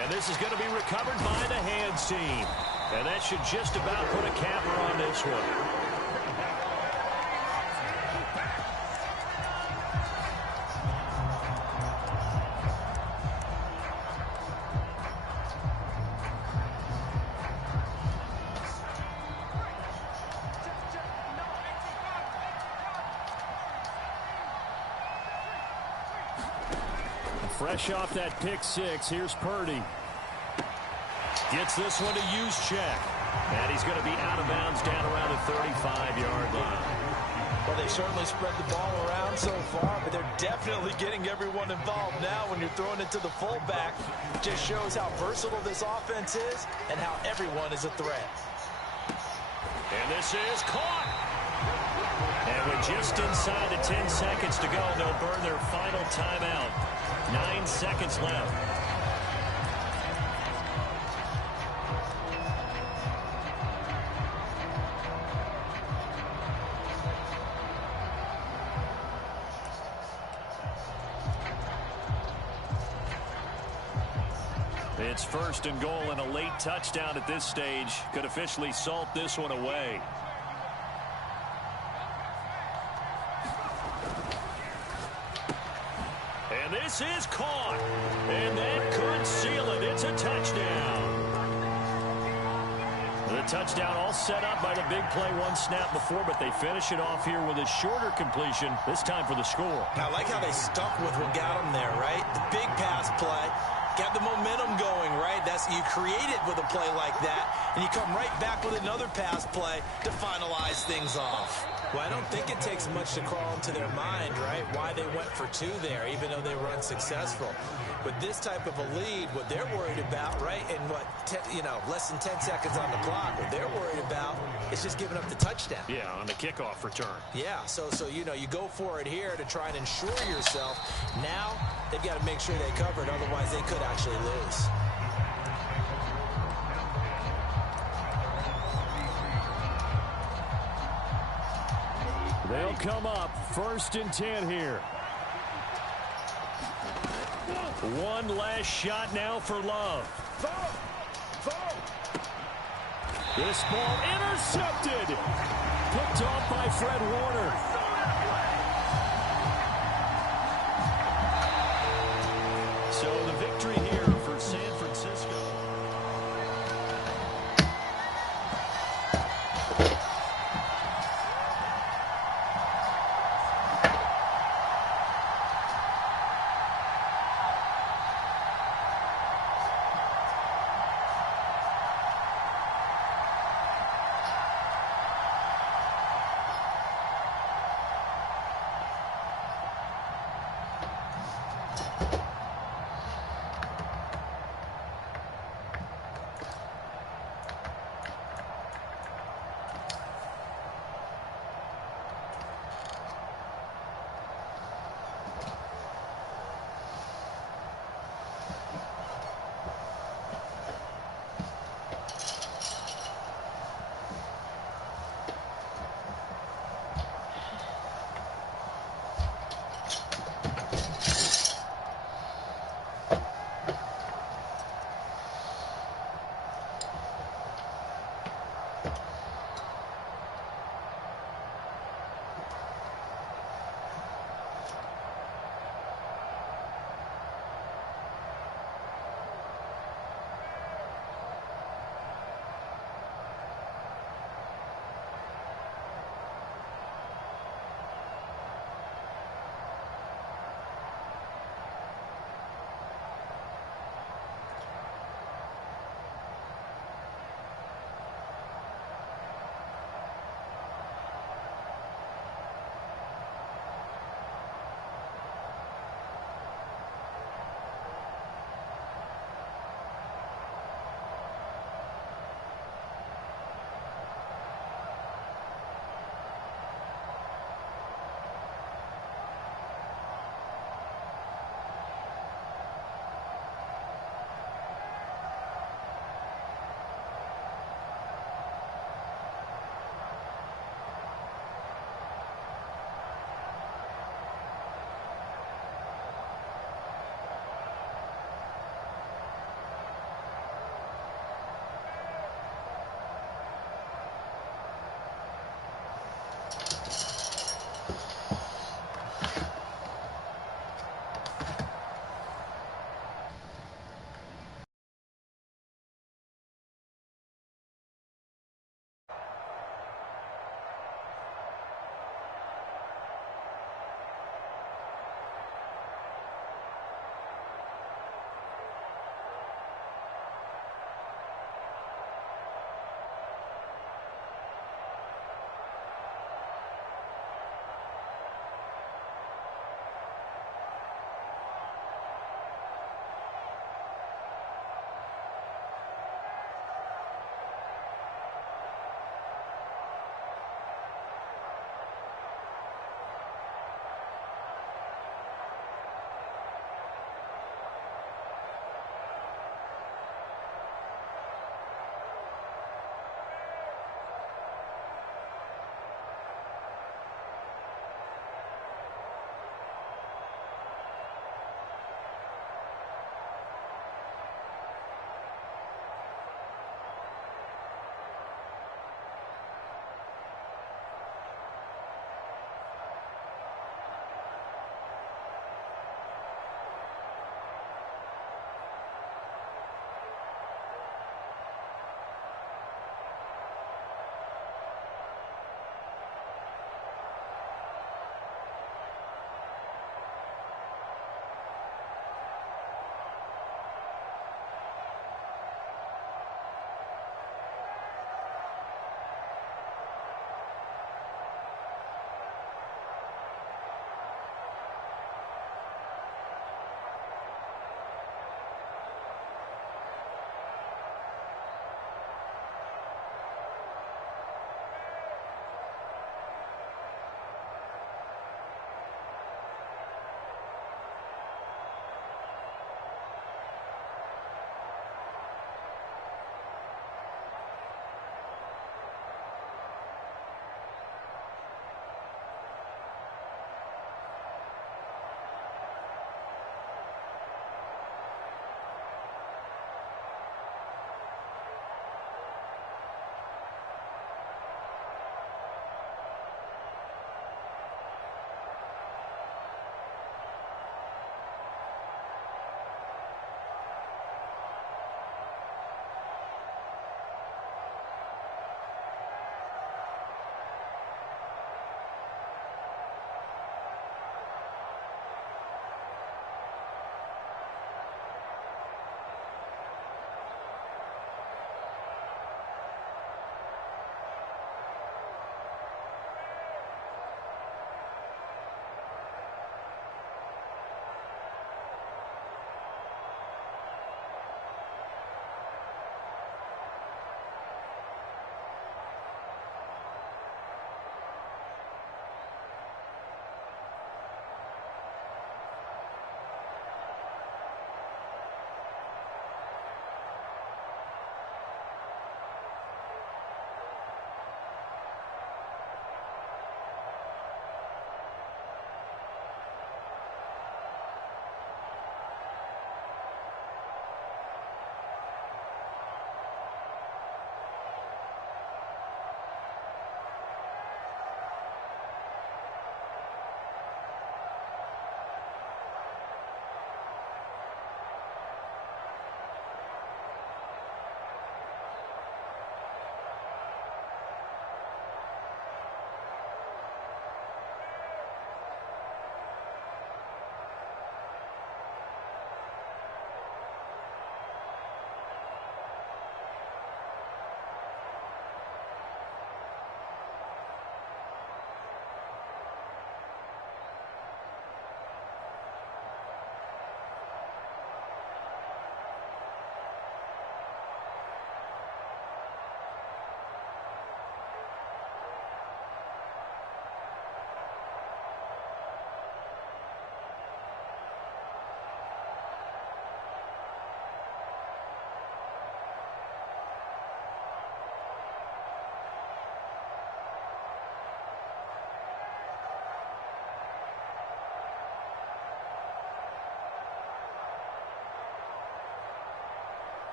And this is going to be recovered by the hands team. And that should just about put a capper on this one. Fresh off that pick six, here's Purdy. Gets this one to use check. And he's going to be out of bounds down around the 35-yard line. Well, they certainly spread the ball around so far, but they're definitely getting everyone involved now when you're throwing it to the fullback. It just shows how versatile this offense is and how everyone is a threat. And this is caught. And with just inside the 10 seconds to go, they'll burn their final timeout. 9 seconds left. It's 1st and goal, and a late touchdown at this stage could officially salt this one away. And this is caught. And that could seal it. It's a touchdown. The touchdown all set up by the big play one snap before, but they finish it off here with a shorter completion, this time for the score. I like how they stuck with what got them there, right? The big pass play. Got the momentum going, right? That's you create it with a play like that, and you come right back with another pass play to finalize things off. Well, I don't think it takes much to crawl into their mind, right? Why they went for two there, even though they were unsuccessful. With this type of a lead, what they're worried about, right? And what, less than 10 seconds on the clock, what they're worried about is just giving up the touchdown. Yeah, on the kickoff return. Yeah, so you go for it here to try and ensure yourself. Now, they've got to make sure they cover it, otherwise they could actually lose. They'll come up 1st and 10 here. One last shot now for Love. This ball intercepted. Picked off by Fred Warner. So the victory here for San Francisco.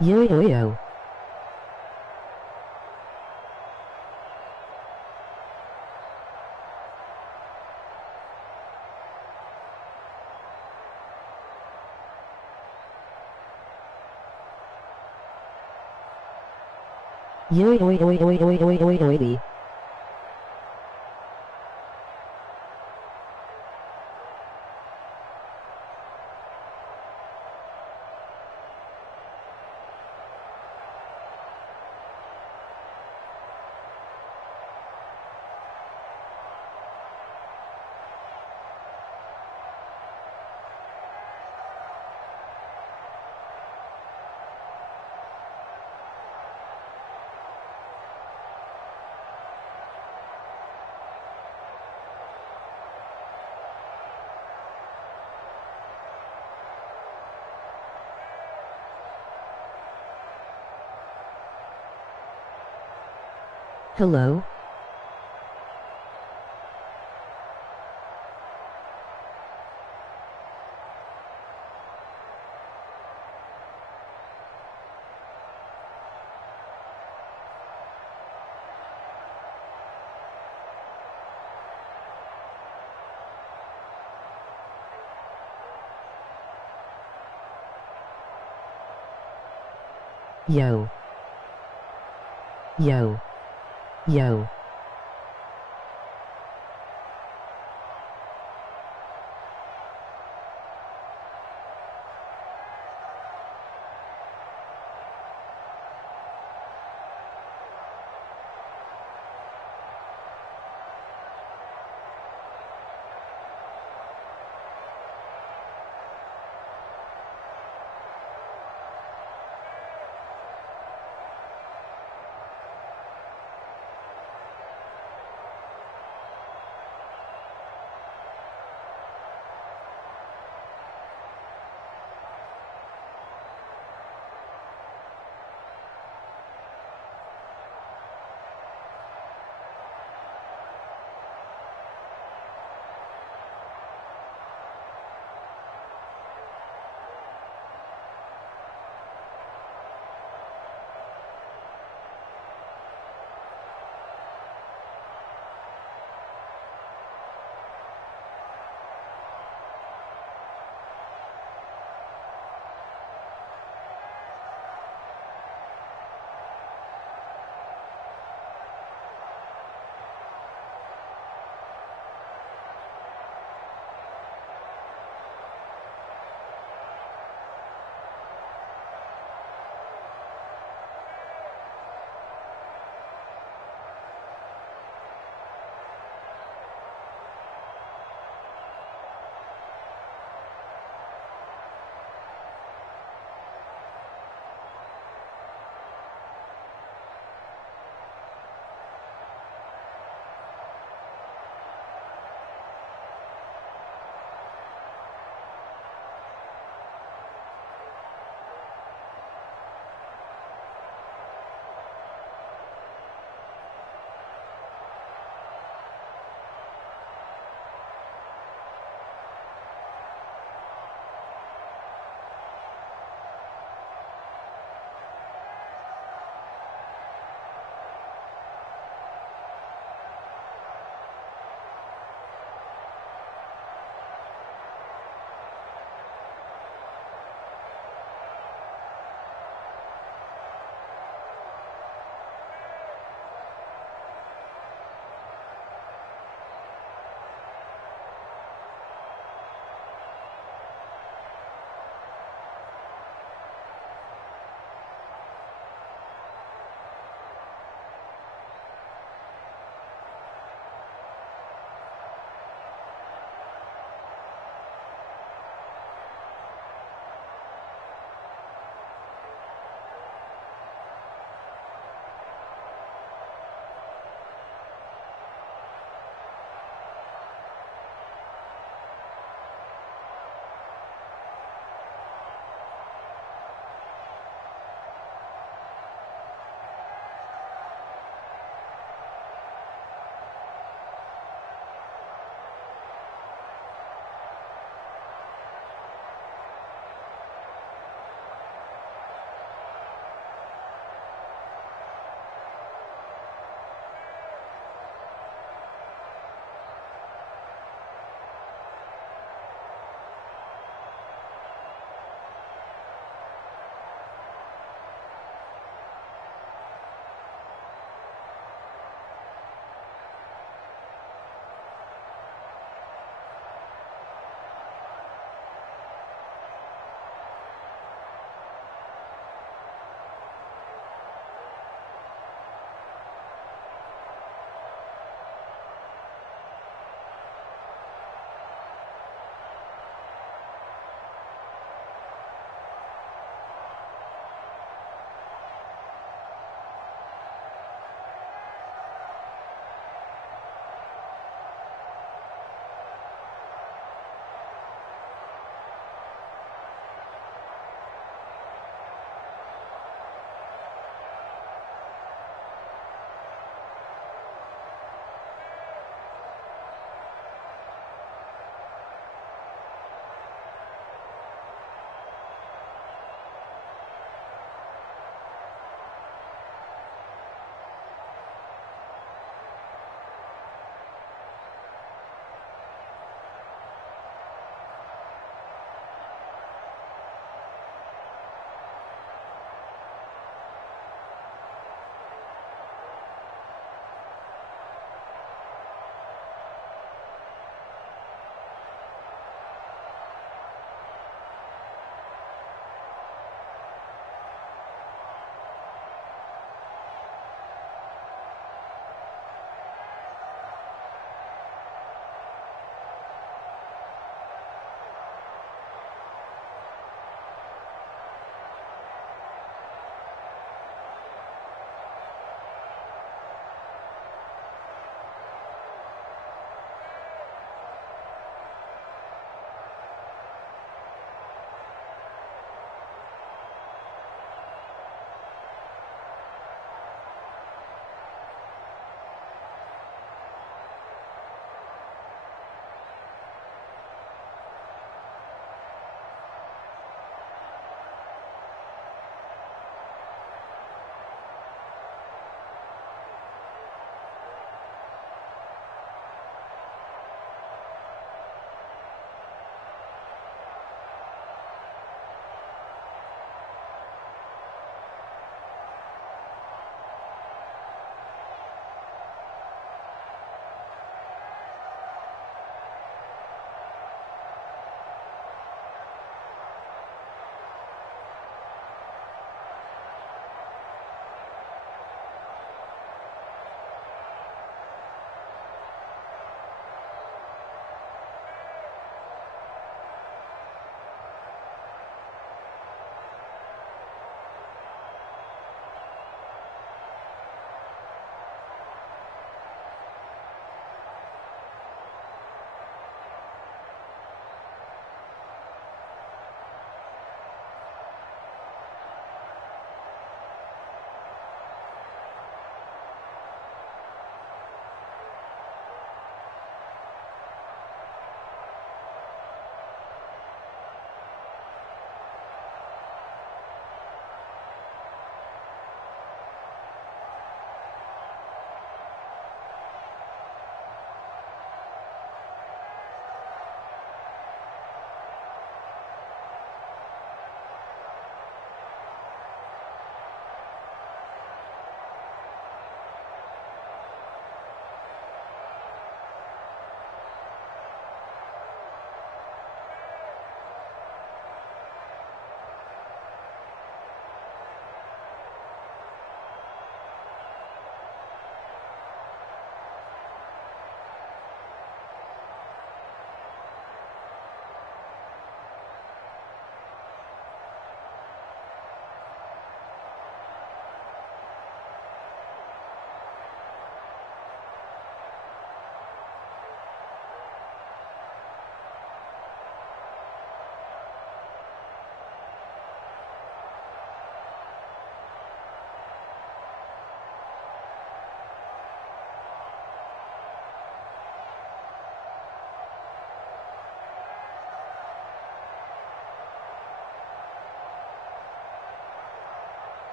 Yo yo yo. Yo yo yo yo yo yo yo yo yo. Hello? Yo. Yo. Yo.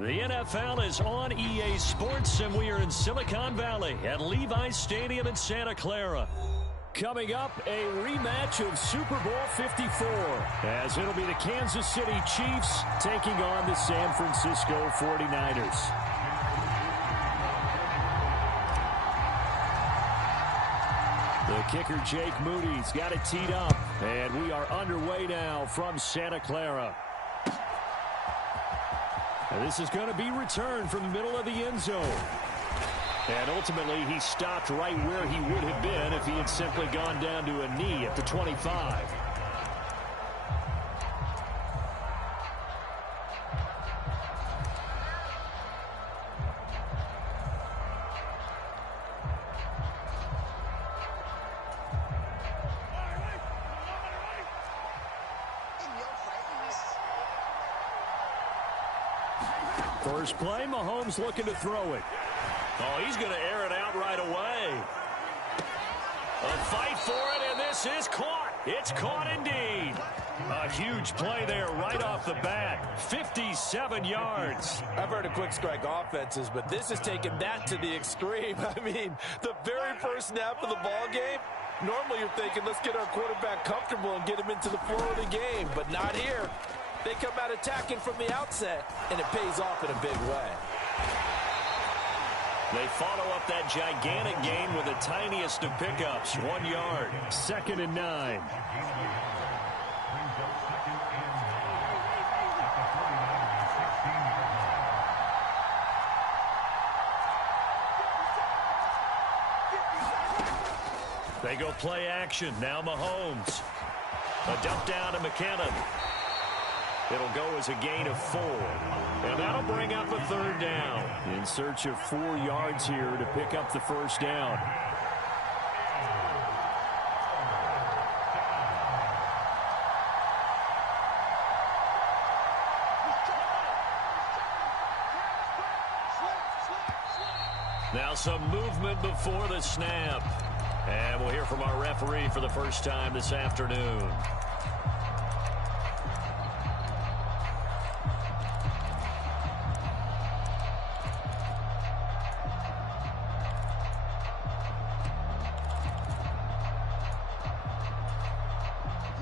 The NFL is on EA Sports, and we are in Silicon Valley at Levi's Stadium in Santa Clara. Coming up, a rematch of Super Bowl 54, as it'll be the Kansas City Chiefs taking on the San Francisco 49ers. The kicker, Jake Moody's got it teed up, and we are underway now from Santa Clara. And this is going to be returned from the middle of the end zone. And ultimately, he stopped right where he would have been if he had simply gone down to a knee at the 25. First play, Mahomes looking to throw it. Oh, he's going to air it out right away. A fight for it, and this is caught. It's caught indeed. A huge play there right off the bat. 57 yards. I've heard of quick strike offenses, but this is taking that to the extreme. I mean, the very first snap of the ball game, normally you're thinking, let's get our quarterback comfortable and get him into the flow of the game, but not here. They come out attacking from the outset, and it pays off in a big way. They follow up that gigantic gain with the tiniest of pickups, 1 yard. 2nd and 9. They go play action. Now Mahomes. A dump down to McKinnon. It'll go as a gain of 4. And that'll bring up a 3rd down. In search of 4 yards here to pick up the first down. Now some movement before the snap. And we'll hear from our referee for the first time this afternoon.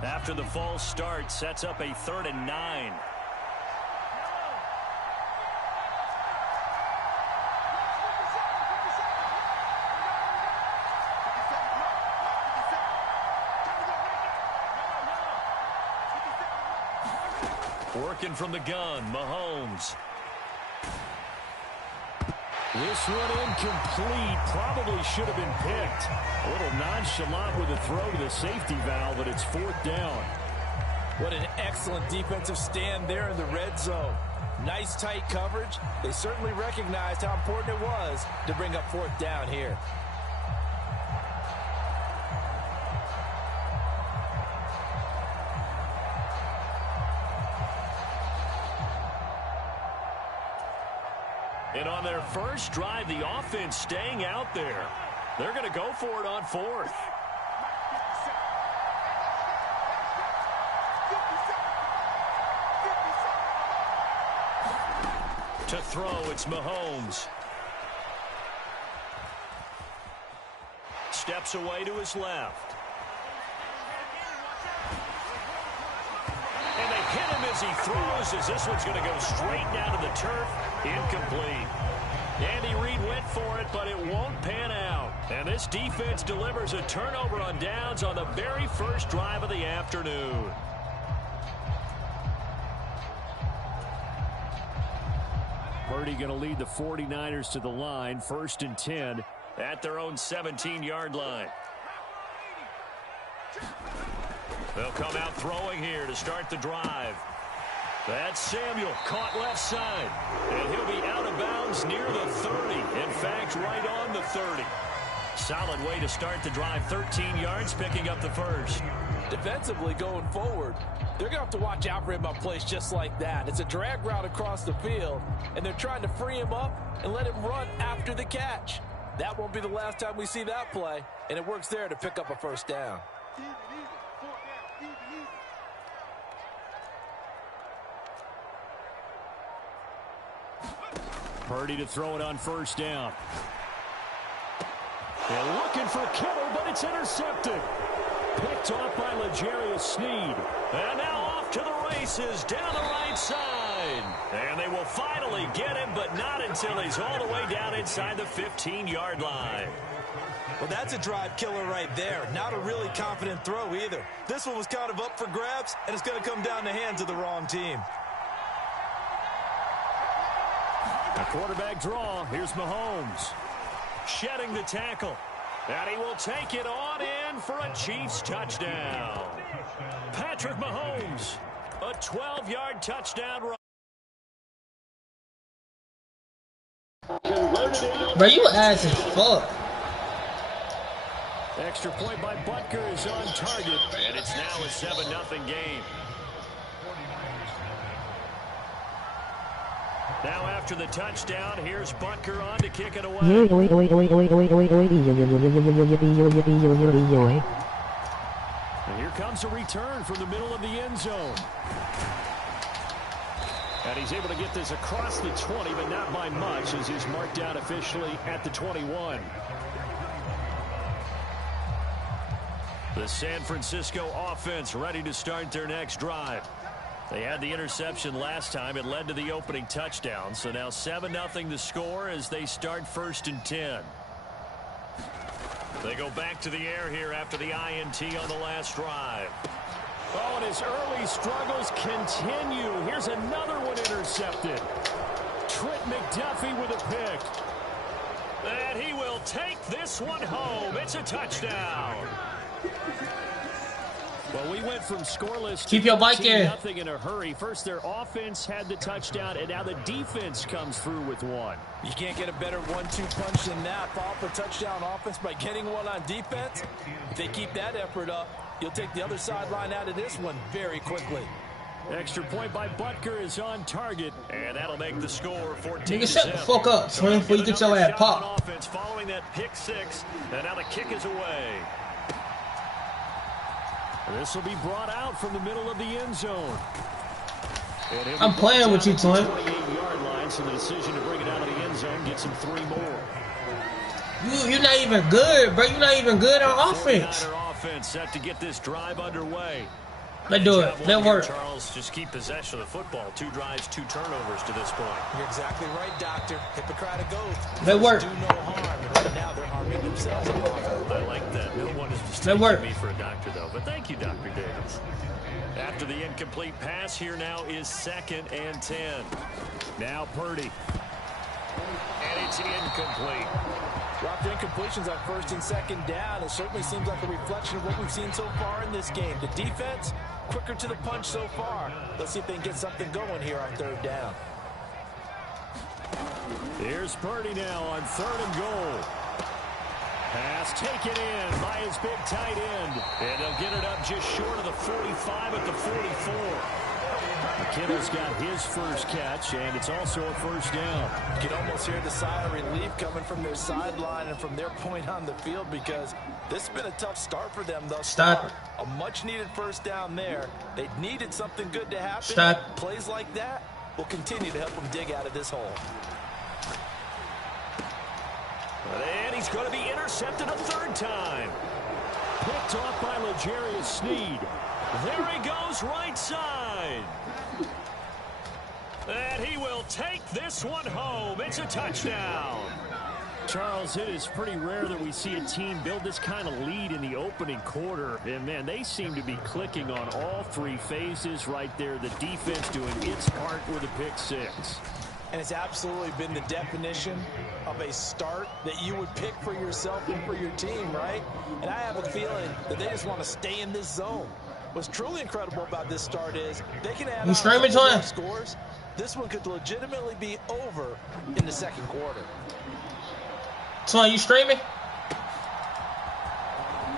After the false start, sets up a 3rd and 9. Working from the gun, Mahomes. This one incomplete. Probably should have been picked. A little nonchalant with a throw to the safety valve, but it's 4th down. What an excellent defensive stand there in the red zone. Nice tight coverage. They certainly recognized how important it was to bring up 4th down here. And on their first drive, the offense staying out there. They're going to go for it on 4th. To throw, it's Mahomes. Steps away to his left. And they hit him as he throws, as this one's going to go straight down to the turf. Incomplete. Andy Reid went for it, but it won't pan out. And this defense delivers a turnover on downs on the very first drive of the afternoon. Purdy going to lead the 49ers to the line, 1st and 10 at their own 17-yard line. They'll come out throwing here to start the drive. That's Samuel, caught left side. And he'll be out of bounds near the 30. In fact, right on the 30. Solid way to start the drive, 13 yards, picking up the first. Defensively going forward, they're going to have to watch out for him on plays just like that. It's a drag route across the field, and they're trying to free him up and let him run after the catch. That won't be the last time we see that play, and it works there to pick up a first down. Purdy to throw it on first down. They're looking for Kittle, but it's intercepted. Picked off by L'Jarius Sneed. And now off to the races down the right side. And they will finally get him, but not until he's all the way down inside the 15-yard line. Well, that's a drive killer right there. Not a really confident throw either. This one was kind of up for grabs, and it's going to come down the hands of the wrong team. A quarterback draw. Here's Mahomes. Shedding the tackle. And he will take it on in for a Chiefs touchdown. Patrick Mahomes, a 12-yard touchdown run. Bro, you ass as fuck. Extra point by Butker is on target. And it's now a 7-0 game. Now after the touchdown, here's Butker on to kick it away. And here comes a return from the middle of the end zone. And he's able to get this across the 20, but not by much, as he's marked down officially at the 21. The San Francisco offense ready to start their next drive. They had the interception last time. It led to the opening touchdown. So now 7-0 the score as they start 1st and 10. They go back to the air here after the INT on the last drive. Oh, and his early struggles continue. Here's another one intercepted. Trent McDuffie with a pick. And he will take this one home. It's a touchdown. Well, we went from scoreless Keep your bike in. Nothing in a hurry. First, their offense had the touchdown, and now the defense comes through with one. You can't get a better 1-2 punch than that. Fall for touchdown offense by getting one on defense. If they keep that effort up, you'll take the other sideline out of this one very quickly. Extra point by Butker is on target, and that'll make the score 14-7. Nigga, shut the fuck up, son, before you get your ass popped. Offense following that pick six, and now the kick is away. This will be brought out from the middle of the end zone. I'm playing with you, Twin. 28-yard line, so the decision to bring it out of the end zone gets him 3 more. You're not even good, bro. You're not even good on offense. Offense set to get this drive underway. Let's do it. Let's work. Charles, just keep possession of the football. 2 drives, 2 turnovers to this point. You're exactly right, Doctor. Hippocratic oath. Let's work. Do no harm. Right now, they're harming themselves. I like that. No one is mistaking me for a doctor, though. But thank you, Dr. Davis. After the incomplete pass, here now is 2nd and 10. Now Purdy. And it's incomplete. Dropped incompletions on 1st and 2nd down. It certainly seems like a reflection of what we've seen so far in this game. The defense, quicker to the punch so far. Let's see if they can get something going here on 3rd down. Here's Purdy now on 3rd and goal. Pass taken in by his big tight end. And they'll get it up just short of the 45 at the 44. McKinnon's got his first catch, and it's also a 1st down. You can almost hear the sigh of relief coming from their sideline and from their point on the field, because this has been a tough start for them thus far. A much-needed 1st down there. They needed something good to happen. Plays like that will continue to help them dig out of this hole. And he's going to be intercepted a 3rd time. Picked off by L'Jarius Sneed. There he goes, right side. And he will take this one home. It's a touchdown. Charles, it is pretty rare that we see a team build this kind of lead in the opening quarter. And, man, they seem to be clicking on all 3 phases right there. The defense doing its part with a pick 6. And it's absolutely been the definition of a start that you would pick for yourself and for your team, right? And I have a feeling that they just want to stay in this zone. What's truly incredible about this start is they can add on scores. This one could legitimately be over in the 2nd quarter. So are you streaming?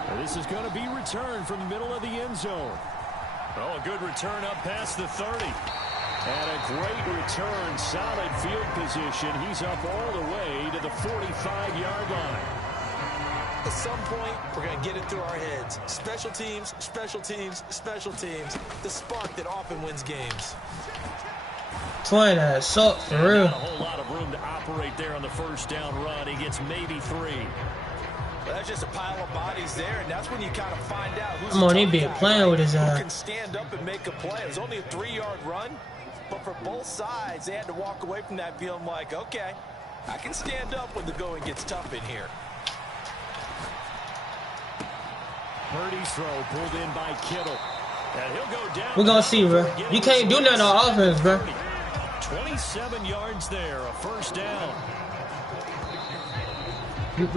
And this is going to be returned from the middle of the end zone. Oh, a good return up past the 30. And a great return, solid field position. He's up all the way to the 45-yard line. At some point, we're going to get it through our heads. Special teams, special teams, special teams. The spark that often wins games. 20, that sucks for real. Not a whole lot of room to operate there on the first down run. He gets maybe 3. Well, that's just a pile of bodies there, and that's when you kind of find out who's Come on, they been playing with his who can stand up and make a play. It was only a 3-yard run, but for both sides, they had to walk away from that feeling like, okay, I can stand up when the going gets tough in here. Purdy's throw pulled in by Kittle. And he'll go down. We're gonna see, bro. You can't do nothing on offense, bro. 27 yards there, a first down.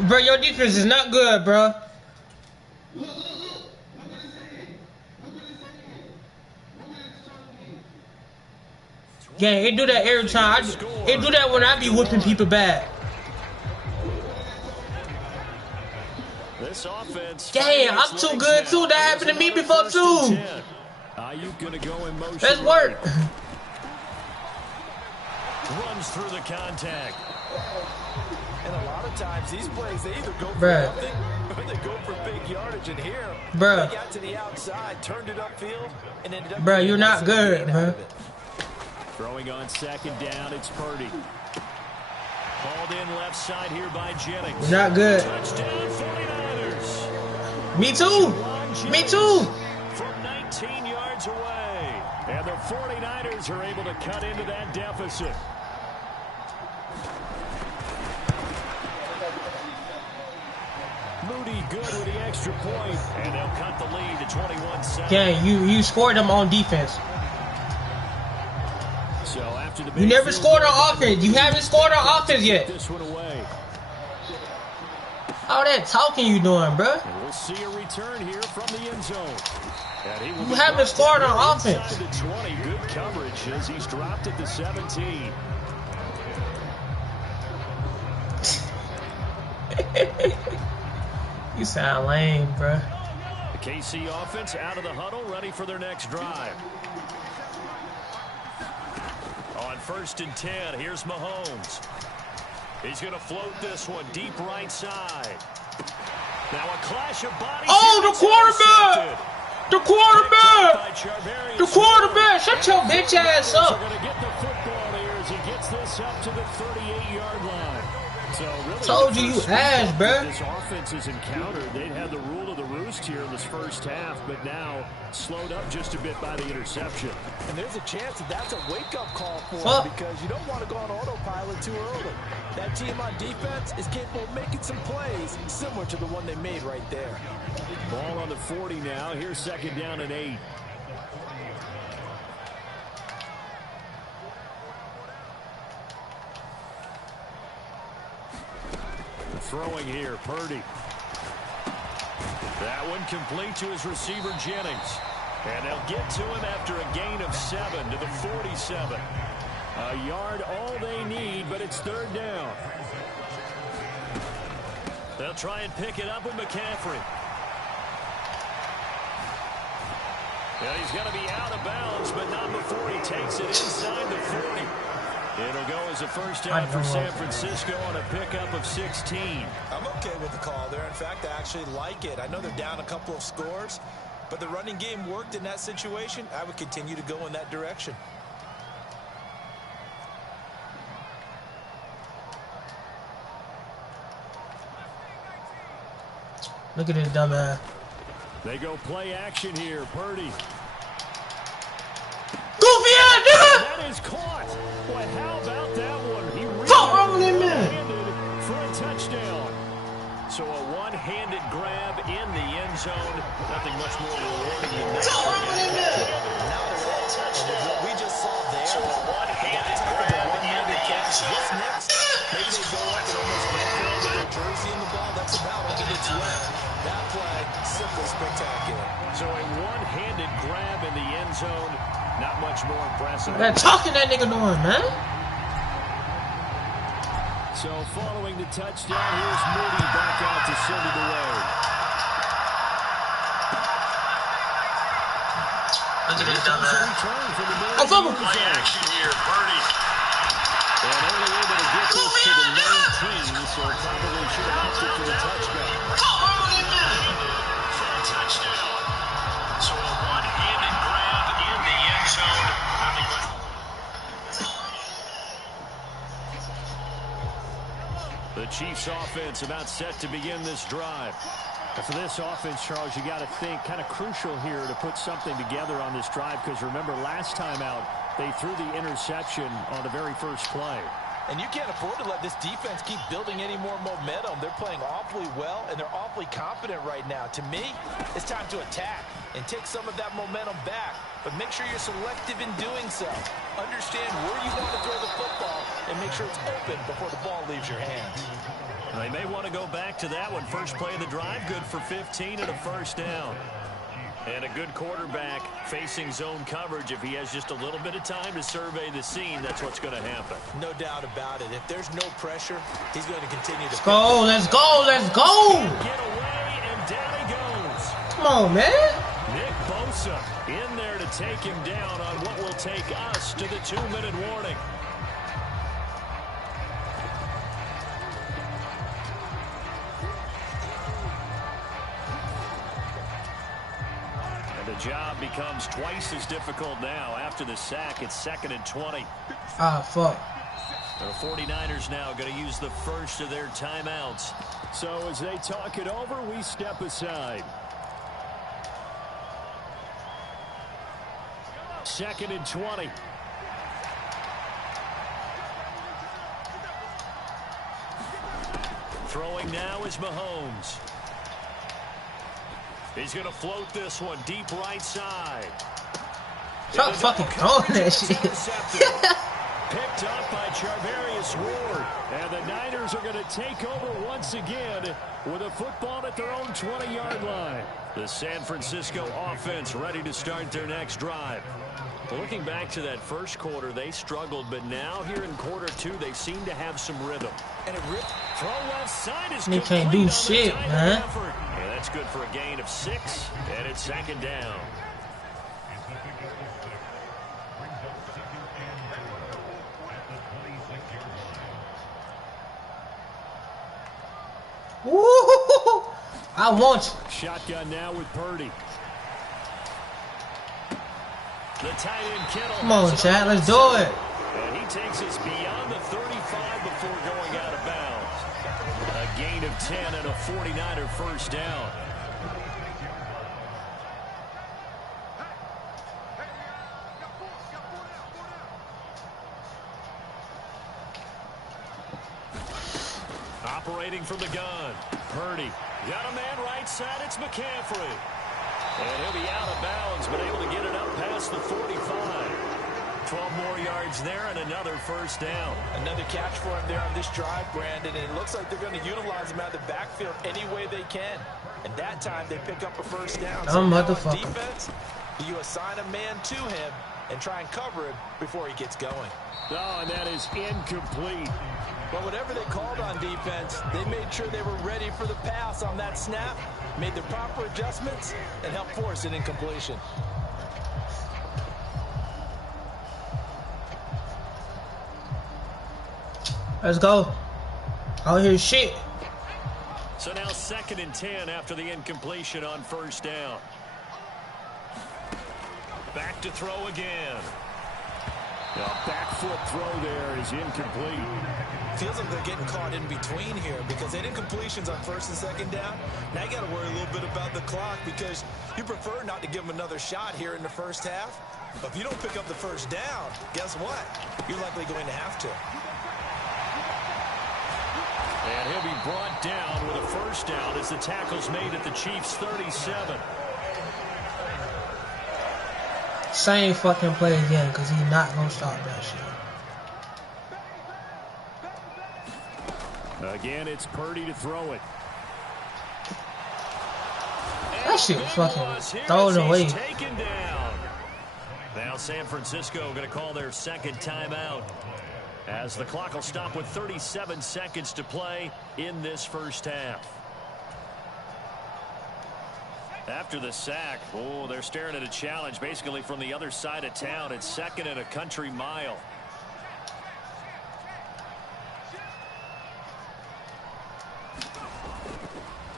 Bro, your defense is not good, bro. Yeah, it do that every time. It do that when I be whipping people back. This offense. Damn, I'm too good too. That happened to me before too. Let's work. Runs through the contact. And a lot of times these plays, they either go for nothing or they go for big yardage. And here, they got to the outside, turned it upfield, and ended up. Bro, you're not good, bro. Throwing on second down, it's Purdy. Called in left side here by Jennings. You're not good. Touchdown 49ers. Me too. Me too. From 19 yards away. And the 49ers are able to cut into that deficit. Moody good with the extra point, and they'll cut the lead to 21-7. Yeah, you scored them on defense. So after the you never scored on offense. You haven't scored on offense yet. This one away. All that talking you doing, bro? And we'll see a return here from the end zone. You haven't scored on offense. The 20, good coverage as he's dropped at the 17. You sound lame, bro. The KC offense out of the huddle, ready for their next drive. On 1st and 10, here's Mahomes. He's going to float this one deep right side. Now a clash of bodies. Oh, the quarterback! The quarterback! The quarterback! Shut your bitch ass up! Going to get the football here as he gets this up to the 38-yard line. So really, told you ass, bro. This offense is encountered. They'd had the rule of the roost here in this first half, but now slowed up just a bit by the interception. And there's a chance that that's a wake-up call for them because you don't want to go on autopilot too early. That team on defense is capable of making some plays similar to the one they made right there. Ball on the 40 now. Here's 2nd down and 8. Throwing here, Purdy. That one complete to his receiver, Jennings. And they'll get to him after a gain of 7 to the 47. A yard all they need, but it's 3rd down. They'll try and pick it up with McCaffrey. Yeah, he's going to be out of bounds, but not before he takes it inside the 40. It'll go as a first down for San Francisco on a pickup of 16. I'm okay with the call there. In fact, I actually like it. I know they're down a couple of scores, but the running game worked in that situation. I would continue to go in that direction. Look at this dumbass. They go play action here. Purdy. Goofy ass nigga! That is caught. Boy, how about that one? He what's wrong with him, man? For a touchdown. So a one-handed grab in the end zone. Nothing much more rewarding than that. What's wrong with him, man? What we just saw there. So a one-handed grab in the end zone. What's next? Maybe they go up and almost get their jersey in the ball. That's about all that gets left. That play, simply spectacular. So a one-handed grab in the end zone. Not much more impressive. Man, talking that nigga doing, man. So following the touchdown, here's Moody back out to send it away. Look at this dumbass. I'm fumble. Play action here, Purdy. And only able to get this to the 19, so probably should have opted for the touchdown. For a touchdown. So a one-handed grab in the end zone. The Chiefs offense about set to begin this drive. And for this offense, Charles, you got to think kind of crucial here to put something together on this drive, because remember last time out they threw the interception on the very first play. And you can't afford to let this defense keep building any more momentum. They're playing awfully well, and they're awfully confident right now. To me, it's time to attack and take some of that momentum back. But make sure you're selective in doing so. Understand where you want to throw the football and make sure it's open before the ball leaves your hands. They may want to go back to that one. First play of the drive, good for 15 and a first down. And a good quarterback facing zone coverage. If he has just a little bit of time to survey the scene, that's what's going to happen. No doubt about it. If there's no pressure, he's going to continue to... Let's go, let's go, let's go! Get away, and down he goes. Come on, man. Nick Bosa in there to take him down on what will take us to the 2-minute warning. The job becomes twice as difficult now. After the sack, it's 2nd and 20. Ah, fuck. The 49ers now going to use the first of their timeouts. So as they talk it over, we step aside. 2nd and 20. Throwing now is Mahomes. He's going to float this one deep right side. Stop fucking throwing that shit. Picked up by Charvarius Ward. And the Niners are going to take over once again with a football at their own 20-yard line. The San Francisco offense ready to start their next drive. Looking back to that first quarter, they struggled, but now here in quarter 2, they seem to have some rhythm. And a rip throw left side is they can't do shit, man. Yeah, that's good for a gain of 6, and it's 2nd down. Woo! I want you. Shotgun now with Purdy. The tight end Kittle. Come on, Chad, let's do it. And he takes us beyond the 35 before going out of bounds. A gain of 10 and a 49er first down. Operating from the gun. Purdy. Got a man right side. It's McCaffrey. And he'll be out of bounds, but able to get it up past the 45. 12 more yards there and another first down. Another catch for him there on this drive, Brandon. And it looks like they're going to utilize him out of the backfield any way they can. And that time they pick up a first down. So now on defense, you assign a man to him and try and cover him before he gets going. Oh, and that is incomplete. But whatever they called on defense, they made sure they were ready for the pass on that snap, made the proper adjustments, and helped force an incompletion. Let's go. I don't hear shit. So now 2nd and 10 after the incompletion on first down. Back to throw again. The back foot throw there is incomplete. Feels like they're getting caught in between here because they had incompletions on 1st and 2nd down. Now you got to worry a little bit about the clock because you prefer not to give them another shot here in the first half. But if you don't pick up the first down, guess what? You're likely going to have to. And he'll be brought down with a first down as the tackle's made at the Chiefs' 37. Same fucking play again, because he's not going to stop that shit. Again, it's Purdy to throw it. That shit was fucking thrown away. Taken down. Now San Francisco going to call their 2nd timeout as the clock will stop with 37 seconds to play in this first half. After the sack, oh, they're staring at a challenge basically from the other side of town. It's 2nd and a country mile.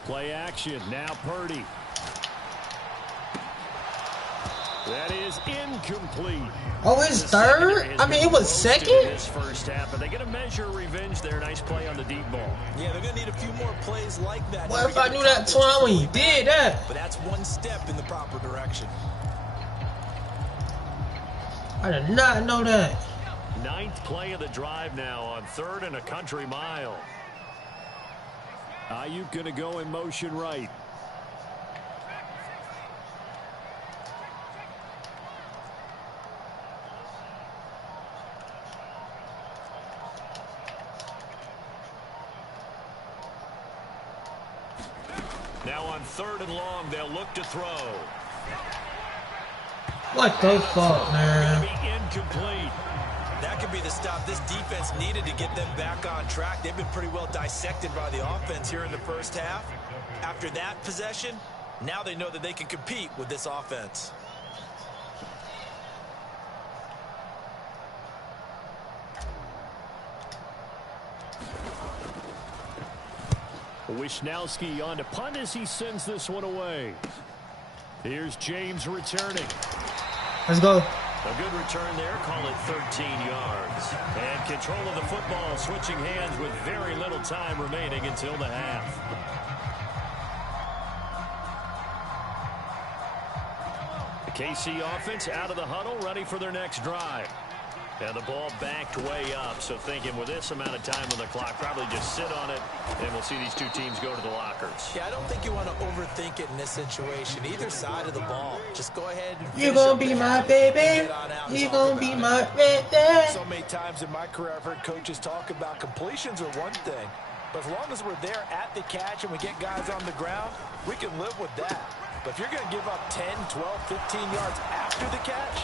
Play action. Now Purdy. That is incomplete. Oh, it's third? I mean, it was second? This first half, but they get a measure of revenge there. Nice play on the deep ball. Yeah, they're going to need a few more plays like that. What if I knew that twine when you did that? But that's one step in the proper direction. I did not know that. 9th play of the drive now on 3rd and a country mile. Ayuk going to go in motion right. Now on 3rd and long, they'll look to throw. What the fuck, man? Incomplete. That could be the stop this defense needed to get them back on track. They've been pretty well dissected by the offense here in the first half. After that possession, now they know that they can compete with this offense. Wisnowski on to punt as he sends this one away. Here's James returning. Let's go. A good return there. Call it 13 yards. And control of the football switching hands with very little time remaining until the half. The KC offense out of the huddle, ready for their next drive. And the ball backed way up, so thinking with this amount of time on the clock, probably just sit on it, and we'll see these two teams go to the lockers. Yeah, I don't think you want to overthink it in this situation. Either side of the ball, just go ahead and You gonna be my baby. You gonna be my baby. So many times in my career, I've heard coaches talk about completions are one thing, but as long as we're there at the catch and we get guys on the ground, we can live with that. But if you're going to give up 10, 12, 15 yards after the catch,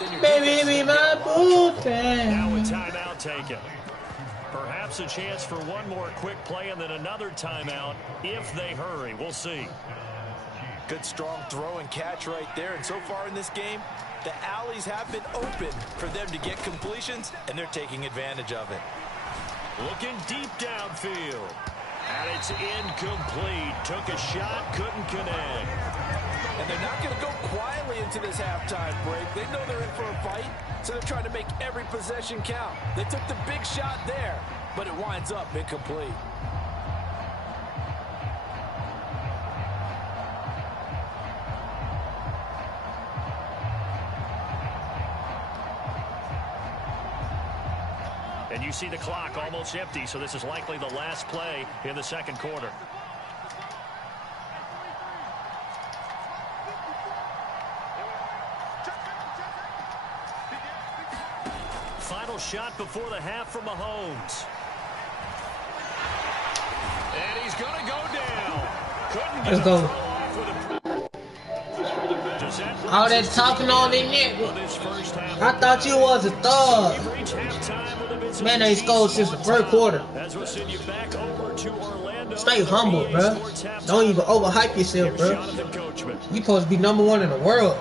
then you're baby, be my bullpen. Now a timeout taken. Perhaps a chance for one more quick play and then another timeout if they hurry. We'll see. Good strong throw and catch right there. And so far in this game, the alleys have been open for them to get completions, and they're taking advantage of it. Looking deep downfield. And it's incomplete. Took a shot, couldn't connect. And they're not going to go quietly into this halftime break. They know they're in for a fight, so they're trying to make every possession count. They took the big shot there, but it winds up incomplete. And you see the clock almost empty, so this is likely the last play in the second quarter. Final shot before the half from Mahomes. And he's going to go down. Couldn't get Let's go. All that talking on their neck. I thought you was a thug. Man, they scored since the first quarter. Stay humble, bro. Don't even overhype yourself, bro. You supposed to be #1 in the world.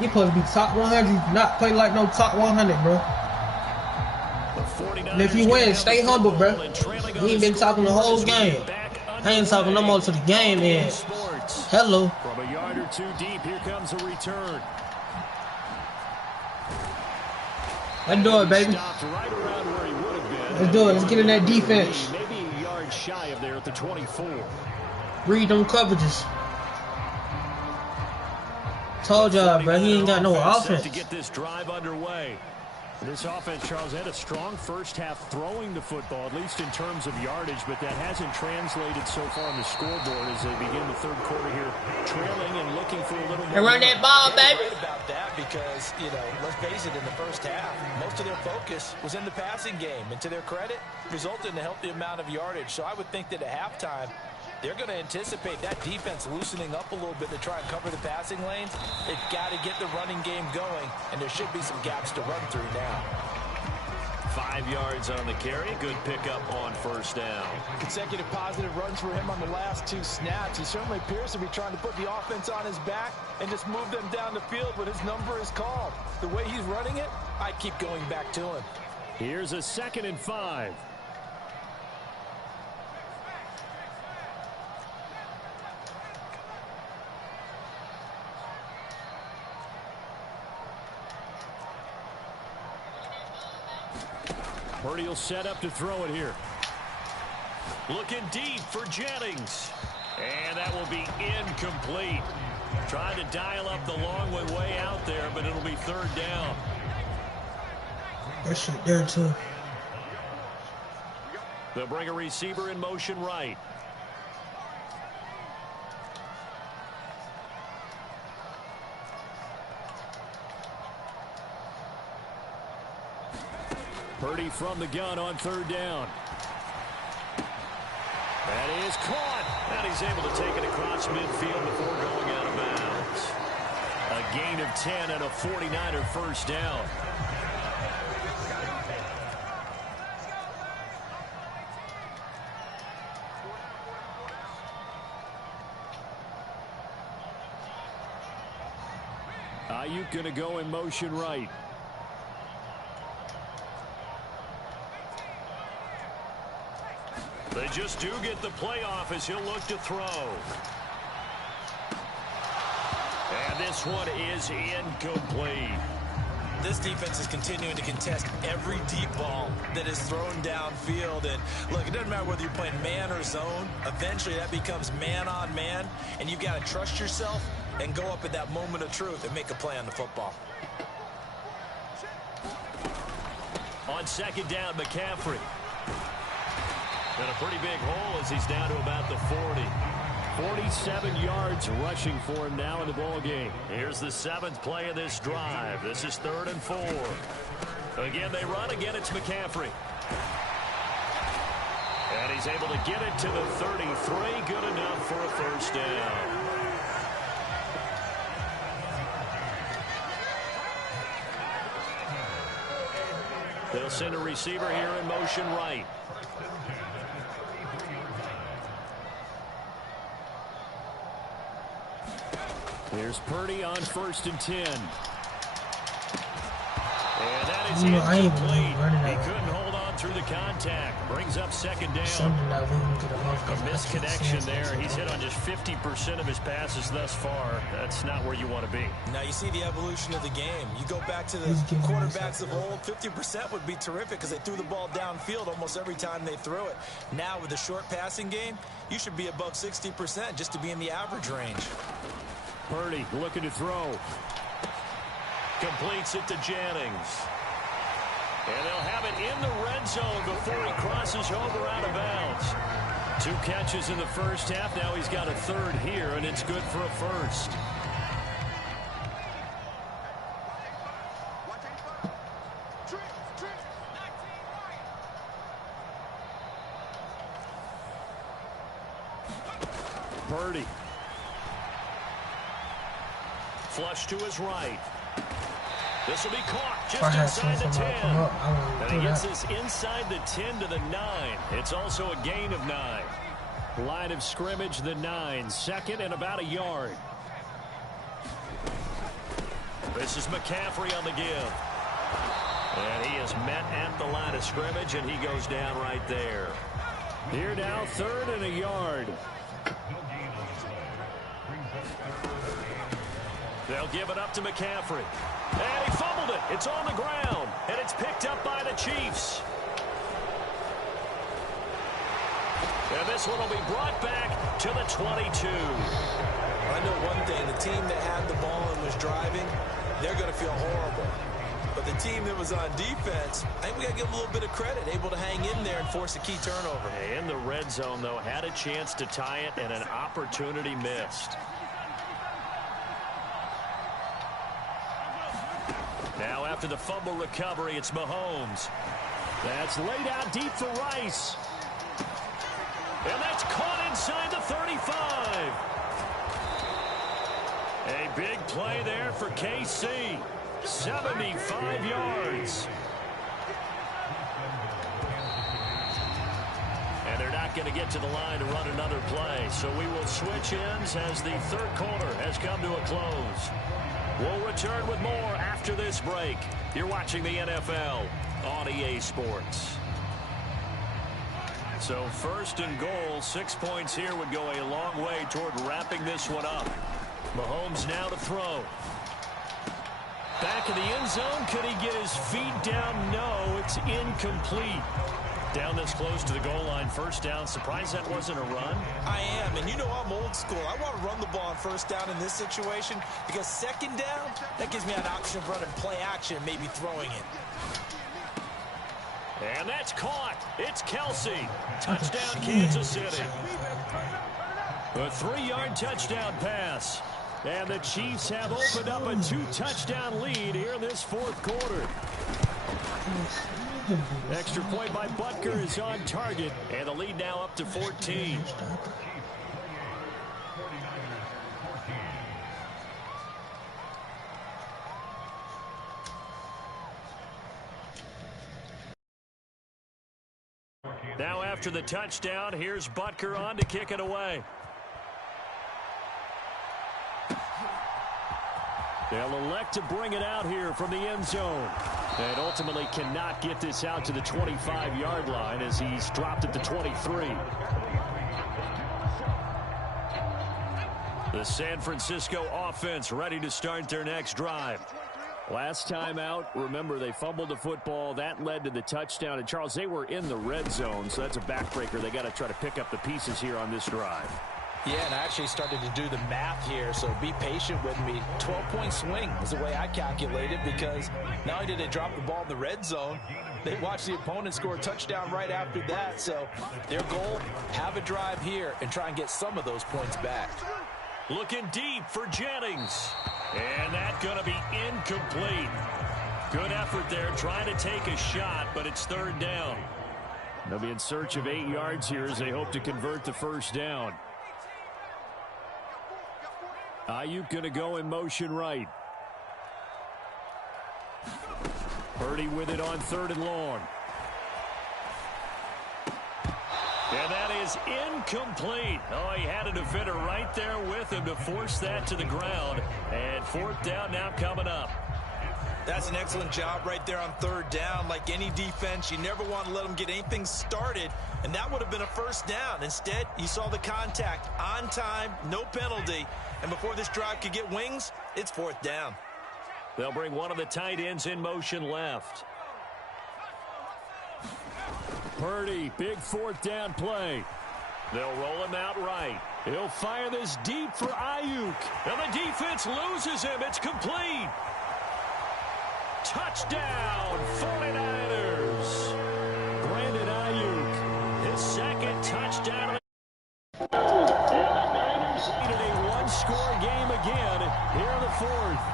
You supposed to be top 100. You not play like no top 100, bro. And if you win, stay humble, bro. You ain't been talking the whole game. I ain't talking no more to the game ends. Hello. From a yard or two deep, here comes a return. Let's do it, baby. Let's do it. Let's get in that defense. Maybe a yard shy of there at the 24. Read them coverages. Told y'all, bro. He ain't got no offense. To get this drive underway. This offense, Charles, had a strong first half throwing the football, at least in terms of yardage, but that hasn't translated so far on the scoreboard as they begin the third quarter here, trailing and looking for a little more. And run that ball, baby. About that because, you know, let's face it, in the first half, most of their focus was in the passing game, and to their credit, resulted in a healthy amount of yardage. So I would think that at halftime, they're going to anticipate that defense loosening up a little bit to try and cover the passing lanes. They've got to get the running game going, and there should be some gaps to run through now. 5 yards on the carry. Good pickup on first down. Consecutive positive runs for him on the last 2 snaps. He certainly appears to be trying to put the offense on his back and just move them down the field when his number is called. The way he's running it, I keep going back to him. Here's a 2nd and 5. Purdy will set up to throw it here. Looking deep for Jennings. And that will be incomplete. Trying to dial up the long way out there, but it'll be third down. That shit there too. They'll bring a receiver in motion right. Purdy from the gun on third down. That is caught. And he's able to take it across midfield before going out of bounds. A gain of 10 and a 49er first down. Ayuk going to go in motion right. They just do get the playoff as he'll look to throw. And this one is incomplete. This defense is continuing to contest every deep ball that is thrown downfield. And look, it doesn't matter whether you're playing man or zone. Eventually that becomes man on man. And you've got to trust yourself and go up at that moment of truth and make a play on the football. On second down, McCaffrey. And a pretty big hole as he's down to about the 40. 47 yards rushing for him now in the ball game. Here's the seventh play of this drive. This is 3rd and 4. Again, they run. Again, it's McCaffrey. And he's able to get it to the 33. Good enough for a first down. They'll send a receiver here in motion right. Here's Purdy on 1st and 10. And that is incomplete. He couldn't hold on through the contact. Brings up second down. A misconnection there. He's hit on just 50% of his passes thus far. That's not where you want to be. Now you see the evolution of the game. You go back to the quarterbacks of old, 50% would be terrific because they threw the ball downfield almost every time they threw it. Now with the short passing game, you should be above 60% just to be in the average range. Purdy looking to throw. Completes it to Jennings. And they'll have it in the red zone before he crosses over out of bounds. 2 catches in the first half. Now he's got a third here, and it's good for a first. Purdy. Flush to his right. This will be caught just inside the 10. And he gets this inside the 10 to the 9. It's also a gain of 9. Line of scrimmage, the 9. 2nd and about a yard. This is McCaffrey on the give. And he is met at the line of scrimmage, and he goes down right there. Here now, 3rd and a yard. They'll give it up to McCaffrey. And he fumbled it. It's on the ground. And it's picked up by the Chiefs. And this one will be brought back to the 22. I know one thing. The team that had the ball and was driving, they're going to feel horrible. But the team that was on defense, I think we got to give them a little bit of credit. Able to hang in there and force a key turnover. In the red zone, though, had a chance to tie it and an opportunity missed. Now after the fumble recovery, it's Mahomes. That's laid out deep for Rice. And that's caught inside the 35. A big play there for KC. 75 yards. And they're not going to get to the line to run another play. So we will switch ends as the 3rd quarter has come to a close. We'll return with more after this break. You're watching the NFL on EA Sports. So 1st and goal, 6 points here would go a long way toward wrapping this one up. Mahomes now to throw. Back in the end zone. Could he get his feet down? No. It's incomplete. Down this close to the goal line, first down. Surprised that wasn't a run? I am, and you know I'm old school. I want to run the ball on first down in this situation because second down, that gives me an option of running play action and maybe throwing it. And that's caught. It's Kelsey. Touchdown, Kansas City. A 3-yard touchdown pass. And the Chiefs have opened up a 2-touchdown lead here in this fourth quarter. Extra point by Butker is on target, and the lead now up to 14. Now after the touchdown, here's Butker on to kick it away. They'll elect to bring it out here from the end zone. And ultimately cannot get this out to the 25-yard line as he's dropped at the 23. The San Francisco offense ready to start their next drive. Last time out, remember, they fumbled the football. That led to the touchdown. And, Charles, they were in the red zone, so that's a backbreaker. They got to try to pick up the pieces here on this drive. Yeah, and I actually started to do the math here, so be patient with me. 12-point swing is the way I calculated because not only did they drop the ball in the red zone, they watched the opponent score a touchdown right after that. So their goal, have a drive here and try and get some of those points back. Looking deep for Jennings. And that's going to be incomplete. Good effort there trying to take a shot, but it's third down. They'll be in search of 8 yards here as they hope to convert the first down. Ayuk going to go in motion right. Purdy with it on 3rd and long. And that is incomplete. Oh, he had a defender right there with him to force that to the ground. And 4th down now coming up. That's an excellent job right there on 3rd down. Like any defense, you never want to let them get anything started, and that would have been a first down. Instead, you saw the contact on time, no penalty, and before this drive could get wings, it's 4th down. They'll bring one of the tight ends in motion left. Purdy, big 4th down play. They'll roll him out right. He'll fire this deep for Ayuk, and the defense loses him. It's complete. Touchdown, 49ers. Brandon Ayuk, his 2nd touchdown. And the Niners needed a one-score game again here in the 4th.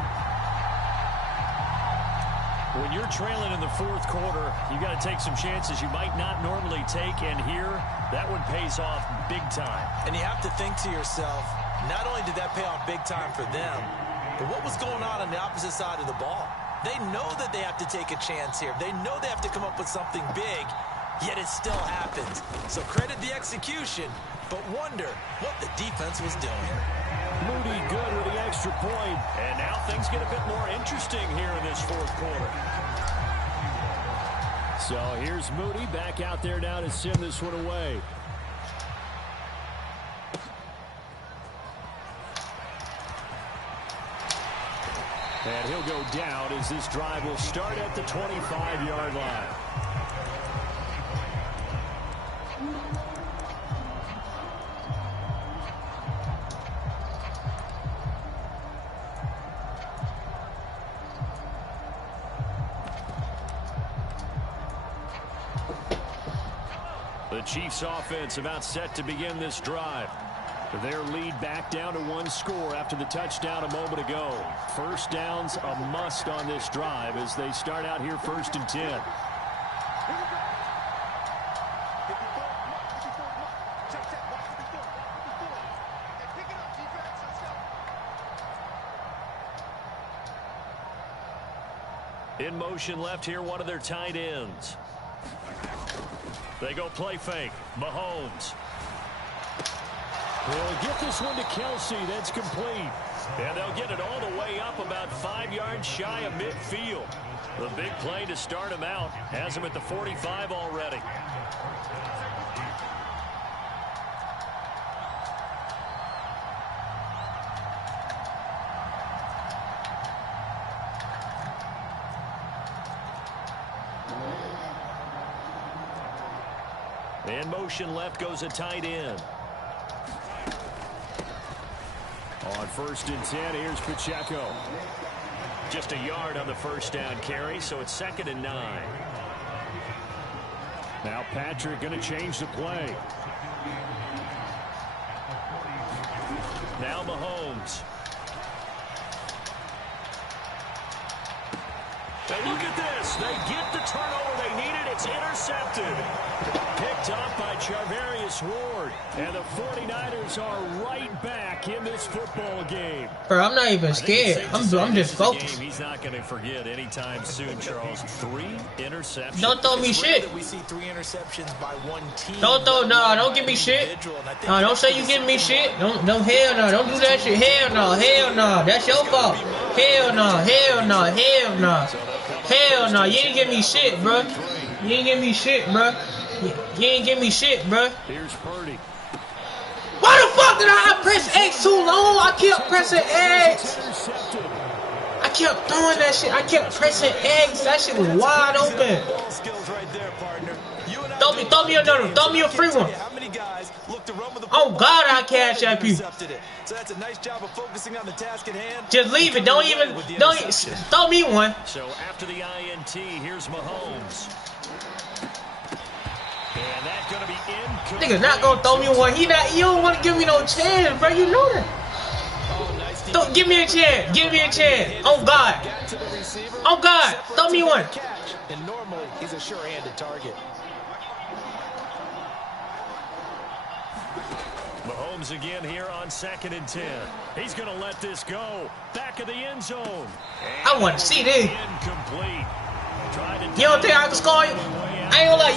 When you're trailing in the 4th quarter, you got to take some chances you might not normally take, and here, that one pays off big time. And you have to think to yourself, not only did that pay off big time for them, but what was going on the opposite side of the ball? They know that they have to take a chance here. They know they have to come up with something big, yet it still happens. So credit the execution, but wonder what the defense was doing. Moody good with the extra point, and now things get a bit more interesting here in this 4th quarter. So here's Moody back out there now to send this one away. And he'll go down as this drive will start at the 25-yard line. The Chiefs offense about set to begin this drive. Their lead back down to 1 score after the touchdown a moment ago. First down's a must on this drive as they start out here 1st and 10. In motion left here, one of their tight ends. They go play fake. Mahomes. They'll get this one to Kelsey. That's complete. And they'll get it all the way up about 5 yards shy of midfield. The big play to start him out has him at the 45 already. And motion left goes a tight end. On 1st and 10, here's Pacheco. Just a yard on the first down carry, so it's 2nd and 9. Now Patrick going to change the play. Now Mahomes. And look at this. They get the turnover they needed. It's intercepted. Picked up by Charvarius Ward. And the 49ers are right back in this football game. Bro, I'm not even scared. I'm just focused. He's not going to forget anytime soon, Charles. 3 interceptions. Don't throw me shit. We see 3 interceptions by one team. Don't give me shit. No, don't say you giving me shit. Don't hell no. Don't do that shit. Hell no. That's your fault. Hell no. Hell no. You ain't give me shit, bro. You ain't give me shit, bro. You ain't give me shit, bro. Here's Purdy. Why the fuck did I press X too long? I kept pressing X. I kept throwing that shit. I kept pressing X. That shit was wide open. Throw me another. Throw me a free one. Oh God, I cash app you. So that's a nice job of focusing on the task at hand. Just leave it. Don't throw me one. So after the INT, here's Mahomes. And that's gonna be incomplete. Nigga not gonna throw me one. He don't want to give me no chance, bro. You know that. Don't give me a chance. Give me a chance. Oh God. Oh God. Throw me one. And normally he's a sure-handed target. Mahomes again here on 2nd and 10. He's going to let this go. Back of the end zone. I want to see this. Incomplete. You don't think I can score you? I ain't gonna lie. I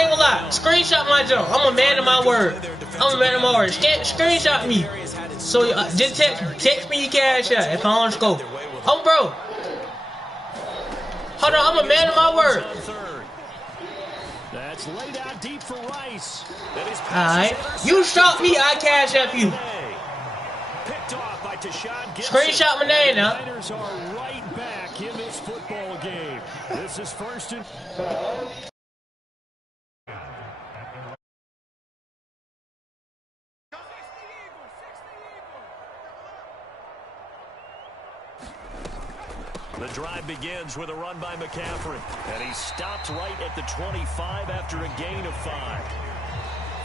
ain't gonna lie. Screenshot my jump. I'm a man of my word. Screenshot me. So just text me your cash out if I don't score. Oh, bro. Hold on. I'm a man of my word. That's laid out deep for Rice. Alright. You shot me, I cash up you. Screenshot my name now. The Niners are right back in this football game. This is 1st and... The drive begins with a run by McCaffrey. And he stopped right at the 25 after a gain of 5.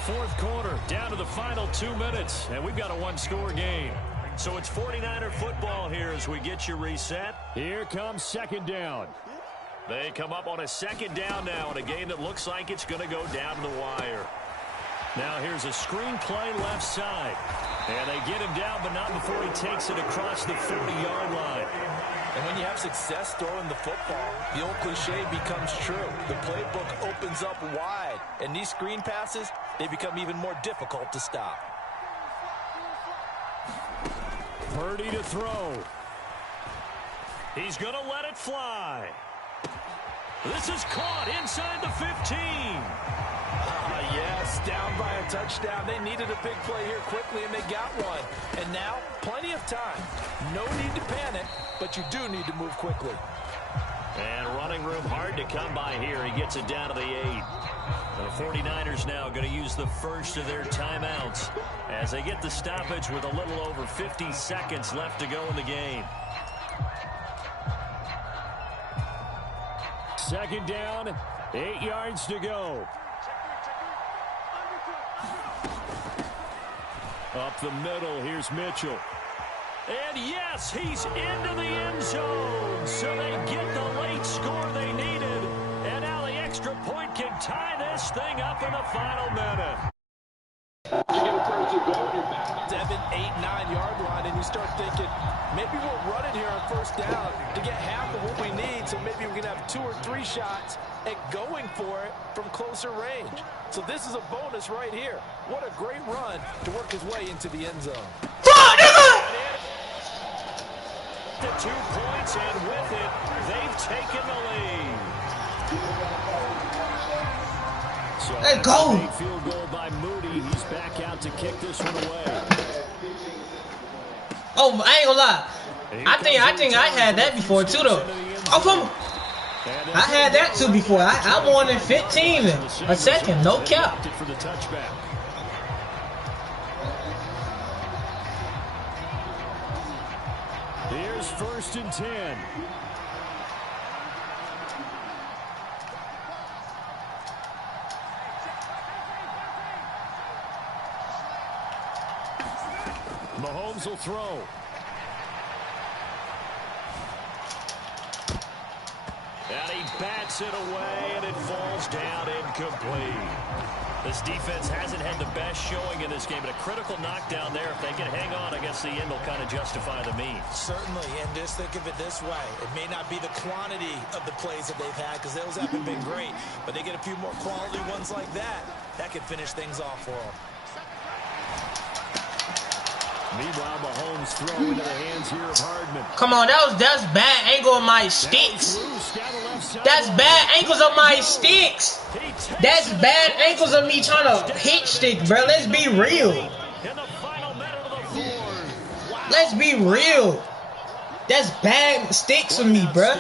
4th quarter, down to the final 2 minutes. And we've got a 1-score game. So it's 49er football here as we get you reset. Here comes 2nd down. They come up on a 2nd down now in a game that looks like it's going to go down to the wire. Now here's a screen play left side. And they get him down, but not before he takes it across the 40-yard line. And when you have success throwing the football, the old cliche becomes true. The playbook opens up wide. And these screen passes, they become even more difficult to stop. Purdy to throw. He's going to let it fly. This is caught inside the 15. Yes, down by a touchdown. They needed a big play here quickly, and they got one. And now, plenty of time. No need to panic, but you do need to move quickly. And running room hard to come by here. He gets it down to the 8. The 49ers now going to use the first of their timeouts as they get the stoppage with a little over 50 seconds left to go in the game. 2nd down, 8 yards to go. Up the middle, here's Mitchell. And yes, he's into the end zone. So they get the late score they needed. And now the extra point can tie this thing up in the final minute. 7, 8, 9-yard line, and you start thinking, maybe we'll run it here on 1st down to get half of what we need, so maybe we can have 2 or 3 shots at going for it from closer range. So this is a bonus right here. What a great run to work his way into the end zone. The 2 points, and with it, they've taken the lead. So let's go. Big field goal by Moody. He's back out to kick this one away. Oh, I ain't gonna lie. I think I had that before too though. Oh, come on. I had that too before. I won in 15 a second, no cap. For the touchback. Here's 1st and 10. Mahomes will throw. And he bats it away, and it falls down incomplete. This defense hasn't had the best showing in this game, but a critical knockdown there. If they can hang on, I guess the end will kind of justify the means. Certainly, and just think of it this way. It may not be the quantity of the plays that they've had, because those haven't been great, but they get a few more quality ones like that. That could finish things off for them. Meanwhile, Mahomes throw into the hands here of Hardman. Come on, that's bad angle on my sticks. That's bad ankles on my sticks. That's bad ankles on me trying to hit stick, bro. Let's be real. Let's be real. That's bad sticks for me, bro.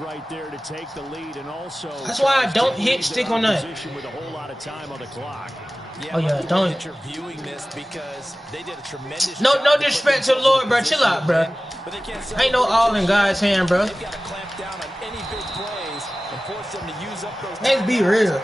Right there to take the lead, and also that's why I don't hit stick on that. With a whole lot of time on the clock. Yeah, oh yeah, don't. You're viewing this because they did a tremendous no disrespect to the Lord, bro. Chill out, bro. Ain't no all in God's hand, bro. They've got to clamp down on any big plays and force them to use up those. Let's be real.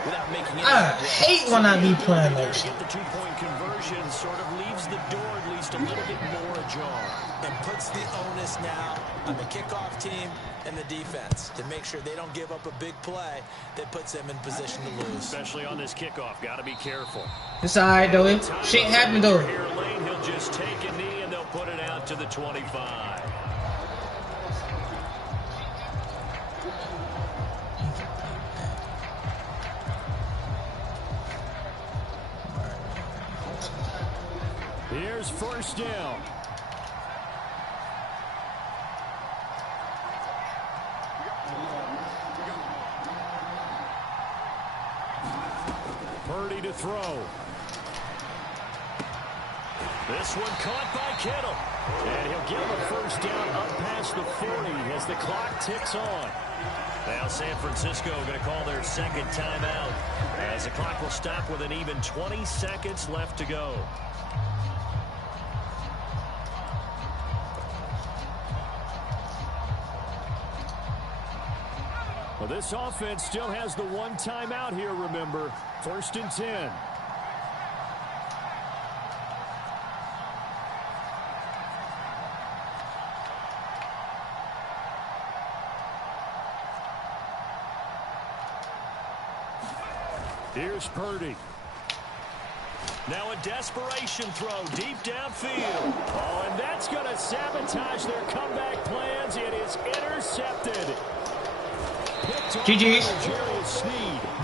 I hate when I be playing like shit. The 2-point conversion sort of leaves the door at least a little bit more ajar. And puts the onus now on the kickoff team and the defense to make sure they don't give up a big play that puts them in position to lose. Especially on this kickoff. Got to be careful. It's alright, though. Shit happened, though. Here lane, he'll just take a knee, and they'll put it out to the 25. Here's 1st down. Purdy to throw. This one caught by Kittle. And he'll give him a 1st down up past the 40 as the clock ticks on. Now San Francisco going to call their 2nd timeout as the clock will stop with an even 20 seconds left to go. Well, this offense still has the 1 timeout here, remember. 1st and 10. Here's Purdy. Now a desperation throw deep downfield. Oh, and that's going to sabotage their comeback plans. It is intercepted. GG's.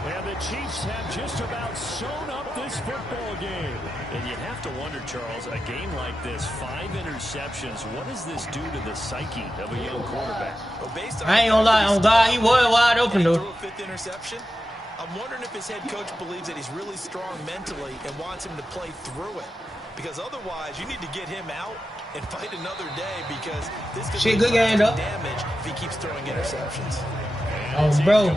And the Chiefs have just about sewn up this football game. And you have to wonder, Charles, a game like this, 5 interceptions, what does this do to the psyche of a young quarterback? Well, based on I ain't gonna lie, on God, he was wide open, though. 5th interception. I'm wondering if his head coach believes that he's really strong mentally and wants him to play through it. Because otherwise, you need to get him out and fight another day, because this could be good game, though. Damage if he keeps throwing interceptions. Oh, bro.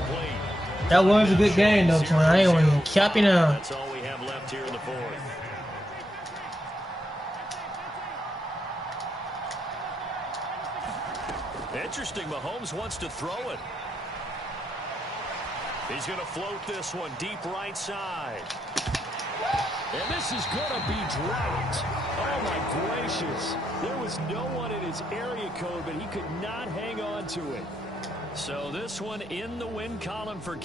That was a good game, though, Tony. I ain't even capping out. That's all we have left here in the 4th. Interesting. Mahomes wants to throw it. He's going to float this one deep right side. And this is going to be dropped. Oh, my gracious. There was no one in his area code, but he could not hang on to it. So this one in the win column for...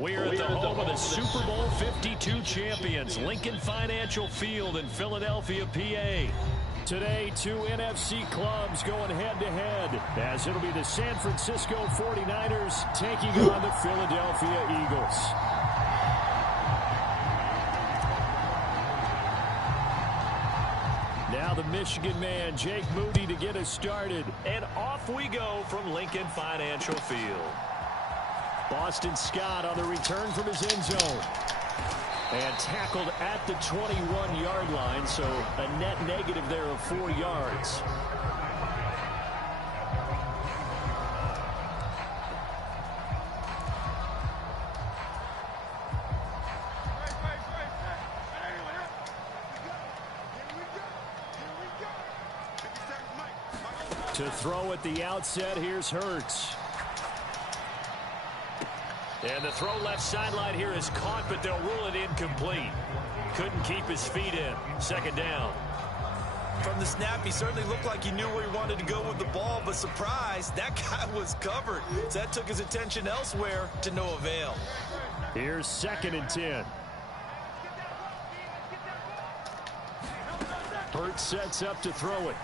We're at the home of the Super Bowl 52 champions, Lincoln Financial Field in Philadelphia, PA. Today, two NFC clubs going head-to-head, as it'll be the San Francisco 49ers taking on the Philadelphia Eagles. Now the Michigan man, Jake Moody, to get us started. And off we go from Lincoln Financial Field. Boston Scott on the return from his end zone. And tackled at the 21-yard line, so a net negative there of 4 yards. To throw at the outset, here's Hurts. And the throw left sideline here is caught, but they'll rule it incomplete. Couldn't keep his feet in. Second down. From the snap, he certainly looked like he knew where he wanted to go with the ball, but surprise, that guy was covered. So that took his attention elsewhere to no avail. Here's 2nd and 10. Hurts sets up to throw it.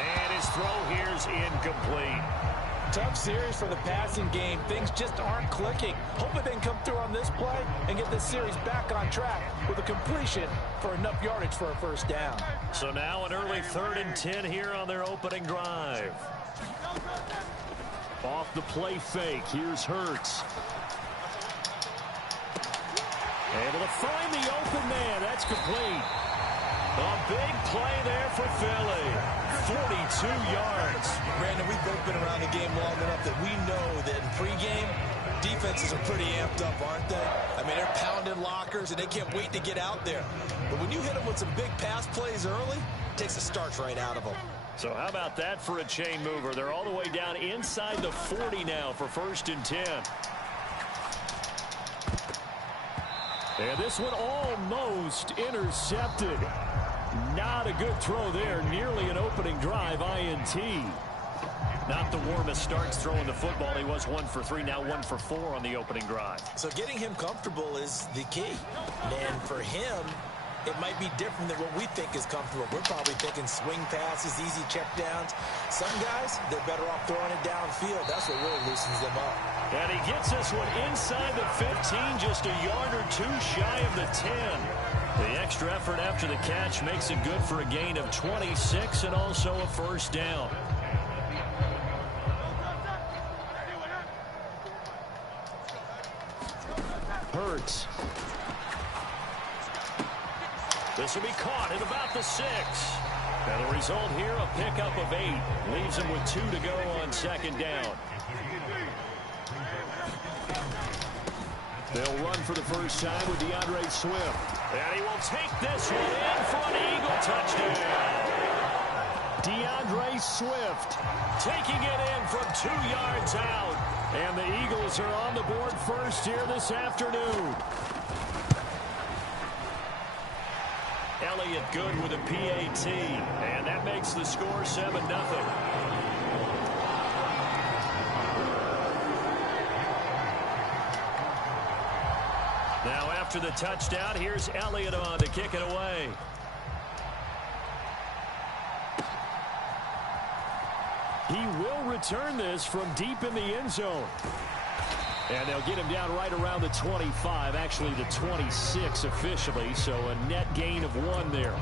And his throw here's incomplete. Tough series for the passing game. Things just aren't clicking. Hope it didn't come through on this play and get this series back on track with a completion for enough yardage for a first down. So now an early 3rd and 10 here on their opening drive. Off the play fake, here's Hurts. Able to find the open man. That's complete. A big play there for Philly. 42 yards. Brandon, we've both been around the game long enough that we know that in pregame, defenses are pretty amped up, aren't they? I mean, they're pounding lockers, and they can't wait to get out there. But when you hit them with some big pass plays early, it takes the starch right out of them. So how about that for a chain mover? They're all the way down inside the 40 now for 1st and 10. And this one almost intercepted. Not a good throw there. Nearly an opening drive INT. Not the warmest starts throwing the football. He was 1 for 3, now 1 for 4 on the opening drive. So getting him comfortable is the key. And for him, it might be different than what we think is comfortable. We're probably thinking swing passes, easy checkdowns. Some guys, they're better off throwing it downfield. That's what really loosens them up. And he gets this one inside the 15, just a yard or two shy of the 10. The extra effort after the catch makes it good for a gain of 26 and also a first down. Hurts. This will be caught at about the 6. And the result here, a pickup of 8. Leaves him with 2 to go on 2nd down. They'll run for the first time with DeAndre Swift. And he will take this one in for an Eagle touchdown. DeAndre Swift taking it in from 2 yards out. And the Eagles are on the board first here this afternoon. Elliott good with a PAT. And that makes the score 7-0. Now after the touchdown, here's Elliott on to kick it away. He will return this from deep in the end zone. And they'll get him down right around the 25, actually the 26 officially, so a net gain of 1 there.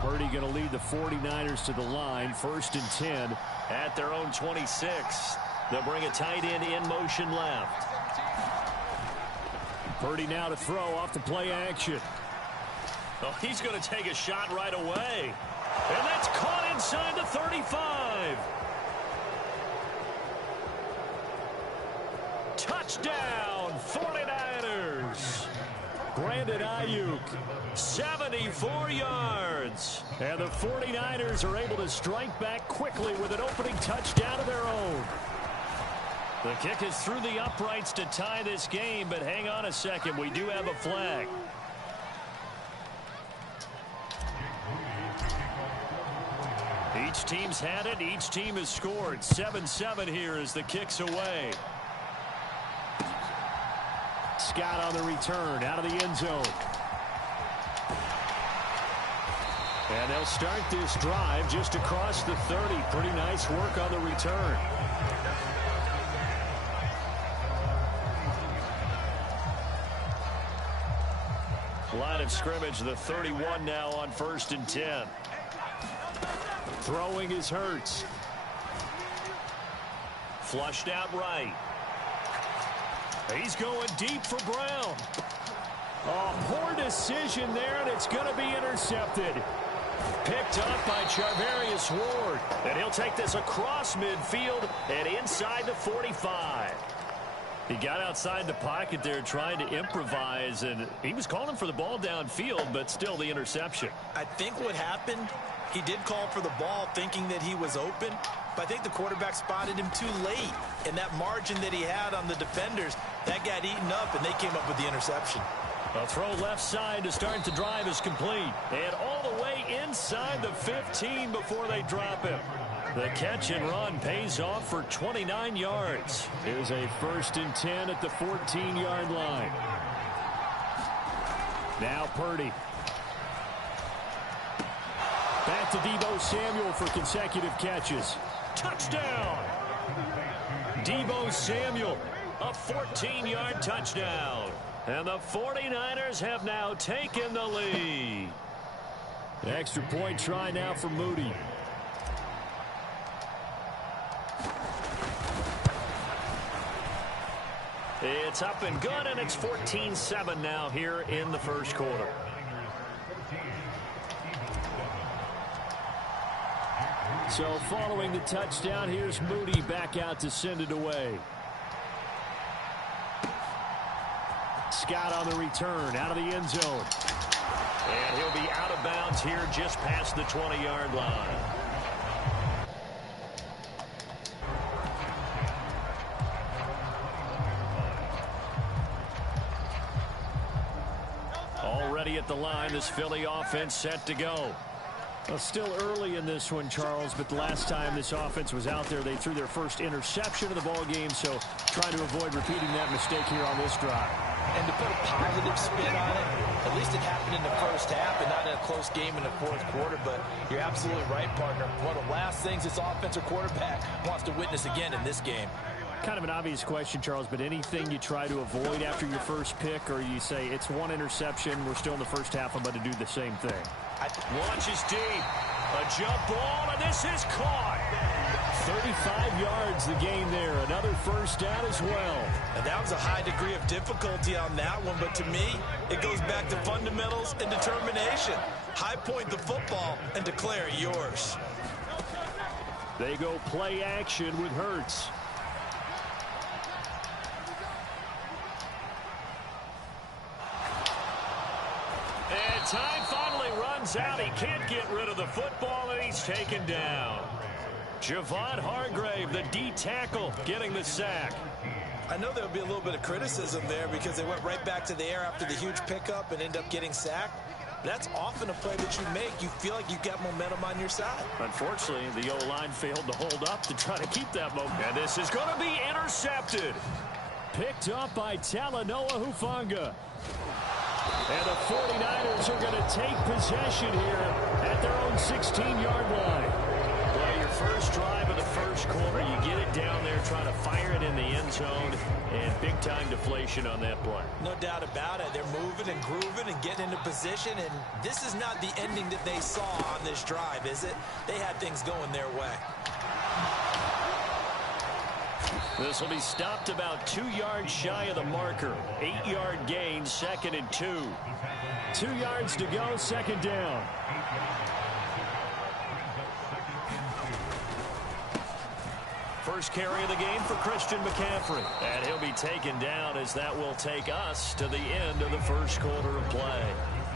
Purdy going to lead the 49ers to the line, 1st and 10 at their own 26. They'll bring a tight end in motion left. Purdy now to throw off the play action. Oh, he's going to take a shot right away. And that's caught inside the 35. Touchdown, 49ers. Brandon Ayuk, 74 yards. And the 49ers are able to strike back quickly with an opening touchdown of their own. The kick is through the uprights to tie this game, but hang on a second. We do have a flag. Each team's had it. Each team has scored. 7-7 here as the kick's away. Scott on the return out of the end zone. And they'll start this drive just across the 30. Pretty nice work on the return. Line of scrimmage, the 31 now on 1st and 10. Throwing is Hurts. Flushed out right. He's going deep for Brown. Oh, poor decision there, and it's going to be intercepted. Picked up by Charvarius Ward. And he'll take this across midfield and inside the 45. He got outside the pocket there trying to improvise, and he was calling for the ball downfield, but still the interception. I think what happened, he did call for the ball thinking that he was open, but I think the quarterback spotted him too late. And that margin that he had on the defenders, that got eaten up, and they came up with the interception. A throw left side to start the drive is complete. And all the way inside the 15 before they drop him. The catch and run pays off for 29 yards. Here's a 1st and 10 at the 14-yard line. Now Purdy. Back to Deebo Samuel for consecutive catches. Touchdown! Deebo Samuel, a 14-yard touchdown. And the 49ers have now taken the lead. The extra point try now for Moody. It's up and good, and it's 14-7 now here in the first quarter. So following the touchdown, here's Moody back out to send it away. Scott on the return out of the end zone. And he'll be out of bounds here just past the 20-yard line. Already at the line, this Philly offense set to go. Well, still early in this one, Charles, but the last time this offense was out there, they threw their first interception of the ball game, so trying to avoid repeating that mistake here on this drive. And to put a positive spin on it, at least it happened in the first half and not in a close game in the fourth quarter, but you're absolutely right, partner. One of the last things this offensive quarterback wants to witness again in this game. Kind of an obvious question, Charles, but anything you try to avoid after your first pick, or you say it's one interception, we're still in the first half, I'm going to do the same thing. Launches deep. A jump ball, and this is caught. 35 yards the gain there. Another first down as well. And that was a high degree of difficulty on that one, but to me, it goes back to fundamentals and determination. High point the football and declare it yours. They go play action with Hurts. And time finally runs out. He can't get rid of the football, and he's taken down. Javon Hargrave, the D tackle, getting the sack. I know there'll be a little bit of criticism there because they went right back to the air after the huge pickup and end up getting sacked. That's often a play that you make. You feel like you've got momentum on your side. Unfortunately, the O-line failed to hold up to try to keep that momentum. And this is going to be intercepted. Picked up by Talanoa Hufanga. And the 49ers are going to take possession here at their own 16-yard line. Well, your first drive of the first quarter, you get it down there, trying to fire it in the end zone, and big-time deflation on that play. No doubt about it. They're moving and grooving and getting into position, and this is not the ending that they saw on this drive, is it? They had things going their way. This will be stopped about 2 yards shy of the marker. 8-yard gain, 2nd and 2. 2 yards to go, second down. First carry of the game for Christian McCaffrey. And he'll be taken down as that will take us to the end of the first quarter of play.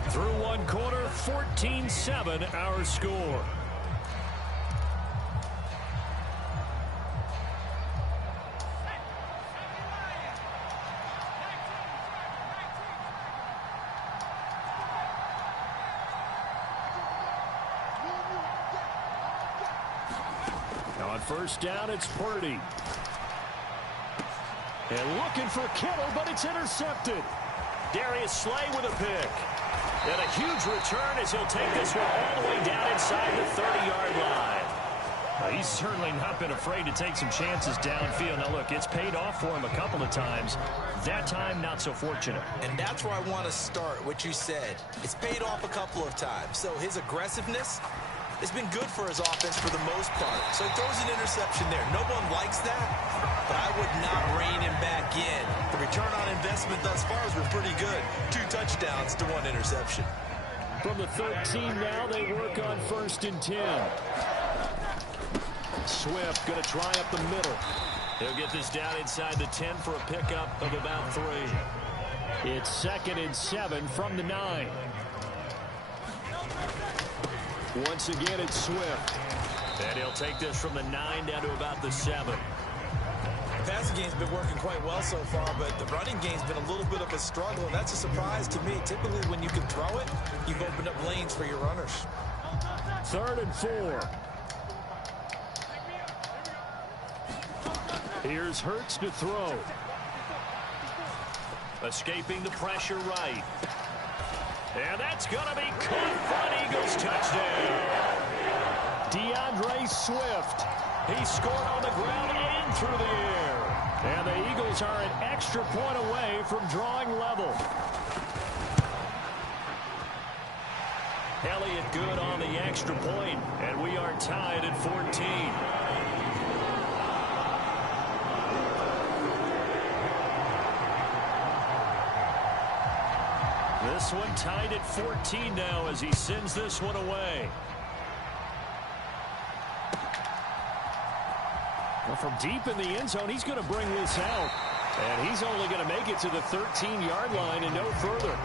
Through one quarter, 14-7 our score. first down, it's Purdy. And looking for Kittle, but it's intercepted. Darius Slay with a pick. And a huge return as he'll take this one all the way down inside the 30-yard line. He's certainly not been afraid to take some chances downfield. Now, look, it's paid off for him a couple of times. That time, not so fortunate. And that's where I want to start, what you said. It's paid off a couple of times. So his aggressiveness has been good for his offense for the most part. So he throws an interception there. No one likes that, but I would not rein him back in. The return on investment thus far has been pretty good. 2 touchdowns to 1 interception. From the 13 now, they work on 1st and 10. Swift going to try up the middle. He'll get this down inside the 10 for a pickup of about 3. It's 2nd and 7 from the 9. Once again, it's Swift. And he'll take this from the 9 down to about the 7. The passing game's been working quite well so far, but the running game's been a little bit of a struggle, and that's a surprise to me. Typically, when you can throw it, you've opened up lanes for your runners. 3rd and 4. Here's Hurts to throw. Escaping the pressure right. And that's going to be caught for an Eagles touchdown. DeAndre Swift. He scored on the ground and through the air. And the Eagles are an extra point away from drawing level. Elliott good on the extra point, and we are tied at 14. This one tied at 14 now as he sends this one away. Well, from deep in the end zone, he's going to bring this out. And he's only going to make it to the 13-yard line and no further.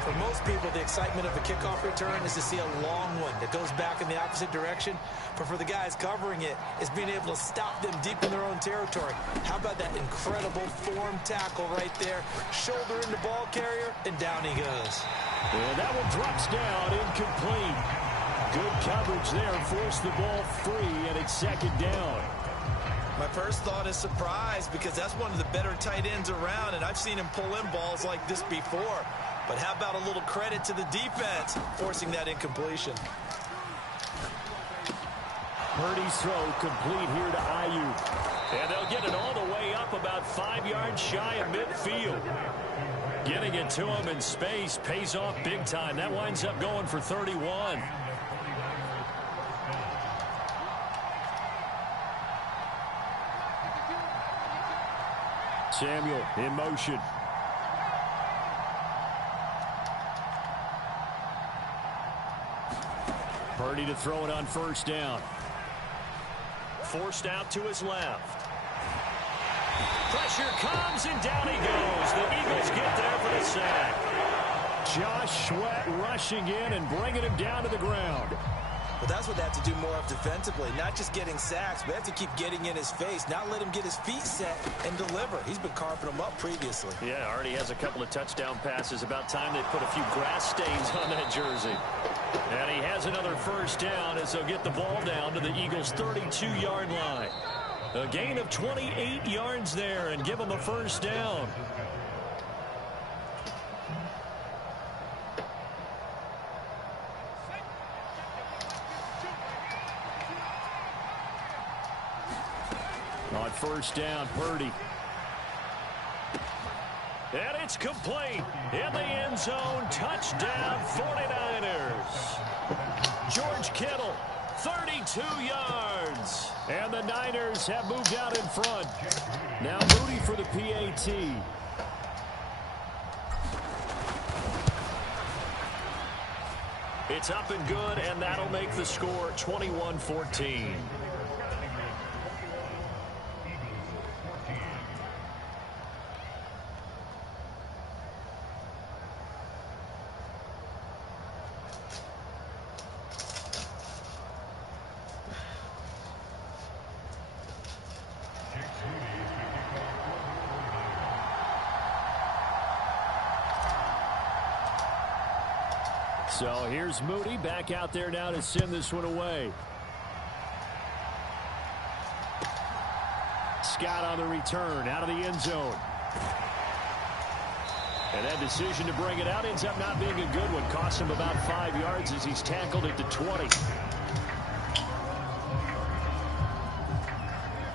For most people, the excitement of a kickoff return is to see a long one that goes back in the opposite direction. But for the guys covering it, it's being able to stop them deep in their own territory. How about that incredible form tackle right there? Shoulder in the ball carrier, and down he goes. And that one drops down, incomplete. Good coverage there, forced the ball free, and it's 2nd down. My first thought is surprise, because that's one of the better tight ends around, and I've seen him pull in balls like this before. But how about a little credit to the defense forcing that incompletion? Purdy's throw complete here to Ayuk. And they'll get it all the way up about 5 yards shy of midfield. Getting it to him in space pays off big time. That winds up going for 31. Samuel in motion. Purdy to throw it on 1st down. Forced out to his left. Pressure comes and down he goes. The Eagles get there for the sack. Josh Sweat rushing in and bringing him down to the ground. But that's what they have to do more of defensively. Not just getting sacks, but they have to keep getting in his face. Not let him get his feet set and deliver. He's been carving them up previously. Yeah, already has a couple of touchdown passes. About time they put a few grass stains on that jersey. And he has another 1st down as they'll get the ball down to the Eagles' 32-yard line. A gain of 28 yards there and give them a 1st down. On 1st down, Purdy. And it's complete. In the end zone, touchdown 49ers. George Kittle, 32 yards. And the Niners have moved out in front. Now Moody for the PAT. It's up and good, and that'll make the score 21-14. So here's Moody back out there now to send this one away. Scott on the return out of the end zone. And that decision to bring it out ends up not being a good one. Cost him about 5 yards as he's tackled at the 20.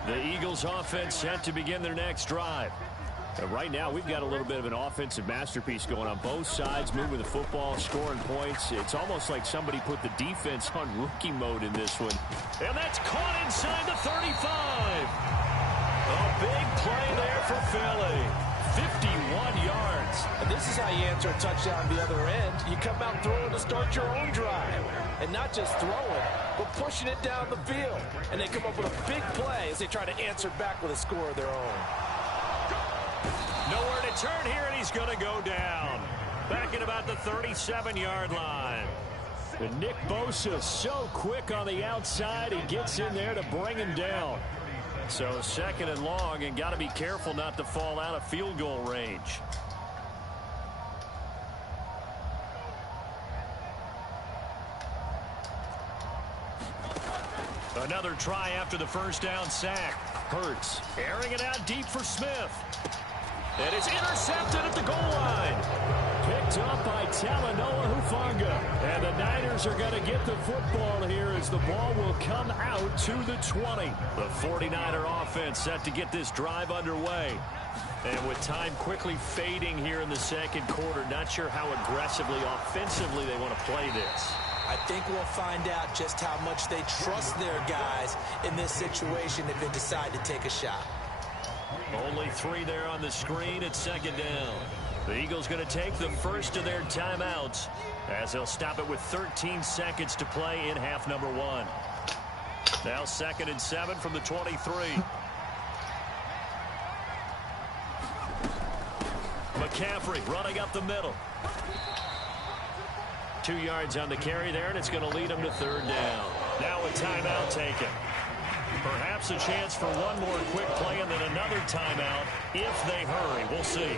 The Eagles offense set to begin their next drive. And right now, we've got a little bit of an offensive masterpiece going on both sides, moving the football, scoring points. It's almost like somebody put the defense on rookie mode in this one. And that's caught inside the 35. A big play there for Philly. 51 yards. And this is how you answer a touchdown the other end. You come out throwing to start your own drive. And not just throwing, but pushing it down the field. And they come up with a big play as they try to answer back with a score of their own. Nowhere to turn here, and he's going to go down. Back at about the 37-yard line. And Nick Bosa so quick on the outside. He gets in there to bring him down. So second and long, and got to be careful not to fall out of field goal range. Another try after the first down sack. Hurts airing it out deep for Smith. And it's intercepted at the goal line. Picked up by Talanoa Hufanga. And the Niners are going to get the football here as the ball will come out to the 20. The 49er offense set to get this drive underway. And with time quickly fading here in the second quarter, not sure how aggressively, offensively they want to play this. I think we'll find out just how much they trust their guys in this situation if they decide to take a shot. Only 3 there on the screen at second down. The Eagles going to take the first of their timeouts as they'll stop it with 13 seconds to play in half number 1. Now 2nd and 7 from the 23. McCaffrey running up the middle. 2 yards on the carry there, and it's going to lead them to 3rd down. Now a timeout taken. Perhaps a chance for one more quick play and then another timeout if they hurry. We'll see.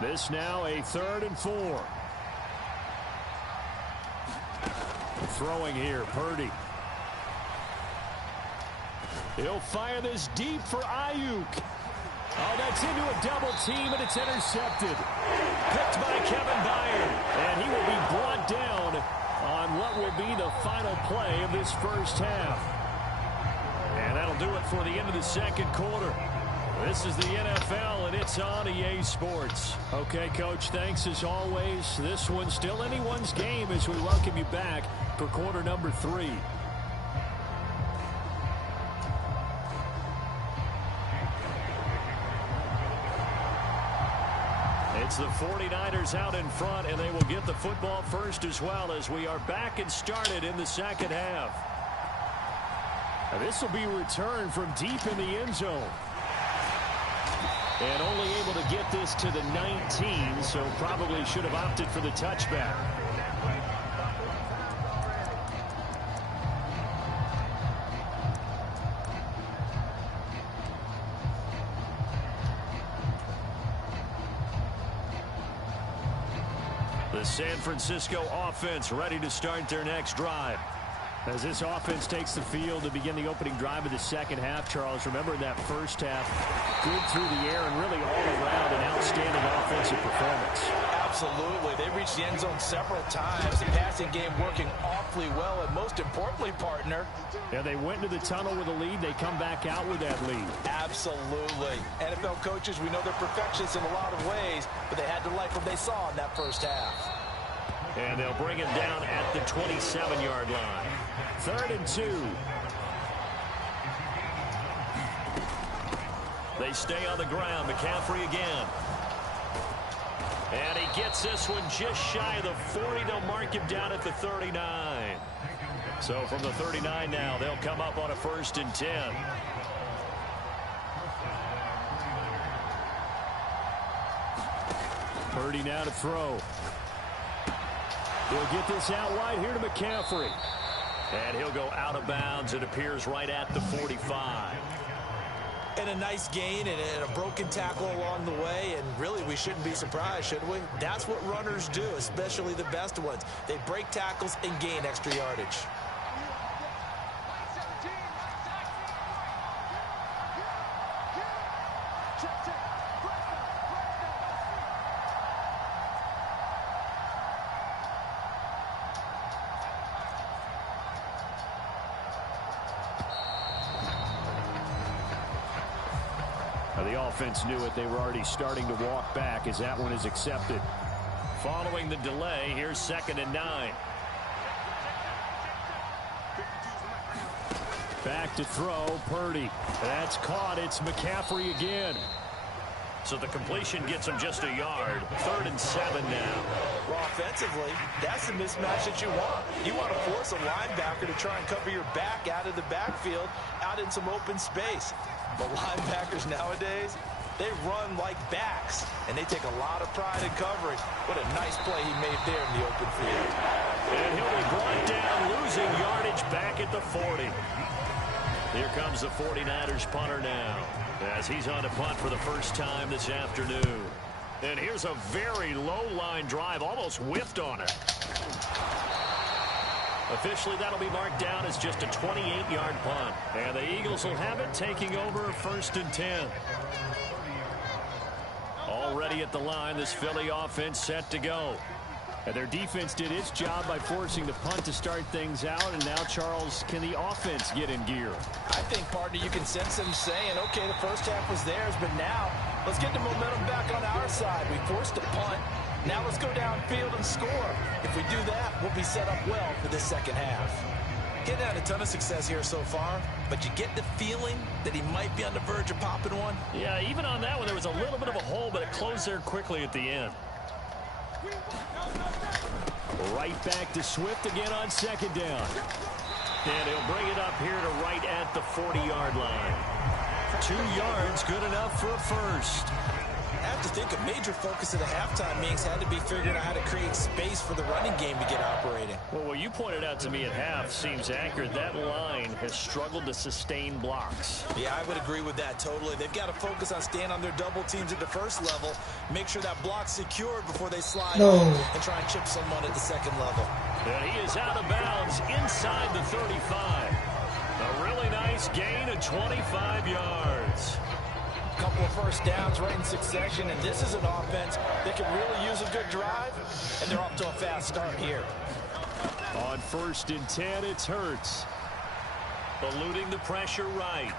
This now a 3rd and 4. Throwing here, Purdy. He'll fire this deep for Ayuk. Oh, that's into a double team, and it's intercepted. Picked by Kevin Byard. And he will be brought down on what will be the final play of this first half. And that'll do it for the end of the second quarter. This is the NFL, and it's on EA Sports. Okay, Coach, thanks as always. This one's still anyone's game as we welcome you back for quarter number 3. It's the 49ers out in front, and they will get the football first as well as we are back and started in the second half. Now this will be returned from deep in the end zone. And only able to get this to the 19, so probably should have opted for the touchback. The San Francisco offense ready to start their next drive. As this offense takes the field to begin the opening drive of the second half, Charles, remember in that first half, good through the air and really all around an outstanding offensive performance. Absolutely. They reached the end zone several times. The passing game working awfully well, and most importantly, partner. Yeah, they went into the tunnel with a lead. They come back out with that lead. Absolutely. NFL coaches, we know they're perfectionists in a lot of ways, but they had to like what they saw in that first half. And they'll bring him down at the 27-yard line. 3rd and 2. They stay on the ground. McCaffrey again. And he gets this one just shy of the 40. They'll mark him down at the 39. So from the 39 now, they'll come up on a 1st and 10. Purdy now to throw. He'll get this out wide here to McCaffrey. And he'll go out of bounds. It appears right at the 45. And a nice gain and a broken tackle along the way, and really we shouldn't be surprised, should we? That's what runners do, especially the best ones. They break tackles and gain extra yardage. The offense knew it. They were already starting to walk back as that one is accepted. Following the delay, here's 2nd and 9. Back to throw, Purdy. That's caught. It's McCaffrey again. So the completion gets him just a yard. 3rd and 7 now. Well, offensively, that's the mismatch that you want. You want to force a linebacker to try and cover your back out of the backfield, out in some open space. But linebackers nowadays, they run like backs, and they take a lot of pride in covering. What a nice play he made there in the open field. And he'll be brought down, losing yardage back at the 40. Here comes the 49ers punter now, as he's on to punt for the first time this afternoon. And here's a very low-line drive, almost whiffed on it. Officially, that'll be marked down as just a 28-yard punt. And the Eagles will have it, taking over 1st and 10. Already at the line, this Philly offense set to go. And their defense did its job by forcing the punt to start things out. And now, Charles, can the offense get in gear? I think, partner, you can sense them saying, okay, the first half was theirs, but now let's get the momentum back on our side. We forced a punt. Now let's go downfield and score. If we do that, we'll be set up well for this second half. Getting had a ton of success here so far, but you get the feeling that he might be on the verge of popping one. Yeah, even on that one, there was a little bit of a hole, but it closed there quickly at the end. Right back to Swift again on 2nd down. And he'll bring it up here to right at the 40-yard line. 2 yards, good enough for a first. I have to think a major focus of the halftime meetings had to be figuring out how to create space for the running game to get operating. Well, what you pointed out to me at half seems accurate. That line has struggled to sustain blocks. Yeah, I would agree with that totally. They've got to focus on staying on their double teams at the first level, make sure that block's secured before they slide on and try and chip someone at the second level. And he is out of bounds inside the 35. A really nice gain of 25 yards. Couple of first downs right in succession, and this is an offense that can really use a good drive, and they're off to a fast start here. On 1st and 10, it's Hurts. Eluding the pressure right.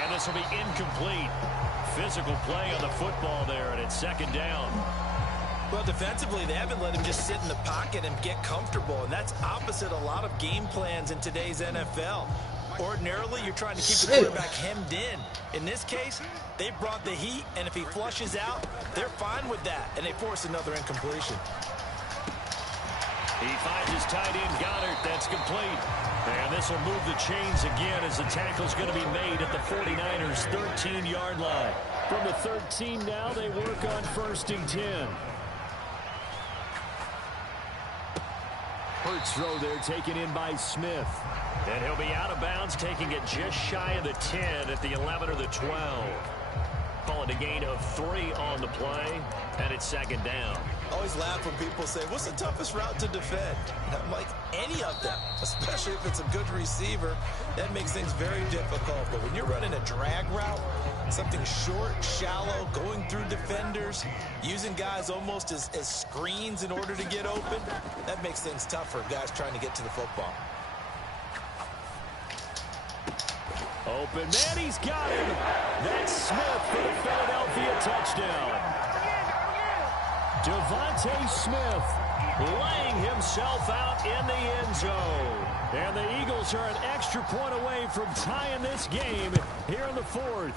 And this will be incomplete. Physical play on the football there, and it's 2nd down. Well, defensively, they haven't let him just sit in the pocket and get comfortable, and that's opposite a lot of game plans in today's NFL. Ordinarily, you're trying to keep the quarterback hemmed in. In this case, they brought the heat, and if he flushes out, they're fine with that, and they force another incompletion. He finds his tight end, Goddard. That's complete. And this will move the chains again as the tackle's going to be made at the 49ers' 13-yard line. From the 13 now, they work on 1st and 10. Hurts throw there, taken in by Smith. And he'll be out of bounds, taking it just shy of the 10 at the 11 or the 12. Call it a gain of 3 on the play, and it's 2nd down. Always laugh when people say, what's the toughest route to defend? And I'm like, any of them, especially if it's a good receiver. That makes things very difficult. But when you're running a drag route, something short, shallow, going through defenders, using guys almost as screens in order to get open, that makes things tough for guys trying to get to the football. Open man, he's got him. That's Smith for the Philadelphia touchdown. Devontae Smith laying himself out in the end zone. And the Eagles are an extra point away from tying this game here in the 4th.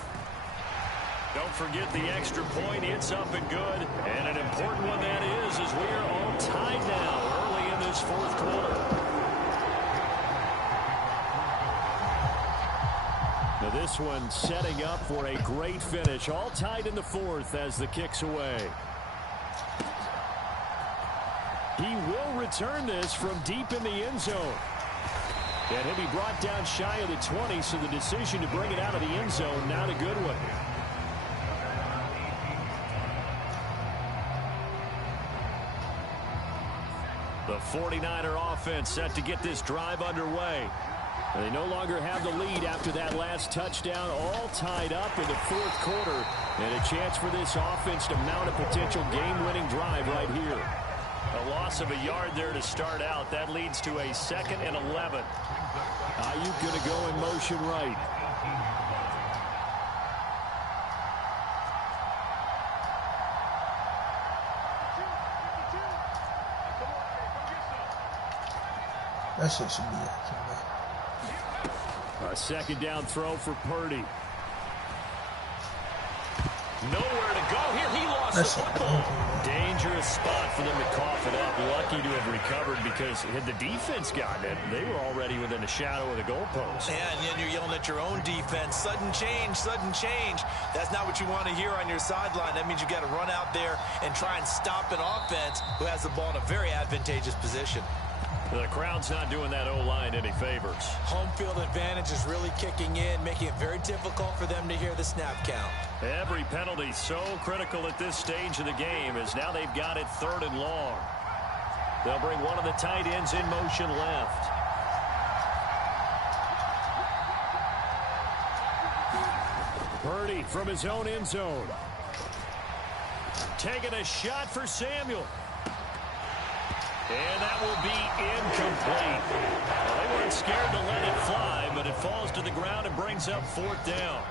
Don't forget the extra point. It's up and good. And an important one that is, as we are all tied now early in this 4th quarter. Now this one setting up for a great finish. All tied in the 4th as the kick's away. He will return this from deep in the end zone. And he'll be brought down shy of the 20, so the decision to bring it out of the end zone, not a good one. The 49er offense set to get this drive underway. They no longer have the lead after that last touchdown, all tied up in the fourth quarter. And a chance for this offense to mount a potential game-winning drive right here. A loss of a yard there to start out. That leads to a 2nd and 11. Ayuk going to go in motion right. That shit should be it. A 2nd down throw for Purdy. Nowhere to go here. He lost the football. Dangerous spot for them to cough it up. Lucky to have recovered because had the defense gotten it, they were already within the shadow of the goalpost. Yeah, and then you're yelling at your own defense. Sudden change, sudden change. That's not what you want to hear on your sideline. That means you got to run out there and try and stop an offense who has the ball in a very advantageous position. The crowd's not doing that O-line any favors. Home field advantage is really kicking in, making it very difficult for them to hear the snap count. Every penalty so critical at this stage of the game as now they've got it 3rd and long. They'll bring one of the tight ends in motion left. Purdy from his own end zone. Taking a shot for Samuel. And that will be incomplete. Well, they weren't scared to let it fly, but it falls to the ground and brings up 4th down.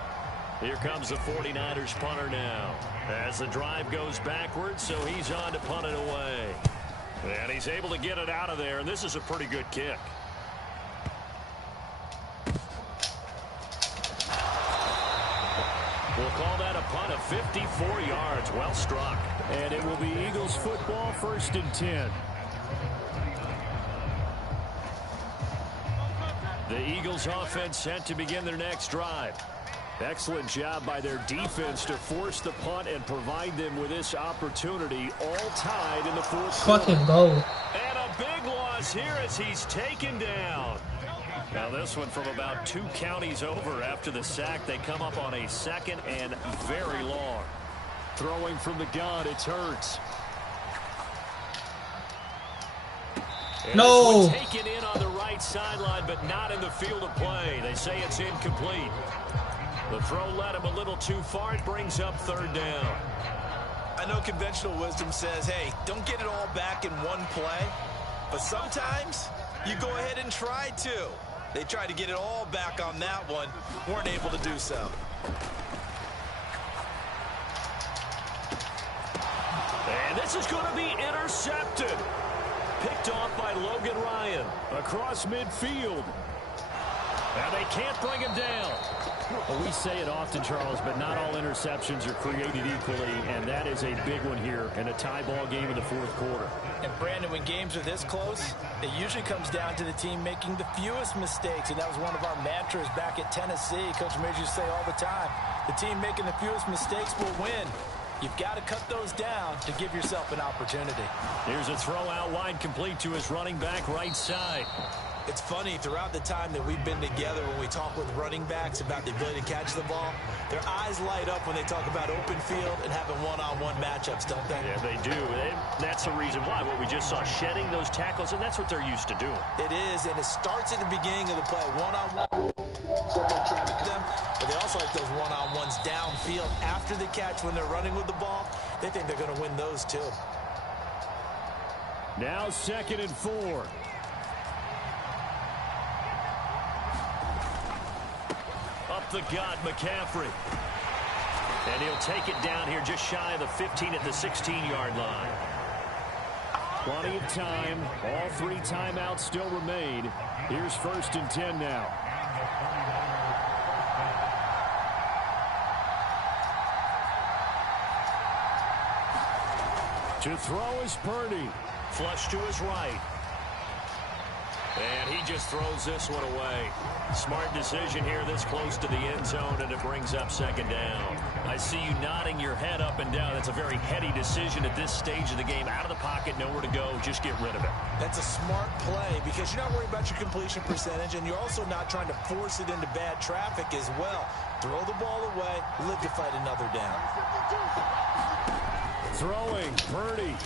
Here comes the 49ers punter now. As the drive goes backwards, so he's on to punt it away. And he's able to get it out of there, and this is a pretty good kick. We'll call that a punt of 54 yards. Well struck. And it will be Eagles football, 1st and 10. The Eagles offense set to begin their next drive. Excellent job by their defense to force the punt and provide them with this opportunity, all tied in the fourth quarter. Fucking goal. And a big loss here as he's taken down. Now this one from about 2 counties over after the sack. They come up on a 2nd and very long. Throwing from the gun, it's Hurts. And no. Taken in on the right sideline, but not in the field of play. They say it's incomplete. The throw led him a little too far. It brings up 3rd down. I know conventional wisdom says, hey, don't get it all back in one play. But sometimes you go ahead and try to. They tried to get it all back on that one. Weren't able to do so. And this is going to be intercepted. Picked off by Logan Ryan across midfield. And they can't bring him down. Well, we say it often, Charles, but not all interceptions are created equally, and that is a big one here in a tie ball game in the fourth quarter. And, Brandon, when games are this close, it usually comes down to the team making the fewest mistakes, and that was one of our mantras back at Tennessee. Coach Major used to say all the time, the team making the fewest mistakes will win. You've got to cut those down to give yourself an opportunity. Here's a throw out wide, complete to his running back right side. It's funny, throughout the time that we've been together, when we talk with running backs about the ability to catch the ball, their eyes light up when they talk about open field and having one-on-one matchups, don't they? Yeah, they do. That's the reason why. What we just saw, shedding those tackles, and that's what they're used to doing. It is, and it starts at the beginning of the play, one-on-one. But they also like those one-on-ones downfield after the catch when they're running with the ball. They think they're going to win those, too. Now 2nd and 4. Up the gut, McCaffrey. And he'll take it down here just shy of the 15 at the 16-yard line. Plenty of time. All 3 timeouts still remain. Here's 1st and 10 now. To throw is Purdy. Flush to his right. And he just throws this one away. Smart decision here this close to the end zone, and it brings up second down. I see you nodding your head up and down. That's a very heady decision at this stage of the game. Out of the pocket, nowhere to go. Just get rid of it. That's a smart play because you're not worried about your completion percentage, and you're also not trying to force it into bad traffic as well. Throw the ball away, live to fight another down. Throwing, Purdy.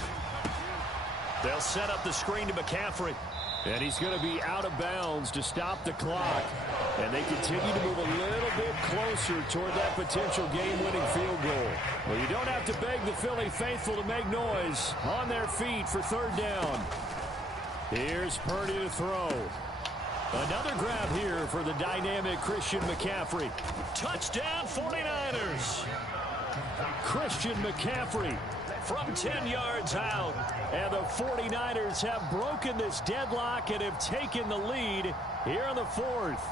They'll set up the screen to McCaffrey. And he's going to be out of bounds to stop the clock. And they continue to move a little bit closer toward that potential game-winning field goal. Well, you don't have to beg the Philly faithful to make noise. On their feet for third down. Here's Purdy to throw. Another grab here for the dynamic Christian McCaffrey. Touchdown 49ers. Christian McCaffrey from 10 yards out. And the 49ers have broken this deadlock and have taken the lead here in the fourth.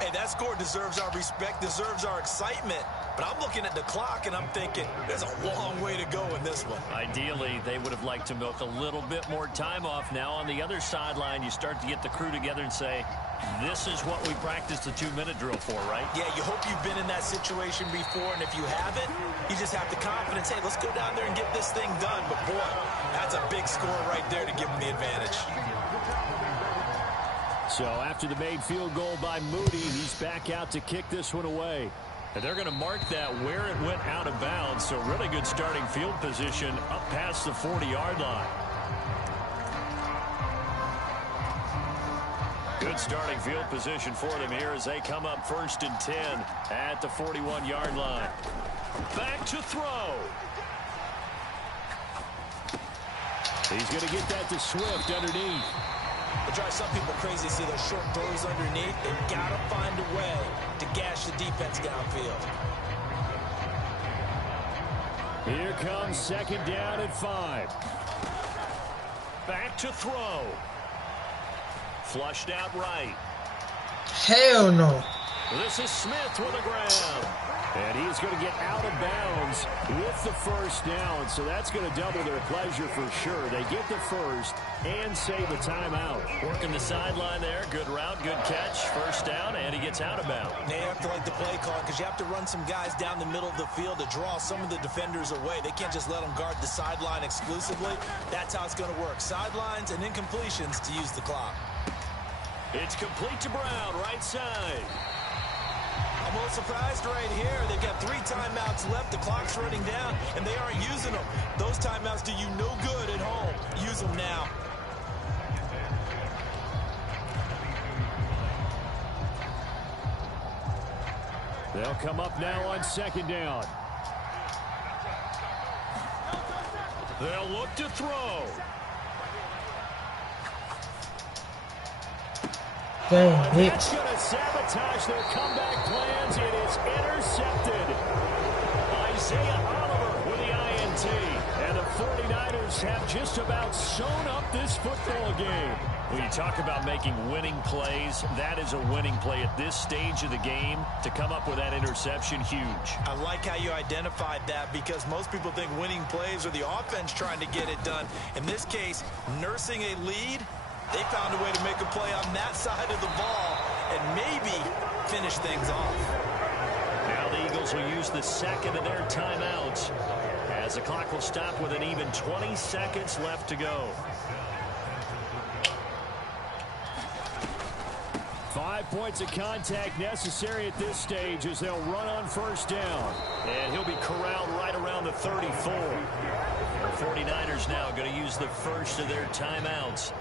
Hey, that score deserves our respect, deserves our excitement. But I'm looking at the clock and I'm thinking there's a long way to go in this one. Ideally, they would have liked to milk a little bit more time off. Now on the other sideline, you start to get the crew together and say, this is what we practiced the 2-minute drill for, right? Yeah, you hope you've been in that situation before, and if you haven't, you just have the confidence, hey, let's go down there and get this thing done. But boy, that's a big score right there to give them the advantage. So after the made field goal by Moody, he's back out to kick this one away. And they're going to mark that where it went out of bounds. So really good starting field position up past the 40-yard line. Good starting field position for them here as they come up 1st and 10 at the 41-yard line. Back to throw. He's going to get that to Swift underneath. It drives some people crazy to see those short throws underneath. They've got to find a way to gash the defense downfield. Here comes 2nd down and 5. Back to throw. Flushed out right. Hell no. This is Smith with a grab. And he's going to get out of bounds with the 1st down. So that's going to double their pleasure for sure. They get the 1st and save a timeout. Working the sideline there. Good route, good catch. 1st down, and he gets out of bounds. They have to like the play call because you have to run some guys down the middle of the field to draw some of the defenders away. They can't just let them guard the sideline exclusively. That's how it's going to work. Sidelines and incompletions to use the clock. It's complete to Brown, right side. I'm a little surprised right here. They've got 3 timeouts left. The clock's running down, and they aren't using them. Those timeouts do you no good at home. Use them now. They'll come up now on 2nd down. They'll look to throw. That's going to sabotage their comeback plans. It is intercepted. Isaiah Oliver with the INT. And the 49ers have just about sewn up this football game. When you talk about making winning plays, that is a winning play at this stage of the game. To come up with that interception, huge. I like how you identified that because most people think winning plays are the offense trying to get it done. In this case, nursing a lead, they found a way to make a play on that side of the ball and maybe finish things off. Now the Eagles will use the 2nd of their timeouts as the clock will stop with an even 20 seconds left to go. 5 points of contact necessary at this stage as they'll run on 1st down. And he'll be corralled right around the 34. The 49ers now going to use the 1st of their timeouts